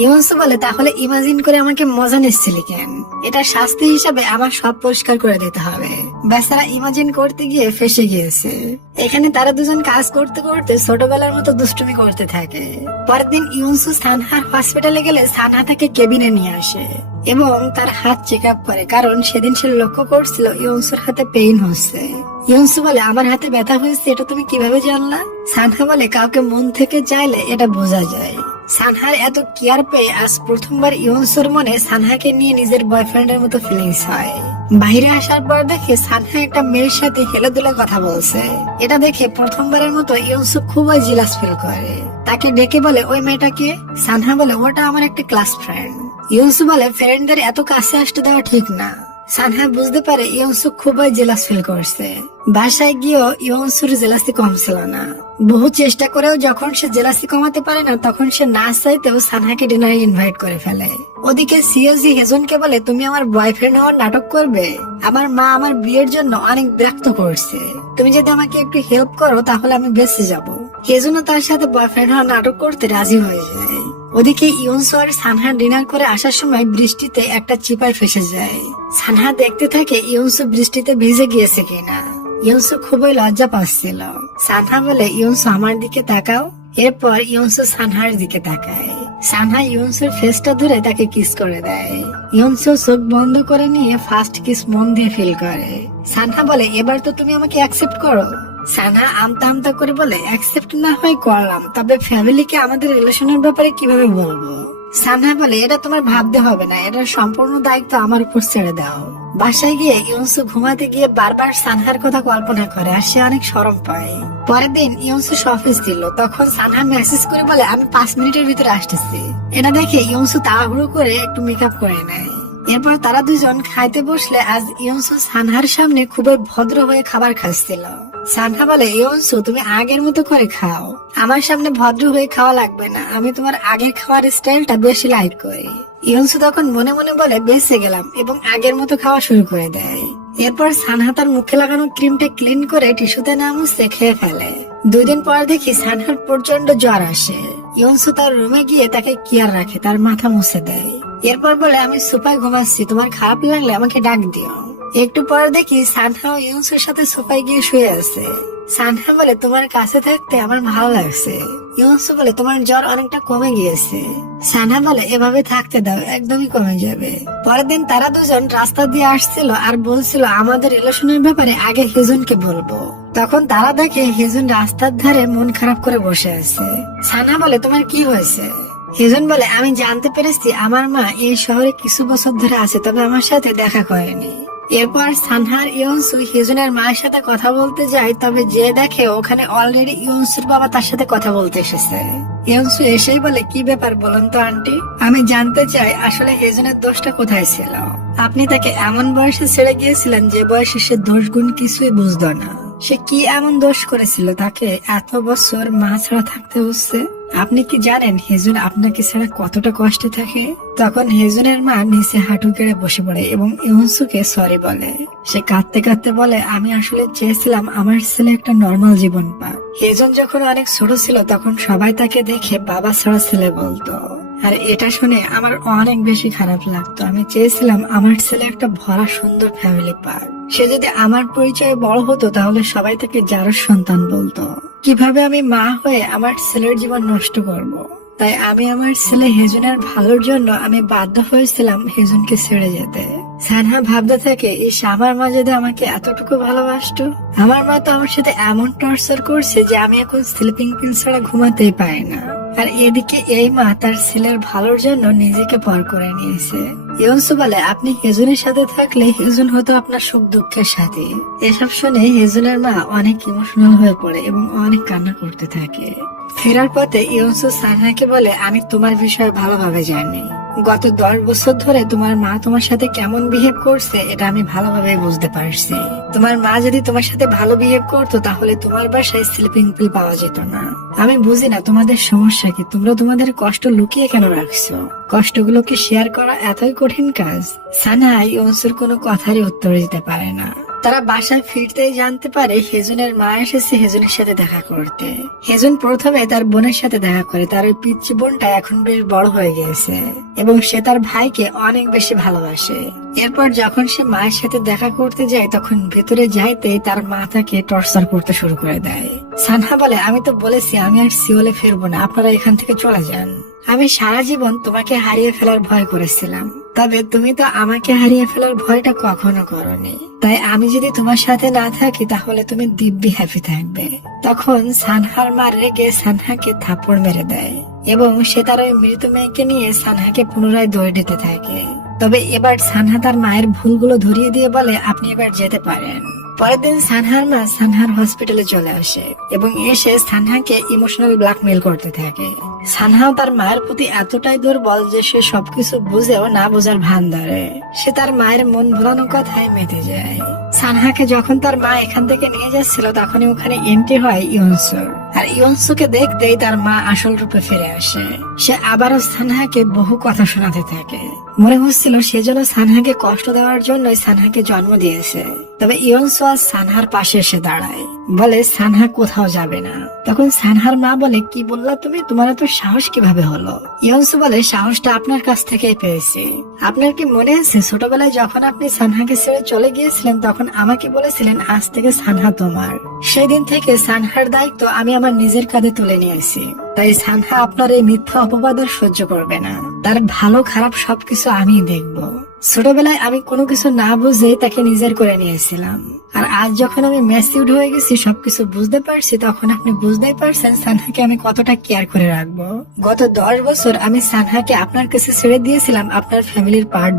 ইউনসু বলে তাহলে ইমাজিন করে আমাকে মজা নিচ্ছিলি কেন, এটা শাস্তি হিসাবে আমার সব পরিষ্কার করে দিতে হবে। বেচারা ইমাজিন করতে গিয়ে ফেসে গিয়েছে। এখানে তারা দুজন কাজ করতে করতে ছোটবেলার মতো দুষ্টুমি করতে থাকে। পরের দিন ইউনসু সানহার হসপিটালে গেলে সানহা তাকে কেবিনে নিয়ে আসে এবং তার হাত চেক আপ করে, কারণ সেদিন সে লক্ষ্য করছিল ইউনসুর হাতে পেইন হচ্ছে। ইউনসু বলে আমার হাতে ব্যথা হয়েছে, এটা তুমি কিভাবে জানলা। সানহা বলে কাউকে মন থেকে চাইলে এটা বোঝা যায়। সানহার এত কেয়ার পেয়ে আজ প্রথমবার ইউনসুর মনে সানহাকে নিয়ে নিজের বয়ফ্রেন্ডের মতো ফিলিংস হয়। বাইরে আসার পর দেখে সানহা একটা মেয়ের সাথে হেলেদুলে কথা বলছে। এটা দেখে প্রথমবারের মতো ইউনসু খুবই জিলাস ফিল করে। তাকে ডেকে বলে ওই মেয়েটাকে। সানহা বলে ওটা আমার একটা ক্লাস ফ্রেন্ড। ইউনসু বলে ফ্রেন্ডদের এত কাছে আসতে দেওয়া ঠিক না। সানহা বুঝতে পারে ইউনসু খুবই জেলাস ফিল করছে। বাসায় গিয়েও ইউনসুর জেলাসি কমছিল না। বহু চেষ্টা করেও যখন সে জেলাসি কমাতে পারে না তখন সে না চাইতেও সানহাকে ডিনারে ইনভাইট করে ফেলে। ওদিকে সিওজি হেজনকে বলে তুমি আমার বয়ফ্রেন্ড হওয়ার নাটক করবে। আমার মা আমার বিয়ের জন্য অনেক বিরক্ত করছে, তুমি যদি আমাকে একটু হেল্প করো তাহলে আমি বেঁচে যাব। হেজনও তার সাথে বয়ফ্রেন্ড হওয়ার নাটক করতে রাজি হয়ে যায়। ওদিকে ইউনসু আর সানহা ডিনার করে আসার সময় বৃষ্টিতে একটা চিপায় ফেসে যায়। সানহা দেখতে থাকে ইউনসু বৃষ্টিতে ভিজে গিয়েছে কিনা। ইউনসু খুবই লজ্জা পাচ্ছিল। সানহা বলে ইউনসু আমার দিকে তাকাও। এরপর ইউনসু সানহার দিকে তাকায়। সানহা ইউনসুর ফেসটা ধরে তাকে কিস করে দেয়। ইউনসু চোখ বন্ধ করে নিয়ে ফার্স্ট কিস মন দিয়ে ফিল করে। সানহা বলে এবার তো তুমি আমাকে অ্যাকসেপ্ট করো। সানহা আমতা আমতা করে বলে অ্যাকসেপ্ট না হয় করলাম, তবে ফ্যামিলিকে আমাদের রিলেশনের ব্যাপারে কিভাবে বলবো। সানহা বলে এটা তোমার ভাবতে হবে না, এটার সম্পূর্ণ দায়িত্ব আমার উপর ছেড়ে দাও। বাসায় গিয়ে ইউনসু ঘুমাতে গিয়ে বারবার সানহার কথা কল্পনা করে আর সে অনেক শরম পায়। পরের দিন ইউনসু অফিস দিল, তখন সানহা মেসেজ করে বলে আমি 5 মিনিটের ভিতরে আসতেছি। এটা দেখে ইউনসু তাড়াহুড়ো করে একটু মেকআপ করে নেয়। এরপর তারা দুজন খাইতে বসলে আজ ইউনসু সানহার সামনে খুবই ভদ্র হয়ে খাবার খাচ্ছিল। সানহা বলে ইউনসু তুমি আগের মতো করে খাও, আমার সামনে ভদ্র হয়ে খাওয়া লাগবে না, আমি তোমার আগের খাওয়ার স্টাইলটা বেশি লাইক করি। ইউনসু তখন মনে মনে বলে বেঁচে গেলাম এবং আগের মতো খাওয়া শুরু করে দেয়। এরপর সানহা তার মুখে লাগানো ক্রিমটা ক্লিন করে টিস্যুতে না মুছে খেয়ে ফেলে। 2 দিন পর দেখি সানহার প্রচন্ড জ্বর আসে। ইউনসু তার রুমে গিয়ে তাকে কেয়ার রাখে, তার মাথা মুছে দেয়। এরপর বলে আমি সোফায় ঘুমাচ্ছি, তোমার খারাপ লাগলে আমাকে ডাক দিও। একটু পর দেখি সানহা ও ইউনসুর সাথে সোফায় গিয়ে শুয়ে আছে। সানহা বলে তোমার কাছে থাকতে আমার ভালো লাগছে। ইউনসু বলে তোমার জ্বর অনেকটা কমে গিয়েছে। সানহা বলে এভাবে থাকতে দাও, একদমই কমে যাবে। পরের দিন তারা দুজন রাস্তা দিয়ে আসছিল আর বলছিল আমাদের রিলেশনের ব্যাপারে আগে হেজুনকে বলবো। তখন তারা দেখে হেজুন রাস্তার ধারে মন খারাপ করে বসে আছে। সানহা বলে তোমার কি হয়েছে। হেজুন বলে আমি জানতে পেরেছি আমার মা এই শহরে কিছু বছর ধরে আছে, তবে আমার সাথে দেখা করেনি। এরপর সানহার ইউনসু হেজুনের মায়ের সাথে কথা বলতে যায়, তবে যে দেখে ওখানে অলরেডি ইউনসুর বাবা তার সাথে কথা বলতে এসেছে। ইউনসু এসেই বলে কি ব্যাপার বলুন তো আন্টি, আমি জানতে চাই আসলে হেজুনের দোষটা কোথায় ছিল। আপনি তাকে এমন বয়সে ছেড়ে গিয়েছিলেন যে বয়সে সে দোষ গুণ কিছুই বুঝতো না। সে কি এমন দোষ করেছিল তাকে এত বছর মা ছাড়া থাকতে হচ্ছে। আপনি কি জানেন হেজুন আপনাকে ছাড়া কতটা কষ্টে থাকে। তখন হেজুনের মা নিচে হাঁটু কেড়ে বসে পড়ে এবং ইউনসুকে সরি বলে। সে কাঁদতে কাঁদতে বলে আমি আসলে চেয়েছিলাম আমার ছেলে একটা নর্মাল জীবন পাক। হেজুন যখন অনেক ছোট ছিল তখন সবাই তাকে দেখে বাবা ছাড়া ছেলে বলতো, আর এটা শুনে আমার অনেক বেশি খারাপ লাগতো। আমি চেয়েছিলাম আমার ছেলে একটা ভরা সুন্দর ফ্যামিলি পাক। সে যদি আমার পরিচয়ে বড় হতো তাহলে সবাই তাকে জারজ সন্তান বলতো। কিভাবে আমি মা হয়ে আমার ছেলের জীবন নষ্ট করব। তাই আমি আমার ছেলে হেজুনের ভালোর জন্য আমি বাধ্য হয়েছিলাম হেজুনকে ছেড়ে যেতে। সানহা ভাবতে থাকে ইস আমার মা যদি আমাকে এতটুকু ভালোবাসতো। আমার মা তো আমার সাথে এমন টর্চার করছে যে আমি এখন স্লিপিং পিল ছাড়া ঘুমাতেই পারি না। আর এদিকে এই মা তার ছেলের ভালোর জন্য নিজেকে পর করে নিয়েছে। ইয়নসু বলে, আপনি হেজুনের সাথে থাকলে হেজুন হতো আপনার সুখ দুঃখের সাথে। এসব শুনে হেজুনের মা অনেক ইমোশনাল হয়ে পড়ে এবং অনেক কান্না করতে থাকে। ফেরার পথে ইয়নসু সানহাকে বলে, আমি তোমার বিষয়ে ভালোভাবে জানি। গত 10 বছর ধরে তোমার মা তোমার সাথে কেমন বিহেভ করছে এটা আমি ভালোভাবে বুঝতে পারছি। তোমার মা যদি তোমার সাথে ভালো বিহেভ করতো তাহলে তোমার বাসায় স্লিপিং পিল পাওয়া যেত না। আমি বুঝি না তোমাদের সমস্যা কি, তোমরা তোমাদের কষ্ট লুকিয়ে কেন রাখছো? কষ্টগুলোকে শেয়ার করা এতই কঠিন কাজ? সানহা ইয়নসুর কোনো কথারই উত্তর দিতে পারে না। তারা বাসায় ফিরতেই জানতে পারে হেজুনের মা এসেছে হেজুনের সাথে দেখা করতে। হেজুন প্রথমে তার বোনের সাথে দেখা করে। তার ওই পিচ্চি বোনটা এখন বেশ বড় হয়ে গেছে এবং সে তার ভাইকে অনেক বেশি ভালোবাসে। এরপর যখন সে মায়ের সাথে দেখা করতে যায় তখন ভেতরে যাইতেই তার মা তাকে টর্চার করতে শুরু করে দেয়। সানহা বলে, আমি তো বলেছি আমি আর সিওলে ফিরবো না, আপনারা এখান থেকে চলে যান। আমি সারা জীবন তোমাকে হারিয়ে ফেলার ভয় করেছিলাম, তবে তুমি তো আমাকে হারিয়ে ফেলার ভয়টা কখনো করোনি। তাই আমি যদি তোমার সাথে না থাকি তাহলে তুমি দিব্যি হ্যাপি থাকবে। তখন সানহার মা রেগে সানহাকে থাপ্পড় মেরে দেয় এবং সে তার ওই মৃত মেয়েকে নিয়ে সানহাকে পুনরায় দৌড়ে দিতে থাকে। তবে এবার সানহা তার মায়ের ভুলগুলো ধরিয়ে দিয়ে বলে, আপনি এবার যেতে পারেন। পরের দিন সানহার মা সানহার হসপিটালে চলে আসে এবং এসে সানহাকে ইমোশনাল ব্ল্যাকমেল করতে থাকে। সানহাও তার মায়ের প্রতি এতটাই দুর্বল যে সে সবকিছু বুঝেও না বোঝার ভান ধরে। সে তার মায়ের মন ভোলানো কথায় মেতে যায়। সানহাকে যখন তার মা এখান থেকে নিয়ে যাচ্ছিল তখনই ওখানে এন্ট্রি হয় ইয়নসুর। আর ইয়নসুকে দেখতেই তার মা আসল রূপে ফিরে আসে। সে আবারও সানহাকে বহু কথা শোনাতে থাকে। মনে হচ্ছিল সে যেন সানহাকে কষ্ট দেওয়ার জন্যই সানহাকে জন্ম দিয়েছে। তবে ইয়নসু আজ সানহার পাশে এসে দাঁড়ায়, বলে সানহা কোথাও যাবে না। তখন সানহার মা বলে, কি বললা তুমি? তোমার এত সাহস কিভাবে হলো? ইয়নসু বলে, সাহসটা আপনার কাছ থেকেই পেয়েছি। আপনার কি মনে আছে ছোটবেলায় যখন আপনি সানহাকে ছেড়ে চলে গিয়েছিলেন তখন আমাকে বলেছিলেন আজ থেকে সানহা তোমার। সেদিন থেকে সানহার দায়িত্ব আমি আমার নিজের কাঁধে তুলে নিয়েছি। তাই সানহা আপনার এই মিথ্যা অপবাদ আর সহ্য করবে না। তার ভালো খারাপ সবকিছু আমি দেখব। ছোটবেলায় আমি কোনো কিছু না বুঝে তাকে নিজের করে নিয়েছিলাম, আর আজ যখন আমি ম্যাচিউরড হয়ে গেছি, সবকিছু বুঝতে পারছি, তখন আপনি বুঝতেই পারছেন সানহাকে আমি কতটা কেয়ার করে রাখবো। গত 10 বছর আমি সানহাকে আপনার কাছে ছেড়ে দিয়েছিলাম আপনার ফ্যামিলির পার্ট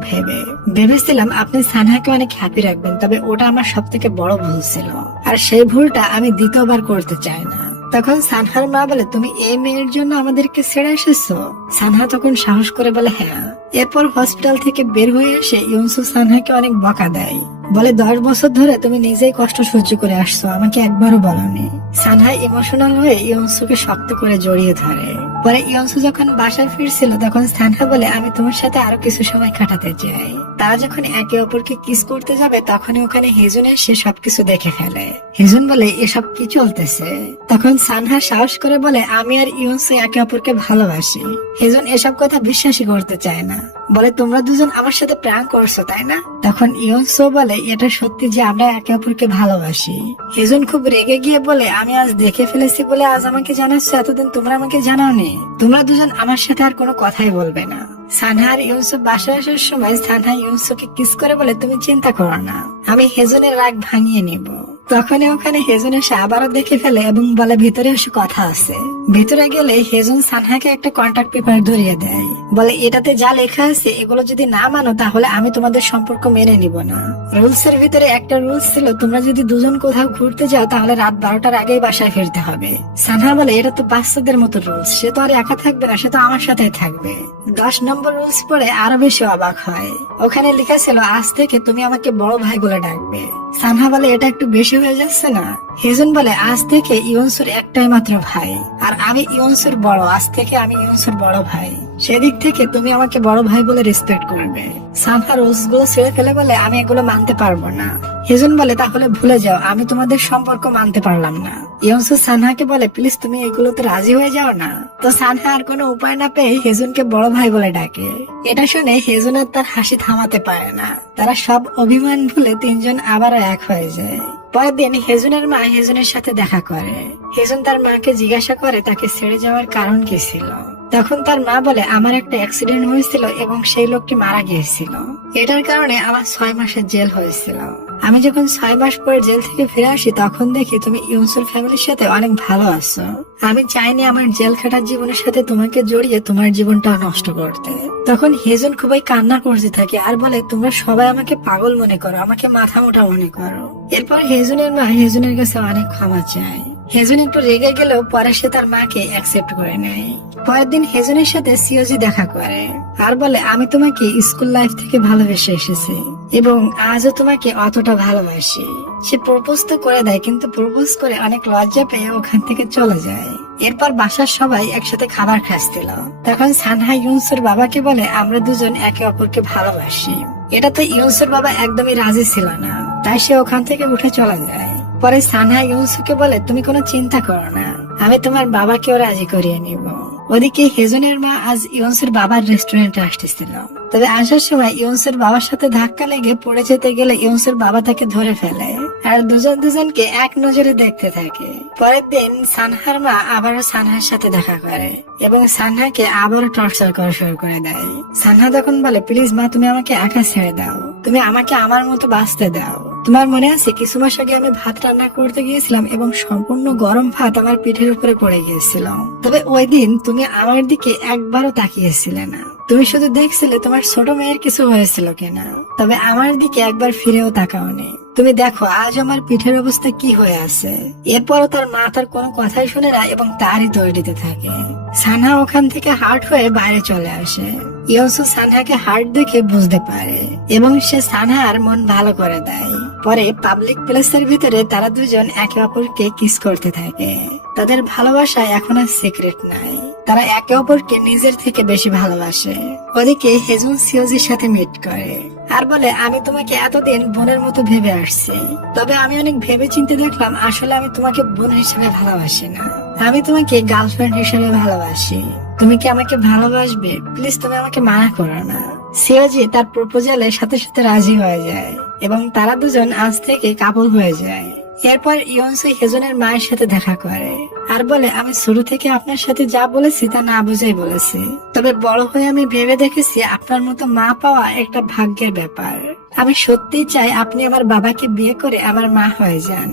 ভেবেছিলাম আপনি সানহাকে অনেক হ্যাপি রাখবেন, তবে ওটা আমার সব থেকে বড় ভুল ছিল, আর সেই ভুলটা আমি দ্বিতীয়বার করতে চাই না। তখন সানহার মা বলে, তুমি এই মেয়ের জন্য আমাদেরকে ছেড়ে এসেছো? সানহা তখন সাহস করে বলে, হ্যাঁ। এরপর হসপিটাল থেকে বের হয়ে এসে ইয়নসু সানহাকে অনেক বকা দেয়, বলে 10 বছর ধরে তুমি নিজেই কষ্ট সহ্য করে আসছো, আমাকে একবারও বলনি। সানহা ইমোশনাল হয়ে ইয়নসুকে শক্ত করে জড়িয়ে ধরে। পরে ইয়নসু যখন বাসায় ফিরছিল তখন সানহা বলে, আমি তোমার সাথে আরো কিছু সময় কাটাতে চাই। তারা যখন একে অপরকে কিস করতে যাবে তখনই ওখানে হেজুন এসে সবকিছু দেখে ফেলে। হেজুন বলে, এসব কি চলতেছে? তখন সানহা সাহস করে বলে, আমি আর ইয়নসু একে অপরকে ভালোবাসি। হেজুন এসব কথা বিশ্বাসই করতে চায় না, বলে, তোমরা দুজন আমার সাথে প্র্যাঙ্ক করছো তাই না? তখন ইয়নসু বলে, এটা সত্যি যে আমরা একে অপরকে ভালোবাসি। হেজুন খুব রেগে গিয়ে বলে, আমি আজ দেখে ফেলেছি বলে আজ আমাকে জানাচ্ছ, এতদিন তোমরা আমাকে জানাওনি। তোমরা দুজন আমার সাথে আর কোনো কথাই বলবে না। সানহা আর ইয়নসু বাসায় আসার সময় সানহা ইয়নসুকে কিস করে বলে, তুমি চিন্তা করো না, আমি হেজুনের রাগ ভাঙিয়ে নিব। তখনই ওখানে হেজুন এসে আবারও দেখে ফেলে এবং বলে, ভেতরে এসে কথা আছে। ভেতরে গেলে হেজুন সানহাকে একটা কন্ট্রাক্ট পেপার ধরিয়ে দেয়, বলে, এটাতে যা লেখা আছে এগুলো যদি না মানো তাহলে আমি তোমাদের সম্পর্ক মেনে নিব না। রুলস এর ভিতরে একটা রুলস ছিল, তোমরা যদি দুজন কোথাও ঘুরতে যাও তাহলে রাত 12টার আগেই বাসায় ফিরতে হবে। সানহা বলে, এটা তো বাচ্চাদের মতো রুলস, সে তো আর একা থাকবে না, সে তো আমার সাথে থাকবে। 10 নম্বর রুলস পরে আরো বেশি অবাক হয়। ওখানে লেখা ছিল, আজ থেকে তুমি আমাকে বড় ভাই বলে ডাকবে। সানহা বলে, এটা একটু বেশি হয়ে যাচ্ছে না? হেজুন বলে, আজ থেকে ইয়নসুর একটাই মাত্র ভাই, আর আমি ইয়নসুর বড়, আজ থেকে আমি ইয়নসুর বড় ভাই। সেদিক থেকে তুমি আমাকে বড় ভাই বলে রেসপেক্ট করবে। সানহা রুলস গুলো ছেড়ে ফেলে বলে, আমি এগুলো মানতে পারবো না। হেজুন বলে, তাহলে ভুলে যাও, আমি তোমাদের সম্পর্ক মানতে পারলাম না। ইয়নসু সানহাকে বলে, প্লিজ তুমি এগুলোতে রাজি হয়ে যাও না। তো সানহা আর কোনো উপায় না পেয়ে হেজুনকে বড় ভাই বলে ডাকে। এটা শুনে হেজুন আর তার হাসি থামাতে পারে না। তারা সব অভিমান ভুলে তিনজন আবারও এক হয়ে যায়। পরের দিন হেজুনের মা হেজুনের সাথে দেখা করে। হেজুন তার মাকে জিজ্ঞাসা করে তাকে ছেড়ে যাওয়ার কারণ কি ছিল। তখন তার মা বলে, আমার একটা অ্যাক্সিডেন্ট হয়েছিল এবং সেই লোকটি মারা গিয়েছিল, এটার কারণে আমার 6 মাসের জেল হয়েছিল। আমি যখন 6 মাস পর জেল থেকে ফিরে আসি তখন দেখি তুমি ইউনসুর ফ্যামিলির সাথে অনেক ভালো আছো। আমি চাইনি আমার জেল খাটার জীবনের সাথে তোমাকে জড়িয়ে তোমার জীবনটা নষ্ট করতে। তখন হেজন খুবই কান্না করতে থাকে আর বলে, তোমরা সবাই আমাকে পাগল মনে করো, আমাকে মাথা মোটা মনে করো। এরপর হেজনের মা হেজনের কাছে অনেক ক্ষমা চায়। হেজন একটু রেগে গেলেও পরে সে তার মাকে অ্যাকসেপ্ট করে নেয়। পরের দিন হেজনের সাথে সিওজি দেখা করে আর বলে, আমি তোমাকে স্কুল লাইফ থেকে ভালোবেসে এসেছি এবং আজও তোমাকে অতটা ভালোবাসি। সে প্রপোজ তো করে দেয়, কিন্তু প্রপোজ করে অনেক লজ্জা পেয়ে ওখান থেকে চলে যায়। এরপর বাসার সবাই একসাথে খাবার খাচ্ছিল। তখন সানহা ইউনসুর বাবাকে বলে, আমরা দুজন একে অপরকে ভালোবাসি। এটা তো ইউনসুর বাবা একদমই রাজি ছিল না, তাই সে ওখান থেকে উঠে চলে যায়। পরে সানহা ইউনসুকে বলে, তুমি কোনো চিন্তা করো না, আমি তোমার বাবাকেও রাজি করিয়ে নিব। ওদিকে হেজনের মা আজ ইউনসুর বাবার রেস্টুরেন্টে আসতেছিল। তবে আসার সময় ইউনসুর বাবার সাথে ধাক্কা লেগে পড়ে যেতে গেলে ইউনসুর বাবা তাকে ধরে ফেলে আর দুজনকে এক নজরে দেখতে থাকে। পরের দিন সানহার মা আবারও সানহার সাথে দেখা করে এবং সানহাকে আবারও টর্চার করা শুরু করে দেয়। সানহা তখন বলে, প্লিজ মা, তুমি আমাকে একা ছেড়ে দাও, তুমি আমাকে আমার মতো বাঁচতে দাও। তোমার মনে আছে কিছু মাস আগে আমি ভাত রান্না করতে গিয়েছিলাম এবং সম্পূর্ণ গরম ভাত আমার পিঠের উপরে পড়ে গিয়েছিল। তবে ওই দিন তুমি আমার দিকে একবারও তাকিয়েছিলে না, তুমি শুধু দেখছিলে তোমার ছোট মেয়ের কিছু হয়েছিল কিনা, তবে আমার দিকে একবার ফিরেও তাকাওনি। তুমি দেখো আজ আমার পিঠের অবস্থা কি হয়ে আছে। এরপরও তার মা তার কোনো কথাই শুনে না এবং তারই দৌড় দিতে থাকে। সানহা ওখান থেকে হার্ট হয়ে বাইরে চলে আসে। ইয়সু সানহাকে হার্ট দেখে বুঝতে পারে এবং সে সানহার মন ভালো করে দেয়। পরে পাবলিক প্লেসের ভিতরে তারা দুজন একে অপরকে কিস করতে থাকে। তাদের ভালোবাসা এখন আর সিক্রেট নাই, তারা একে অপরকে নিজের থেকে বেশি ভালোবাসে। ওদিকে হেজুন সিওজির সাথে মিট করে আর বলে, আমি তোমাকে এতদিন বোনের মতো ভেবে আসছি, তবে আমি অনেক ভেবে চিন্তে দেখলাম আসলে আমি তোমাকে বোন হিসেবে ভালোবাসি না, আমি তোমাকে গার্লফ্রেন্ড হিসেবে ভালোবাসি। তুমি কি আমাকে ভালোবাসবে? প্লিজ তুমি আমাকে মানা করো না। সিওজি তার প্রপোজালের সাথে সাথে রাজি হয়ে যায় এবং তারা দুজন আজ থেকে কাপল হয়ে যায়। এরপর ইয়নসু হেজনের মায়ের সাথে দেখা করে আর বলে, আমি শুরু থেকে আপনার সাথে যা বলেছি তা না বুঝেই বলেছি, তবে বড় হয়ে আমি ভেবে দেখেছি আপনার মতো মা পাওয়া একটা ভাগ্যের ব্যাপার। আমি সত্যি চাই আপনি আমার বাবাকে বিয়ে করে আমার মা হয়ে যান।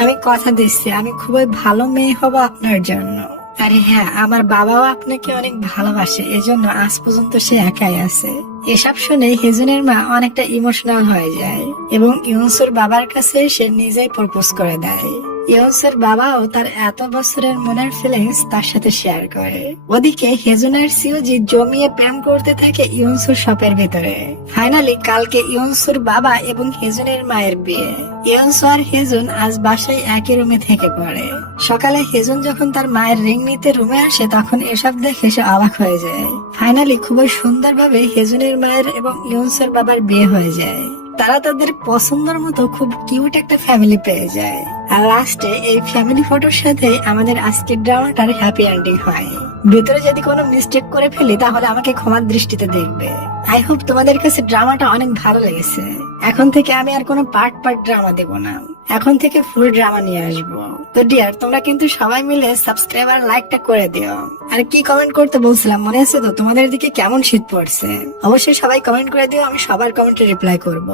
আমি কথা দিচ্ছি আমি খুবই ভালো মেয়ে হব আপনার জন্য। আরে হ্যাঁ, আমার বাবাও আপনাকে অনেক ভালোবাসে, এজন্য আজ পর্যন্ত সে একাই আছে। এসব শুনে হেজনের মা অনেকটা ইমোশনাল হয়ে যায় এবং ইউনসুর বাবার কাছে সে নিজেই প্রপোজ করে দেয়। ইয়নসুর বাবাও তার এত বছরের মনের ফিলিংস তার সাথে শেয়ার করে। ওদিকে হেজুন আর সিওজি জমিয়ে প্রেম করতে থাকে ইয়নসুর শপের ভিতরে। ফাইনালি কালকে ইয়নসুর বাবা এবং হেজুনের মায়ের বিয়ে। ইয়নসু আর হেজুন আজ বাসায় একই রুমে থেকে পড়ে। সকালে হেজুন যখন তার মায়ের রিং নিতে রুমে আসে তখন এসব দেখে সে অবাক হয়ে যায়। ফাইনালি খুবই সুন্দরভাবে হেজুনের মায়ের এবং ইয়নসুর বাবার বিয়ে হয়ে যায়। তারা তাদের পছন্দের মতো খুব কিউট একটা ফ্যামিলি পেয়ে যায়। আর লাস্টে এই ফ্যামিলি ফটোর সাথে আমাদের আজকের ড্রামাটার হ্যাপি এন্ডিং হয়। ভেতরে যদি কোনো মিস্টেক করে ফেলি তাহলে আমাকে ক্ষমার দৃষ্টিতে দেখবে। আই হোপ তোমাদের কাছে ড্রামাটা অনেক ভালো লেগেছে। এখন থেকে আমি আর কোনো পার্ট ড্রামা দেব না, এখন থেকে ফুল ড্রামা নিয়ে আসবো। তো ডিয়ার, তোমরা কিন্তু সবাই মিলে সাবস্ক্রাইব আর লাইকটা করে দিও। আর কি কমেন্ট করতে বলছিলাম মনে আছে তো? তোমাদের দিকে কেমন শীত পড়ছে অবশ্যই সবাই কমেন্ট করে দিও, আমি সবার কমেন্টে রিপ্লাই করব।